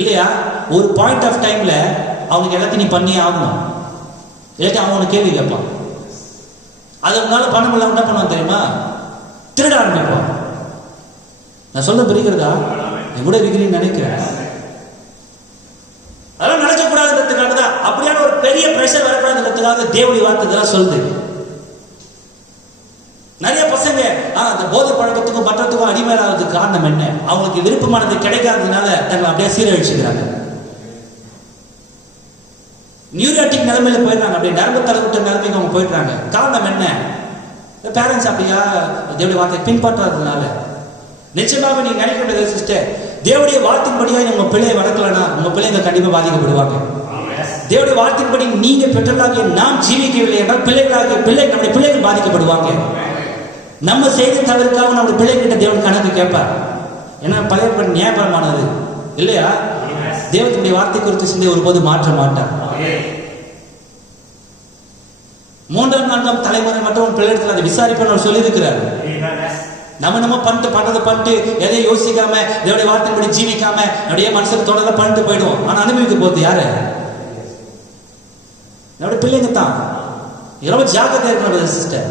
இல்லையா? ஒரு பாயிண்ட் ஆஃப் டைம்ல அவனுக்கு எல்லாத்தையும் நீ பண்ணி ஆகணும். இல்லாட்டி அவன் உனக்கு கேள்வி கேட்பான். அதனால பண்ண முடியல என்ன பண்ணுவான் தெரியுமா? திருட ஆரம்பிப்பான். நான் சொல்ல புரிகிறதா? என் கூட இருக்கிறீன்னு நினைக்கிறேன். அதெல்லாம் நடக்கக்கூடாதுன்றதுக்காக தான், அப்படியான ஒரு பெரிய பிரஷர் வரக்கூடாதுன்றதுக்காக தேவனுடைய வார்த்தை இதெல்லாம் சொல்லுது. நிறைய பசங்க அந்த போதை பழக்கத்துக்கும் பற்றத்துக்கும் அடிமையாகிறதுக்கு காரணம் என்ன? அவங்களுக்கு விருப்பமானது கிடைக்காததுனால தங்களை அப்படியே சீரழிச்சுக்கிறாங்க. நியூராட்டிக் நிலைமையில போயிடுறாங்க, அப்படியே நரம்பு தளர்வுட்ட நிலைமைக்கு அவங்க போயிடுறாங்க. காரணம் என்ன? பேரண்ட்ஸ் அப்படியா தேவனுடைய வார்த்தையை பின்பற்றாததுனால. நிச்சயமாக நீங்க நினைக்க வேண்டியது சிஸ்டர், தேவனுடைய வார்த்தையின்படியா உங்க பிள்ளையை வளர்க்கலன்னா உங்க பிள்ளைங்க கண்டிப்பா பாதிக்கப்படுவாங்க. தேவனுடைய வார்த்தையின்படி நீங்க பெற்றோர்களாகிய நாம் ஜீவிக்கவில்லை என்றால் நம்முடைய பிள்ளைகள் பாதிக்கப்படுவாங்க. நம்ம செய்த தவறுக்காக நம்முடைய பிள்ளைகிட்ட தேவன் கணக்கு கேட்பார். ஏன்னா பழைய பண் நியாயபரமானது இல்லையா? தேவனுடைய வார்த்தை குறித்து சிந்தை ஒருபோது மாற்ற மாட்டார். 3ஆம் 4ஆம் தலைமுறை மட்டும் பிள்ளைகள் அதை விசாரிப்பேன் சொல்லி இருக்கிறார். நம்ம பண்ணிட்டு எதை யோசிக்காம தேவனுடைய வார்த்தையின்படி ஜீவிக்காம அப்படியே மனசுக்கு தொடர்ந்து பண்ணிட்டு போயிடுவோம். ஆனா அனுபவிக்க போகுது யாரு? என்னோட பிள்ளைங்க தான். ரொம்ப ஜாக்கிரதையா இருக்கணும் சிஸ்டர்.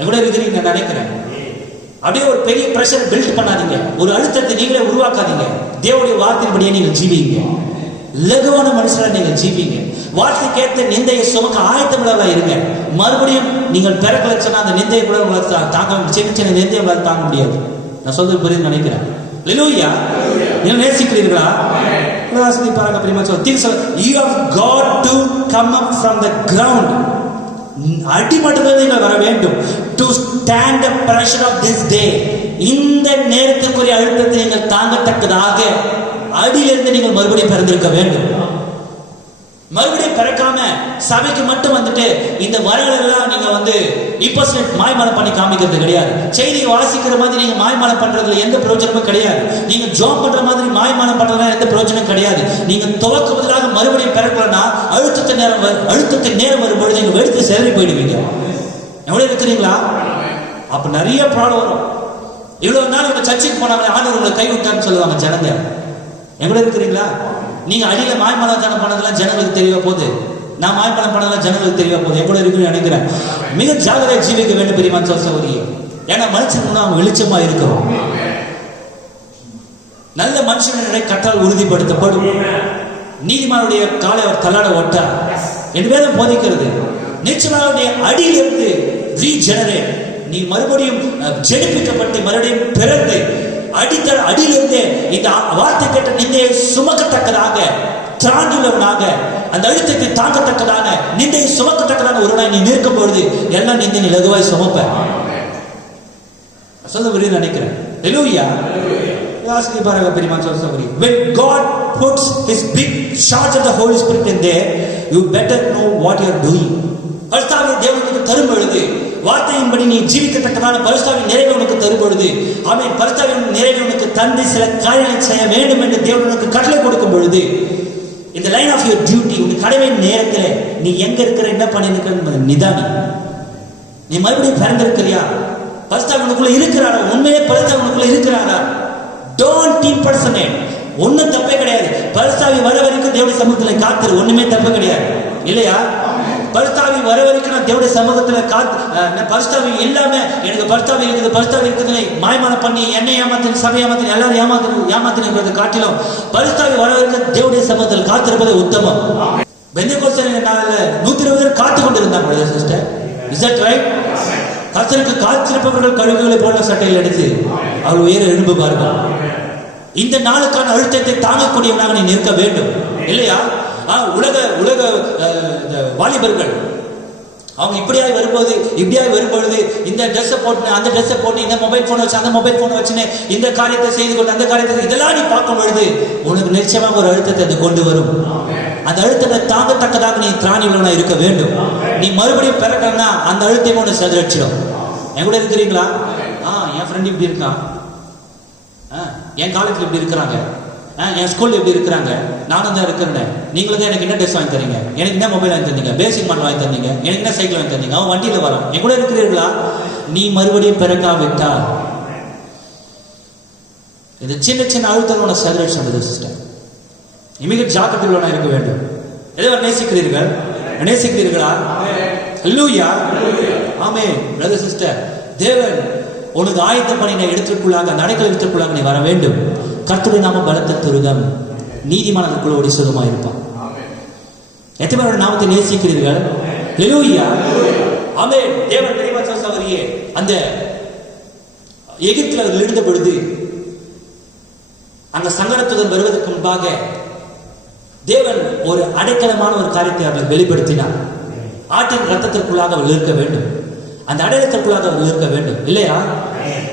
எங்கூட இருக்கிறீங்க நினைக்கிறேன். அப்படியே ஒரு பெரிய பிரஷர் பில்ட் பண்ணாதீங்க, ஒரு அழுத்தத்தை நீங்களே உருவாக்காதீங்க. தேவனுடைய வார்த்தையின்படியே நீங்கள் ஜீவிங்க. லகுவான மனுஷனா நீங்கள் ஜீவிங்க. வார்த்தைக்கு ஏற்ற நிந்தையை சுமக்க ஆயத்தமில்லவா இருங்க. மறுபடியும் நீங்கள் பிறக்கலச்சுன்னா அந்த நிந்தையை கூட உங்களால் தாங்க, சின்ன சின்ன நிந்தையை உங்களால் தாங்க முடியாது. நான் சொல்றது புரியுது நினைக்கிறேன். ஹல்லேலூயா. நீங்கள் நேசிக்கிறீர்களா? பாருங்க பிரியமா சொல்ல, you have got to come up from the ground. அடிமட்டத்தில் நீங்கள் வர வேண்டும். to stand the pressure of this day. இந்த நேரத்துக்குரிய அழுத்தத்தை நீங்கள் தாங்கத்தக்கதாக அடியிலிருந்து நீங்கள் மறுபடியும் பிறந்திருக்க வேண்டும். மறுபடியும் பிறக்காம சபைக்கு மட்டும் வந்துட்டு இந்த வரங்கள் எல்லாம் நீங்க இப்போசிட் மாய்மாலம் பண்ணி காமிக்கிறது கிடையாது. செய்தியை வாசிக்கிற மாதிரி நீங்க மாய்மாலம் பண்றதுல எந்த பிரயோஜனமும் கிடையாது. நீங்க ஜாப் பண்ற மாதிரி மாய்மாலம் பண்றதுல எந்த பிரயோஜனம் கிடையாது. நீங்க துவக்க பதிலாக மறுபடியும் பிறக்கலன்னா அழுத்தத்தை நேரம் வரும்பொழுது நீங்க வெடித்து சேரி போயிடுவீங்க. எவ்வளவு இருக்கிறீங்களா? அப்ப நிறைய ப்ராப்ளம் வரும். இவ்வளவு நாள் உங்க சர்ச்சைக்கு போனாங்க, ஆண்டவர் உங்களை கை விட்டான்னு சொல்லுவாங்க ஜனங்க. எவ்வளவு இருக்கிறீங்களா? நீங்க அடியில மாய்மாலம் பண்ணதெல்லாம் ஜனங்களுக்கு தெரிய போகுது. நான் மாய்மாலம் பண்ணதெல்லாம் ஜனங்களுக்கு தெரிய போகுது. எவ்வளவு இருக்குன்னு நினைக்கிறேன். மிக ஜாகிரதையா ஜீவிக்க வேண்டும் பெரியமா சகோதரி. ஏன்னா மனுஷன் அவங்க வெளிச்சமா இருக்கிறோம். நல்ல மனுஷனுடைய கட்டால் உறுதிப்படுத்தப்படும். நீதிமானுடைய காலை அவர் தள்ளாட ஓட்டார் என்று வேதம் போதிக்கிறது. நிச்சயமாவுடைய அடியிலிருந்து ரீஜெனரேட், நீ மறுபடியும் ஜெனிப்பிக்கப்பட்டு மறுபடியும் பிறந்து அடியிலிருந்து இந்த வார்த்தை கேட்ட நிந்தையை சுமக்கத்தக்கதாக, திராண்டுள்ளவனாக, அந்த அழுத்தத்தை தாங்கத்தக்கதாக, நிந்தையை சுமக்கத்தக்கதாக ஒரு நாள் நீ நிற்கும் பொழுது எல்லா நிந்தை நீ லகுவாய் சுமப்ப. சொல்ல புரியுது நினைக்கிறேன். ஹல்லேலூயா. பாருங்க பெரியமா சொல்ல, when God puts his big charge of the Holy Spirit in there, you better know what you are doing. பரிசுத்தாவியை தேவனுக்கு தரும் பொழுது, வார்த்தையின்படி நீ ஜீவிக்கத்தக்கதான பரிசுத்தாவின் நிறைவை உனக்கு தரும் பொழுது, ஆமென், பரிசுத்தாவின் நிறைவை உனக்கு தந்து சில காரியங்களை செய்ய வேண்டும் என்று தேவன் உனக்கு கட்டளை கொடுக்கும் பொழுது, இந்த லைன் ஆஃப் யுவர் டியூட்டி, உன் கடமையின் நேரத்தில் நீ எங்க இருக்கிற, என்ன பண்ணிருக்க நிதானி. நீ மறுபடியும் பிறந்திருக்கிறியா? பரிசுத்தாவி உனக்குள்ள இருக்கிறாரா? உண்மையே பரிசுத்தாவி உனக்குள்ள இருக்கிறாரா? Don't impersonate. ஒன்னும் தப்பே கிடையாது. பரிசுத்தாவி வர வரைக்கும் தேவனுடைய சமூகத்தில் காத்துரு, ஒண்ணுமே தப்பு கிடையாது இல்லையா? பரிசுத்தாவி வர வரைக்கும் நான் தேவனுடைய சமூகத்தில் பரிசுத்தாவி இல்லாம எனக்கு பரிசுத்தாவி இருக்குது மாய்மாலம் பண்ணி என்னை ஏமாத்தின, சபை ஏமாத்தின, எல்லாரும் ஏமாத்தினது காட்டிலும் பரிசுத்தாவி வர வரைக்கும் தேவனுடைய சமூகத்தில் காத்திருப்பது உத்தமம். பெந்தேகோஸ்தே நாளில் 120 பேர் காத்து கொண்டிருந்தாங்க சிஸ்டர். Is that right? கர்த்தருக்கு காத்திருப்பவர்கள் கழுகுகளை போல சட்டையில் எடுத்து அவள் உயர எழும்புவார்கள். இந்த நாளுக்கான அழுத்தத்தை தாங்கக்கூடியவனாக நீ நிற்க வேண்டும் இல்லையா? உலக வாலிபர்கள் அவங்க இப்படியாய் வரும்பொழுது இந்த ட்ரெஸ்ஸை போட்டு, அந்த ட்ரெஸ்ஸை போட்டு, இந்த மொபைல் போன் வச்சு, அந்த மொபைல் போன் வச்சுன்னு இந்த காரியத்தை செய்து கொண்டு, அந்த காரியத்தை இதெல்லாம் நீ பார்க்கும் பொழுது உனக்கு நிச்சயமாக ஒரு அழுத்தத்தை அது கொண்டு வரும். அந்த அழுத்தத்தை தாங்கத்தக்கதாக நீ திராணி உள்ளவனா இருக்க வேண்டும். நீ மறுபடியும் பிறக்கணும்னா அந்த அழுத்தையும் ஒன்று செதறடிச்சிடும். என் கூட இருக்கிறீங்களா? என் ஃப்ரெண்ட் இப்படி இருக்கான், என் காலேஜில் இப்படி இருக்கிறாங்க, என் ஸ்கூலில் எப்படி இருக்கிறாங்க, நானும் தான் இருக்கிறேன். நீங்களும் தான் எனக்கு என்ன ட்ரெஸ் வாங்கி தரீங்க, எனக்கு என்ன மொபைல் வாங்கி தந்தீங்க, பேசிக் மாடல் வாங்கி தந்தீங்க, எனக்கு என்ன சைக்கிள் வாங்கி தந்தீங்க, அவன் வண்டியில் வரான். என் கூட இருக்கிறீர்களா? நீ மறுபடியும் பிறக்காவிட்டா இது சின்ன சின்ன அழுத்தங்களோட செலரேட் பண்ணுறது சிஸ்டர். இமிடியேட் ஜாக்கிரதையோட இருக்க வேண்டும். எதை நேசிக்கிறீர்கள்? நேசிக்கிறீர்களா? அல்லேலூயா, ஆமென். பிரதர் சிஸ்டர், தேவன் உனக்கு ஆயத்த பண்ணின இடத்திற்குள்ளாக, நடைகள் இடத்திற்குள்ளாக நீ வர வேண்டும். கர்த்தருடைய நாம பலத்த துருகம், நீதிமானதுக்குள்ள ஓடி சுகமா இருப்பான். எத்தனை பேரோட நாமத்தை நேசிக்கிறீர்கள்? அல்லேலூயா, ஆமென். தேவன் தெரியுமா சகோதரியே, அந்த எகிப்தில் அவர்கள் எழுந்த பொழுது அந்த சங்கடத்துடன் வருவதற்கு முன்பாக தேவன் ஒரு அடைக்கலமான ஒரு காரியத்தை அவர்கள் வெளிப்படுத்தினார். ஆட்டின் ரத்தத்திற்குள்ளாக அவர்கள் இருக்க வேண்டும், அந்த அடையாளத்திற்குள்ளாக அவர்கள் இருக்க வேண்டும். இல்லையா?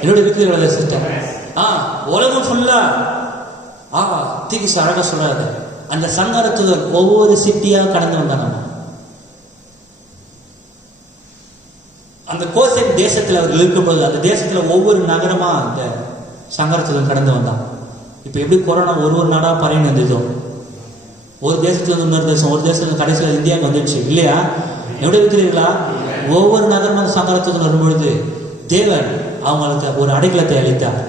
என்னோட இருக்கிற சிஸ்டர், உலகம் ஃபுல்லா தீக்கு அழகா சொல்லாது. அந்த சங்காரத்துடன் ஒவ்வொரு சிட்டியா கடந்து வந்தாங்க. அந்த கோசேன் தேசத்தில் அவர்கள் இருக்கும்போது அந்த தேசத்துல ஒவ்வொரு நகரமா அந்த சங்காரத்துடன் கடந்து வந்தாங்க. இப்ப எப்படி கொரோனா ஒரு நாடா பரவி வந்ததோ, ஒரு தேசத்துல இருந்து இன்னொரு தேசம், ஒரு தேசத்துல கடைசியில் இந்தியாவுக்கு வந்துடுச்சு. இல்லையா? எப்படி இருக்கிறீர்களா? ஒவ்வொரு நகரமும் சங்கடத்துடன் வரும்பொழுது தேவன் அவங்களுக்கு ஒரு அடைக்கலத்தை அளித்தார்.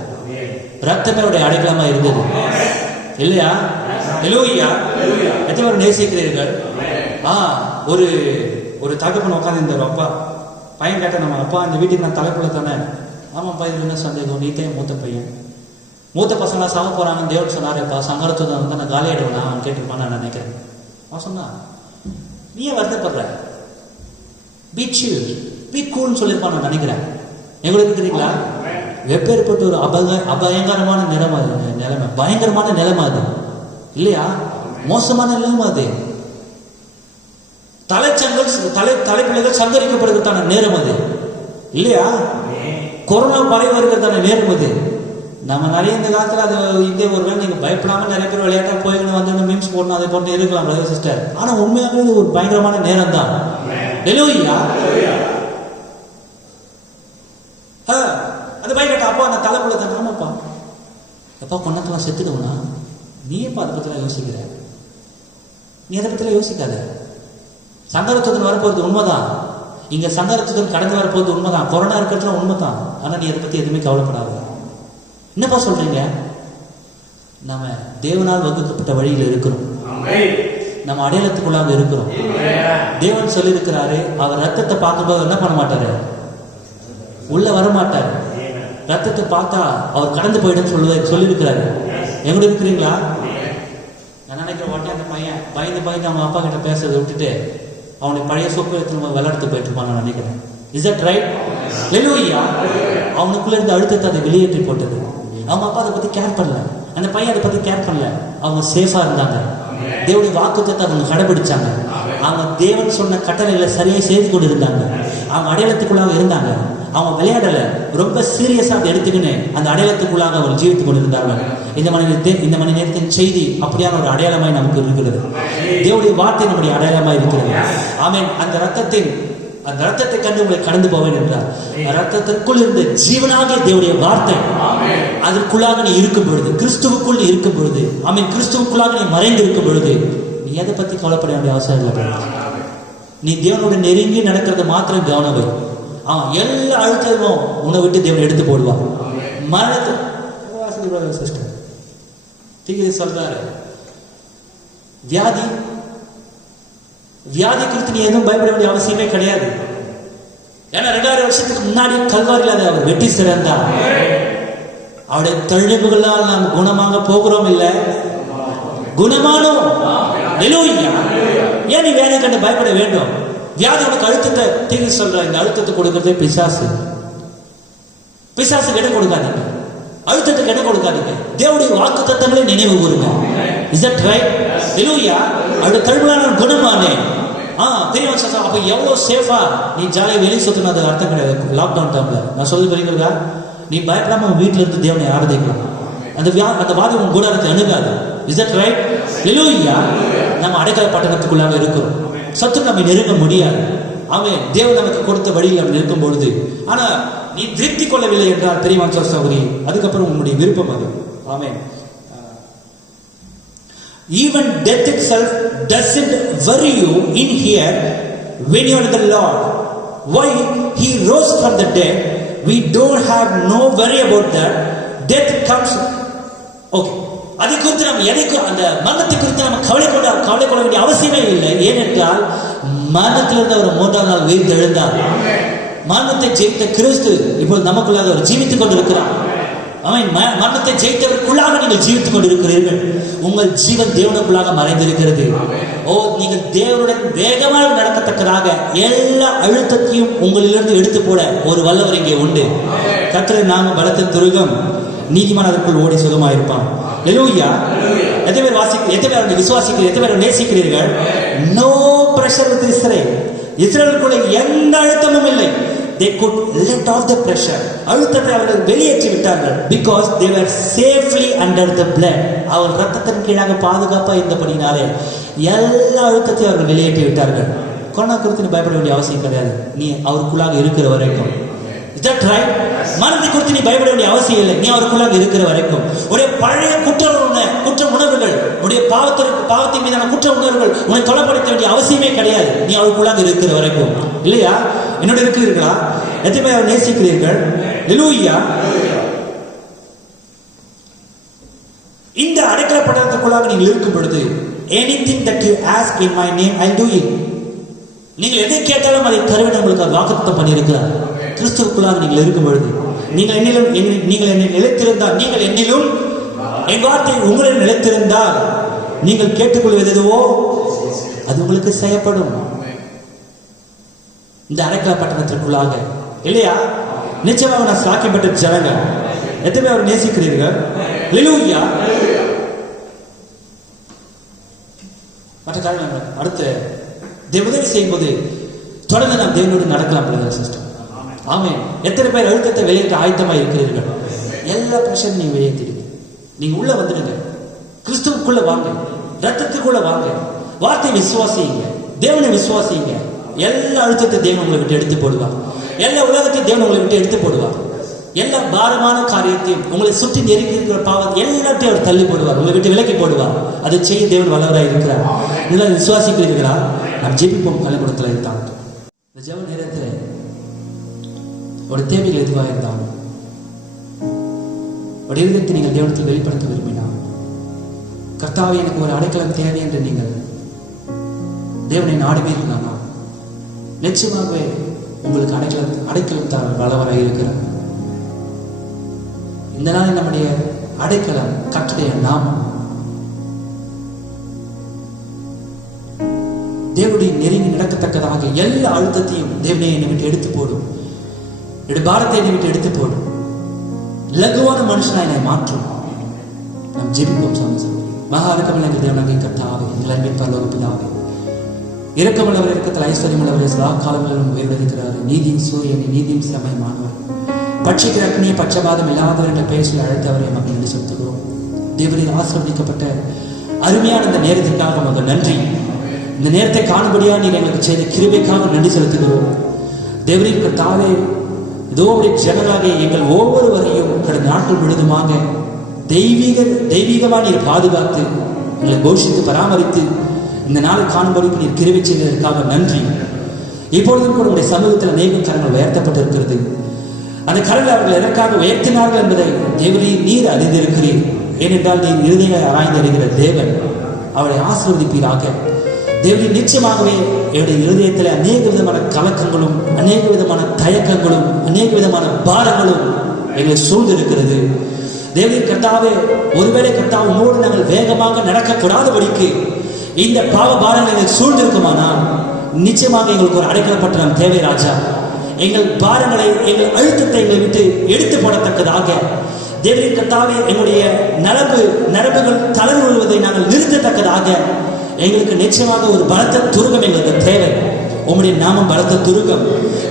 ரத்தமே அடைக்கலமா இருந்தது. இல்லையா? அல்லேலூயா, எத்தனை பேர் நேசிக்கிறீர்கள்? ஒரு ஒரு தகப்பன் உட்காந்து இந்த அப்பா பையன் கேட்ட, நம்ம அப்பா இந்த வீட்டுக்கு நான் தலைப்புல தானே. ஆமாப்பா, இது என்ன சந்தேகம், நீ தான் மூத்த பையன், மூத்த பசங்களா சாக போறாங்கன்னு தேவன் சொன்னாருப்பா, சங்கடத்துடன் வந்து நான் காலி ஆயிடுவேன் அவன் கேட்டுருப்பான்னு நான் நினைக்கிறேன். அவன் சொன்னா, நீ ஏன் வருத்தப்படுற, பி கூல்னு சொல்லியிருப்பான் நான் நினைக்கிறேன். எங்களுக்கு இருக்கிறீங்களா? வெப்பேற்பட்ட ஒரு அபயங்கரமான நிலைமை, பயங்கரமான நிலைமை அது. இல்லையா? மோசமான நிலைமை அது. தலைப்பிள்ளைகள் சந்தரிக்கப்படுவதற்கான நேரம் அது. இல்லையா? கொரோனா பரவி வருகிறதான நேரம் அது. நம்ம நிறைய இந்த காலத்துல அது இங்கே ஒருவேளை நீங்க பயப்படாம நிறைய பேர் விளையாட்டா போயிட்டு வந்து மீம்ஸ் போடணும், அதை போட்டு இருக்கலாம் பிரதர் சிஸ்டர். ஆனா உண்மையாகவே இது ஒரு பயங்கரமான நேரம் தான். அல்லேலூயா, அந்த பையன் அப்பா அந்த தலைப்புல தான். ஆமாப்பா, எப்பா கொண்டத்தெல்லாம் செத்துடுவனா, நீ எப்பா அதை பத்திலாம் யோசிக்கிற? நீ அதை பத்திலாம் யோசிக்காத. சங்கரத்துடன் வரப்போறது உண்மைதான், இங்க சங்கரத்துடன் கடந்து வரப்போறது உண்மைதான், கொரோனா இருக்கிறதுல உண்மைதான். ஆனா நீ அதை பத்தி எதுவுமே கவலைப்படாத. என்னப்பா சொல்றீங்க? நம்ம தேவனால் வகுக்கப்பட்ட வழியில் இருக்கிறோம், நம்ம அடையாளத்துக்குள்ளாக இருக்கிறோம். தேவன் சொல்லி இருக்கிறாரு, அவர் ரத்தத்தை பார்க்கும்போது என்ன பண்ண மாட்டாரு, உள்ள வரமாட்டாரு. ரத்தத்தை பார்த்தா அவர் கடந்து போயிடும் சொல்லியிருக்கிறாரு. எங்க இருக்கிறீங்களா? நான் நினைக்கிறேன் வாட்டி அந்த பையன் பயந்து அவங்க அப்பா கிட்ட பேசுறதை விட்டுட்டு அவனுடைய பழைய சொப்பு எடுத்து விளையாடுத்து போயிட்டு இருப்பான் நான் நினைக்கிறேன். Is that right? அல்லேலூயா, அவனுக்குள்ள இருந்து அழுத்தத்தை அதை வெளியேற்றி போட்டது. அவங்க அப்பா அதை பத்தி கேர் பண்ணல, அந்த பையன் அதை பத்தி கேர் பண்ணல. அவங்க சேஃபா இருந்தாங்க, தேவனுடைய வாக்குத்தத்தை அவங்க கடைபிடிச்சாங்க, அவங்க தேவன் சொன்ன கட்டளைகளை சரியாக செய்து கொண்டு இருந்தாங்க, அவங்க அடையாளத்துக்குள்ளாக இருந்தாங்க. அவங்க விளையாடல, ரொம்ப சீரியஸா அதை எடுத்துக்கின்னு அந்த அடையாளத்துக்குள்ளாக அவர் ஜீவித்துக் கொண்டிருந்தார்கள். இந்த மணி நேரத்தின் செய்தி அப்படியான ஒரு அடையாளமாய் நமக்கு இருக்கிறது. தேவனுடைய வார்த்தை நம்முடைய அடையாளமாய் இருக்கிறது. ஆமென். அந்த ரத்தத்தை கண்டு உங்களை கடந்து போவேன் என்றார். ரத்தத்திற்குள் இருந்த ஜீவனாகிய தேவனுடைய வார்த்தை அதற்குள்ளாக நீ இருக்கும் பொழுது, கிறிஸ்துவுக்குள் நீ இருக்கும் பொழுது, ஆமென், கிறிஸ்துவுக்குள்ளாக நீ மறைந்து இருக்கும் பொழுது நீ எதை பத்தி கவலைப்பட வேண்டிய அவசியம் இல்லை. நீ தேவனோட நெருங்கி நடக்கிறது மாத்திரம் கவனம் வை. எல்லா அழுத்தமும் உன்னை விட்டு தேவன் எடுத்து போடுவார். மரணத்தை சொல்றாரு, வியாதி குறித்து நீ எதுவும் பயப்பட வேண்டிய அவசியமே கிடையாது. ஏன்னா 2000 வருஷத்துக்கு முன்னாடி கல்வாரியில் அதை அவர் வெட்டி சிறந்தார். அவருடைய தழும்புகளால் நாம் குணமாக போகிறோம், இல்ல குணமானோம். ஏன் நீ வேலை கண்டு பயப்பட வேண்டும்? வியாதி உனக்கு அழுத்தத்தை தீங்கு சொல்ற, இந்த அழுத்தத்தை கொடுக்கறதே பிசாசு. பிசாசுக்கு இடம் கொடுக்காதீங்க, அழுத்தத்துக்கு இடம் கொடுக்காதீங்க. தேவனுடைய வாக்கு தத்தங்களை நினைவு கூறுங்க. Is that right? அல்லேலூயா. அவருடைய தழும்புகளால் குணமானேன். தெரியும். அப்ப எவ்வளவு சேஃபா நீ ஜாலியாக வெளியே சுத்தணும், அது அர்த்தம் கிடையாது. லாக்டவுன் டைம்ல நான் சொல்லி புரியுங்களா? நீ பயப்படாம வீட்டுல இருந்து தேவனை ஆராதிக்கலாம். அந்த வாதி உன் கூடாரத்தை அணுகாது. Is that right? அல்லேலூயா. நம்ம அடைக்கல பட்டணத்துக்குள்ளாக இருக்கிறோம், சத்து நம்மை நெருங்க முடியாது. ஆமென். தேவன் நமக்கு கொடுத்த வழியில் நம்ம இருக்கும் பொழுது, ஆனா நீ திருப்தி கொள்ளவில்லை என்றால் பெரியவான் சகோதரி, அதுக்கப்புறம் உன்னுடைய விருப்பம் அது. ஆமென். Even death itself doesn't worry you in here when you are in the Lord. Why? He rose from the dead. We don't have no worry about that. Death comes. Okay. அதை குறித்து நம்ம எதைக்கும் அந்த மரணத்தை குறித்து நம்ம கவலை கொள்ள வேண்டிய அவசியமே இல்லை. ஏனென்றால் மரணத்திலிருந்து அவர் 3ஆம் நாள் உயிர் தெழுந்தார். மரணத்தை ஜெயித்த கிறிஸ்து இப்போது நமக்குள்ளாக அவர் ஜீவித்துக் கொண்டிருக்கிறார். அவன் மரணத்தை ஜெயித்தவருக்குள்ளாக நீங்கள் ஜீவித்துக் கொண்டிருக்கிறீர்கள். உங்கள் ஜீவன் தேவனுக்குள்ளாக மறைந்திருக்கிறது. ஓ, நீங்கள் தேவனுடன் வேகமாக நடக்கத்தக்கதாக எல்லா அழுத்தத்தையும் உங்களிலிருந்து எடுத்து போட ஒரு வல்லவர் இங்கே உண்டு. கர்த்தரின் நாமம் பலத்த துருகம், நீதிமான் அதற்குள் ஓடி சுகமாயிருப்பான். ஹல்லேலூயா. எத்தனை பேர் விசுவாசிக்கிறீர்கள், எத்தனை பேர் நேசிக்கிறீர்கள்? No pressure with Israel. இஸ்ரேலுக்குள்ள எந்த அழுத்தமும் இல்லை. They could let off the pressure. அழுத்தத்தை அவர்கள் வெளியேற்றி விட்டார்கள். Because they were safely under the blood. அவர் ரத்தத்தின் கீழாக பாதுகாப்பாக இருந்தபடினாலே எல்லா அழுத்தத்தையும் அவர்கள் வெளியேற்றி விட்டார்கள். கொரோனா குறித்து நீ பயப்பட வேண்டிய அவசியம் கிடையாது. நீ அவருக்குள்ளாக இருக்கிற வரைக்கும். Is that right? மரணத்தை குறித்து நீ பயப்பட வேண்டிய அவசியம் இல்லை. நீ அவருக்குள்ளாக இருக்கிற வரைக்கும். உடைய பழைய குற்ற உணர்வுகள், உடைய பாவத்தின் மீதான குற்ற உணர்வுகள் உன்னை தொலைப்படுத்த வேண்டிய அவசியமே கிடையாது. நீ அவருக்குள்ளாக இருக்கிற வரைக்கும். இல்லையா? என்னோட இருக்கிறீர்களா? எத்தனை பேர் அவர் நேசிக்கிறீர்கள்? ஹல்லேலூயா. இந்த அடைக்கல பட்டணத்துக்குள்ளாக நீங்கள் இருக்கும் பொழுது, anything that you ask in my name I'll do it. நீங்கள் எதை கேட்டாலும் அதை தருவேன் உங்களுக்கு வாக்குத்தத்தம் பண்ணியிருக்கிறார். கிறிஸ்துவுக்குள்ளாக நீங்கள் இருக்கும் பொழுது, நீங்கள் என்னில் நிலைத்திருந்தால், நீங்கள் என்னிலும் என் வார்த்தை உங்களில் நிலைத்திருந்தால், நீங்கள் கேட்டுக்கொள்வது எதுவோ அது உங்களுக்கு செய்யப்படும். இந்த அடைக்கல பட்டணத்திற்குள்ளாக, இல்லையா? நிச்சயமாக நான் சாக்கியப்பட்ட ஜனங்கள். எத்தனை பேர் அவர் நேசிக்கிறீர்கள்? ஹல்லேலூயா. மற்ற காரணங்கள் அடுத்து உதவி செய்யும் போது தொடர்ந்து நாம் தேவனோடு நடக்கலாம். பிரதர் சிஸ்டர், ஆமென். எத்தனை பேர் அழுத்தத்தை வெளியேற்ற ஆயத்தமாக இருக்கிறீர்கள்? எல்லா பிரஷர் நீங்க வெளியேற்றிடுங்க. நீங்க உள்ள வந்துடுங்க. கிறிஸ்துவுக்குள்ள வாங்க, ரத்தத்துக்குள்ள வாங்க, வார்த்தை விசுவாசிங்க, தேவனை விசுவாசிங்க. எல்லா அழுத்தத்தை தேவன் உங்களை விட்டு எடுத்து போடுவார். எல்லா உலகத்தையும் தேவன் உங்களை விட்டு எடுத்து போடுவார். எல்லா பாரமான காரியத்தையும், உங்களை சுற்றி நெருங்கி இருக்கிற பாவம் எல்லாத்தையும் அவர் தள்ளி போடுவார், உங்களை விட்டு விலக்கி போடுவார். அதை செய்ய தேவன் வல்லவராக இருக்கிறார். நல்லா விசுவாசிக்கிறீர்களா? நாம் ஜெபிப்போம். கலைக்கூடத்தில் இருந்தாங்க இந்த ஜெப நேரத்தில் ஒரு தேவைகள் எதுவாக இருந்தாலும் ஒரு இருதயத்தை நீங்கள் தேவனத்தில் வெளிப்படுத்த விரும்பினால், கர்த்தாவே எனக்கு ஒரு அடைக்கலம் தேவை என்று நீங்கள் தேவனை நாடுவீர்களானால் நிச்சயமாகவே உங்களுக்கு அடைக்கலம் தர வல்லவராக இருக்கிறார். இந்த நாளில் நம்முடைய அடைக்கலம் கர்த்தருடைய நாமம். தேவனுடைய நெருங்கி நடக்கத்தக்கதாக எல்லா அழுத்தத்தையும் தேவனை என்னை விட்டு எடுத்து போடும். என்னுடைய பாரத்தை என்னை விட்டு எடுத்து போடும். லகுவான மனுஷனா என்னை மாற்றும். நாம் ஜெபிப்போம். மகா இரக்கமுள்ள எங்கள் தேவனாகிய கர்த்தாவே, எங்கள் அன்பின் பரலோக பிதாவே, இரக்கமுள்ளவர், இரக்கத்தில் ஐஸ்வர்யமுள்ளவர், சதா காலங்களிலும் உயர்ந்திருக்கிறார். நீதியின் சூரியனை, நீதியின் சமயமானவர், பட்சிக்கிற அக்னியை, பட்சபாதம் இல்லாதவர் என்ற பெயர் சொல்லி அழைத்தவரை மக்கள் என்று செலுத்துகிறோம். தேவனில் ஆசீர்வதிக்கப்பட்ட அருமையான இந்த நேரத்திற்காக உங்களுக்கு நன்றி. இந்த நேரத்தை காணும்படியாக நீர் எங்களுக்கு செய்த கிருபைக்காக நன்றி செலுத்துகிறோம். தேவனின் கர்த்தாவே, இதோ உடைய ஜனங்களாக எங்கள் ஒவ்வொருவரையும் கடந்த நாட்கள் முழுதுமாக தெய்வீகமாக நீர் பாதுகாத்து எங்களை போஷித்து பராமரித்து இந்த நாளை காணும்படிக்கு நீர் கிருபை செய்ததற்காக நன்றி. இப்பொழுதும் கூட உடைய சமூகத்தில் அநேக கரங்கள் உயர்த்தப்பட்டிருக்கிறது. அந்த கரங்களை அவர்கள் எதற்காக உயர்த்தினார்கள் என்பதை தேவனே நீர் அறிந்திருக்கிறீர். ஏனென்றால் நீர் இருதயங்களை ஆராய்ந்து அறிகிற தேவன். அவளை ஆசீர்வதிப்பீராக. தேவன் நிச்சயமாகவே என்னுடைய இருதயத்தில் அநேக விதமான கலக்கங்களும், அநேக விதமான தயக்கங்களும், அநேக விதமான பாரங்களும் எங்களை சூழ்ந்திருக்கிறது. தேவனின் கர்த்தாவே, ஒருவேளை கர்த்தாவே உங்களோடு நாங்கள் வேகமாக நடக்கக்கூடாதபடிக்கு இந்த பாவ பாரங்கள் எங்கள் சூழ்ந்திருக்குமானால் நிச்சயமாக எங்களுக்கு ஒரு அடைக்கலப்பட்ட நம் தேவை ராஜா. எங்கள் பாரங்களை, எங்கள் அழுத்தத்தை எங்களை விட்டு எடுத்து போடத்தக்கதாக தேவனின் கர்த்தாவே, எங்களுடைய நரம்புகள் தளர்வு விழுவதை நாங்கள் நிறுத்தத்தக்கதாக எங்களுக்கு நிச்சயமாக ஒரு பலத்த துருகம் எங்களுக்கு தேவை. உம்முடைய நாமம் பலத்த துருகம்.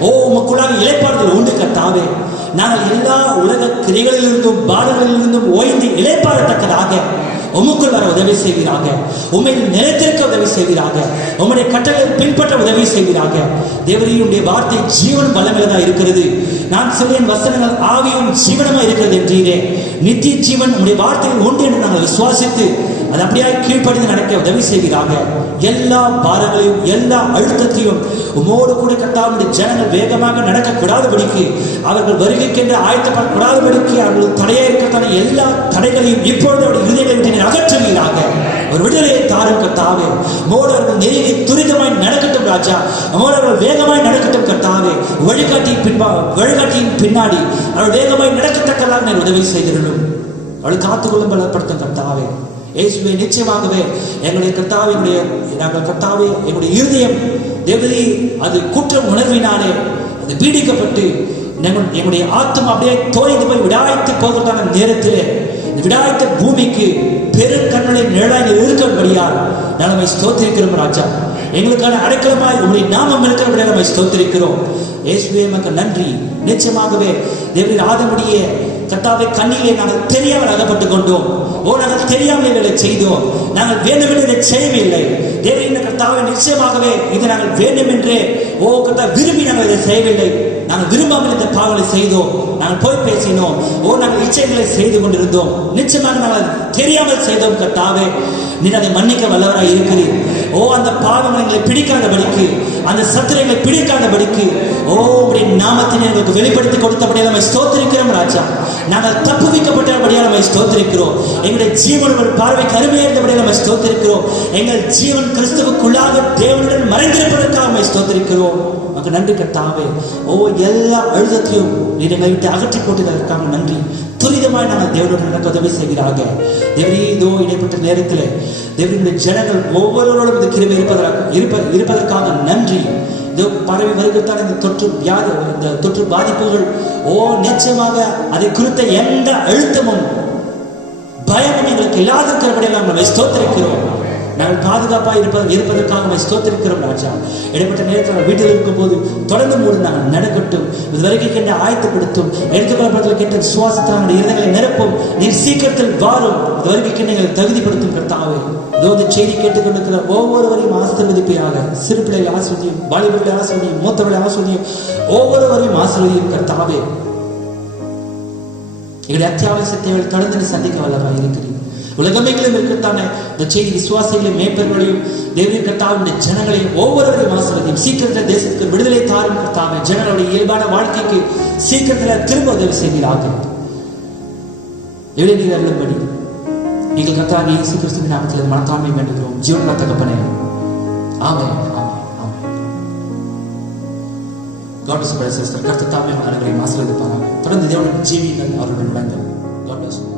ஓ, உமக்குள்ளாக இளைப்பாறுதல் உண்டு கர்த்தாவே. நாங்கள் எல்லா உலக கிரிகளிலிருந்தும் பாரங்களிலிருந்தும் ஓய்ந்து இளைப்பாறத்தக்கதாக உமக்குள் வர உதவி செய்வீராக. உம்மையில் நிலைத்திருக்க உதவி செய்வீராக. உம்முடைய கட்டளையை பின்பற்ற உதவி செய்வீராக. தேவரீருடைய வார்த்தை ஜீவன் பலமில்லதா இருக்கிறது. நான் சொல்லின் வசனங்கள் ஆவியும் ஜீவனமா இருக்கிறது என்றீரே. நித்திய ஜீவன் உம்முடைய வார்த்தையில் உண்டு என்று நாங்கள் விசுவாசித்து அது அப்படியே கீழ்ப்படிந்து நடக்க உதவி செய்வீராக. எல்லா பாரங்களையும் எல்லா அழுத்தத்தையும் உமோடு கூட கர்த்தாவுடைய ஜனங்கள் வேகமாக நடக்கக்கூடாதபடிக்கு, அவர்கள் வருகைக்கென்று ஆயத்தப்படக்கூடாதபடிக்கு, அவர்கள் தடையா இருக்கத்தான எல்லா தடைகளையும் இப்பொழுது அவருடைய இருதயங்களை விட்டு அகற்றுவீராக. ஒரு விடுதலையை தாரும் கர்த்தாவே. மோடு அவர்கள் நெருங்கி துரிதமாய் நடக்கட்டும் ராஜா. மோடு அவர்கள் வேகமாய் நடக்கட்டும் கர்த்தாவே. வழிகாட்டியின் பின்னாடி அவர்கள் வேகமாய் நடக்கத்தக்கதாக நான் உதவி செய்திருந்தும் அவள் காத்துக்கொள்ளும் பலப்படுத்தும் கர்த்தாவே. இயேசுவே, நிச்சயமாகவே எங்களுடைய கர்த்தாவே, நாங்கள் கர்த்தாவே, எங்களுடைய இருதயம் தேவதி அது குற்றம் உணர்வினாலே அது பீடிக்கப்பட்டு எங்களுடைய ஆத்மா அப்படியே தோய்ந்து போய் விடாய்த்து போகிறதான நேரத்திலே விடாய்த்த பூமிக்கு பெரும் கண்ணுடைய நிழலாக இருக்கும்படியால் நாங்கள் ஸ்தோத்திரிக்கிறோம் ராஜா. எங்களுக்கான அடைக்கலமாய் உங்களுடைய நாமம் இருக்கிறபடியாக நம்ம ஸ்தோத்திரிக்கிறோம். இயேசுவே, நமக்கு நன்றி. நிச்சயமாகவே தேவரின் ஆதமுடைய கர்த்தாவே கண்ணிலே நாங்கள் தெரியாமல் அகப்பட்டுக் கொண்டோம். நாங்கள் தெரியாமல் இதை செய்தோம். நாங்கள் வேண்டுமென்று இதை செய்யவில்லை. தேவரின் கர்த்தாவே, நிச்சயமாகவே இதை நாங்கள் வேண்டும் என்றே கர்த்தா விரும்பி நாங்கள் இதை செய்யவில்லை. நாங்கள் விரும்பாமல் இந்த பாவங்களை செய்தோம். நாங்கள் போய் பேசினோம். நாங்கள் இச்சைகளை செய்து கொண்டிருந்தோம். நிச்சயமாக நாங்கள் தெரியாமல் செய்தோம் கர்த்தாவே. நீர் அதை மன்னிக்க வல்லவராய் இருக்கிறீர். அந்த பாவங்களை எங்களை பிடிக்காதபடிக்கு, அந்த சத்திரங்களை பிடிக்காதபடிக்கு உங்களுடைய நாமத்தினை எங்களுக்கு வெளிப்படுத்தி கொடுத்தபடியாக நம்ம ஸ்தோத்திரிக்கிறோம் ராஜா. நாங்கள் தப்புவிக்கப்பட்டபடியாக நம்ம ஸ்தோத்திரிக்கிறோம். எங்களுடைய ஜீவன் ஒரு பார்வைக்கு அருமையாயிருந்தபடியாக நம்ம ஸ்தோத்திரிக்கிறோம். எங்கள் ஜீவன் கிறிஸ்துவுக்குள்ளாக தேவனுடன் மறைந்திருப்பதற்காக நம்ம ஸ்தோத்திரிக்கிறோம். நமக்கு நன்றி கர்த்தாவே. எல்லா அழுதத்தையும் நீர் எங்களை விட்டு அகற்றி போட்டதற்காக நன்றி. துரிதமாய் நாங்கள் தேவனுடன் நடக்க உதவி செய்கிறாங்க. தேவரே, இதோ இடைப்பட்ட நேரத்தில் தேவனுடைய ஜனங்கள் ஒவ்வொருவரோடும் இந்த கிருபை இருப்பதற்காக நன்றி. இதோ பரவி வருகிறதான இந்த தொற்று பாதிப்புகள் நிச்சயமாக அதை குறித்த எந்த அழுத்தமும் பயமும் எங்களுக்கு இல்லாதிருக்கிறபடியாக நாங்கள் ஸ்தோத்திரிக்கிறோம். நாங்கள் பாதுகாப்பாக இருப்பதற்காக நம்ம ஸ்தோத்திரிக்கிறோம் ராஜா. இடைப்பட்ட நேரத்தில் வீட்டில் இருக்கும் போது தொடர்ந்து மூடு நாங்கள் நடக்கட்டும். இது வரைக்கும் கேட்டு ஆயத்தப்படுத்தும். எடுத்துக்கொள்ளப்பட்டதில் கேட்ட சுவாசத்தான இருதயங்களை நிரப்பும். நீர் சீக்கிரத்தில் வாரும். இது வரைக்கும் எங்களை தகுதிப்படுத்தும் கர்த்தாவே. இதோ இந்த செய்தி கேட்டுக்கொண்டிருக்கிற ஒவ்வொருவரையும் ஆசீர்வதிப்பீராக. சிறு பிள்ளைகளை ஆசீர்வதியும், வாலிபர்களை ஆசீர்வதியும், மூத்தவர்களை ஆசீர்வதியும், ஒவ்வொருவரையும் ஆசீர்வதியும் கர்த்தாவே. எங்களுடைய அத்தியாவசிய தேவையை தொடர்ந்து சந்திக்க வல்லவராக இருக்கிறீர். உலகமெங்கிலும் இருக்கிறதான இந்த செய்தி விசுவாசிகளையும் மேய்ப்பர்களையும் தேவனின் கர்த்தாவுடைய ஜனங்களையும் ஒவ்வொருவரையும் ஆசீர்வதியும். சீக்கிரத்தில் தேசத்துக்கு விடுதலை தாரும் கர்த்தாவே. ஜனங்களுடைய இயல்பான வாழ்க்கைக்கு சீக்கிரத்தில் திரும்ப உதவி செய்வீராக. எழுதி அருளும்படி நீங்கள் கர்த்தாவே இயேசு கிறிஸ்துவின் நாமத்தில் மனத்தாழ்மை வேண்டுகிறோம். ஜீவனுள்ள தகப்பனே, ஆமென், ஆமென், ஆமென். God bless you, brothers and sisters. கர்த்தர் தாமே உங்கள் அனைவரையும் ஆசீர்வதிப்பாராக. தொடர்ந்து தேவனுடன் ஜீவியுங்கள், அவருடன் வாழ்ங்கள். God bless you.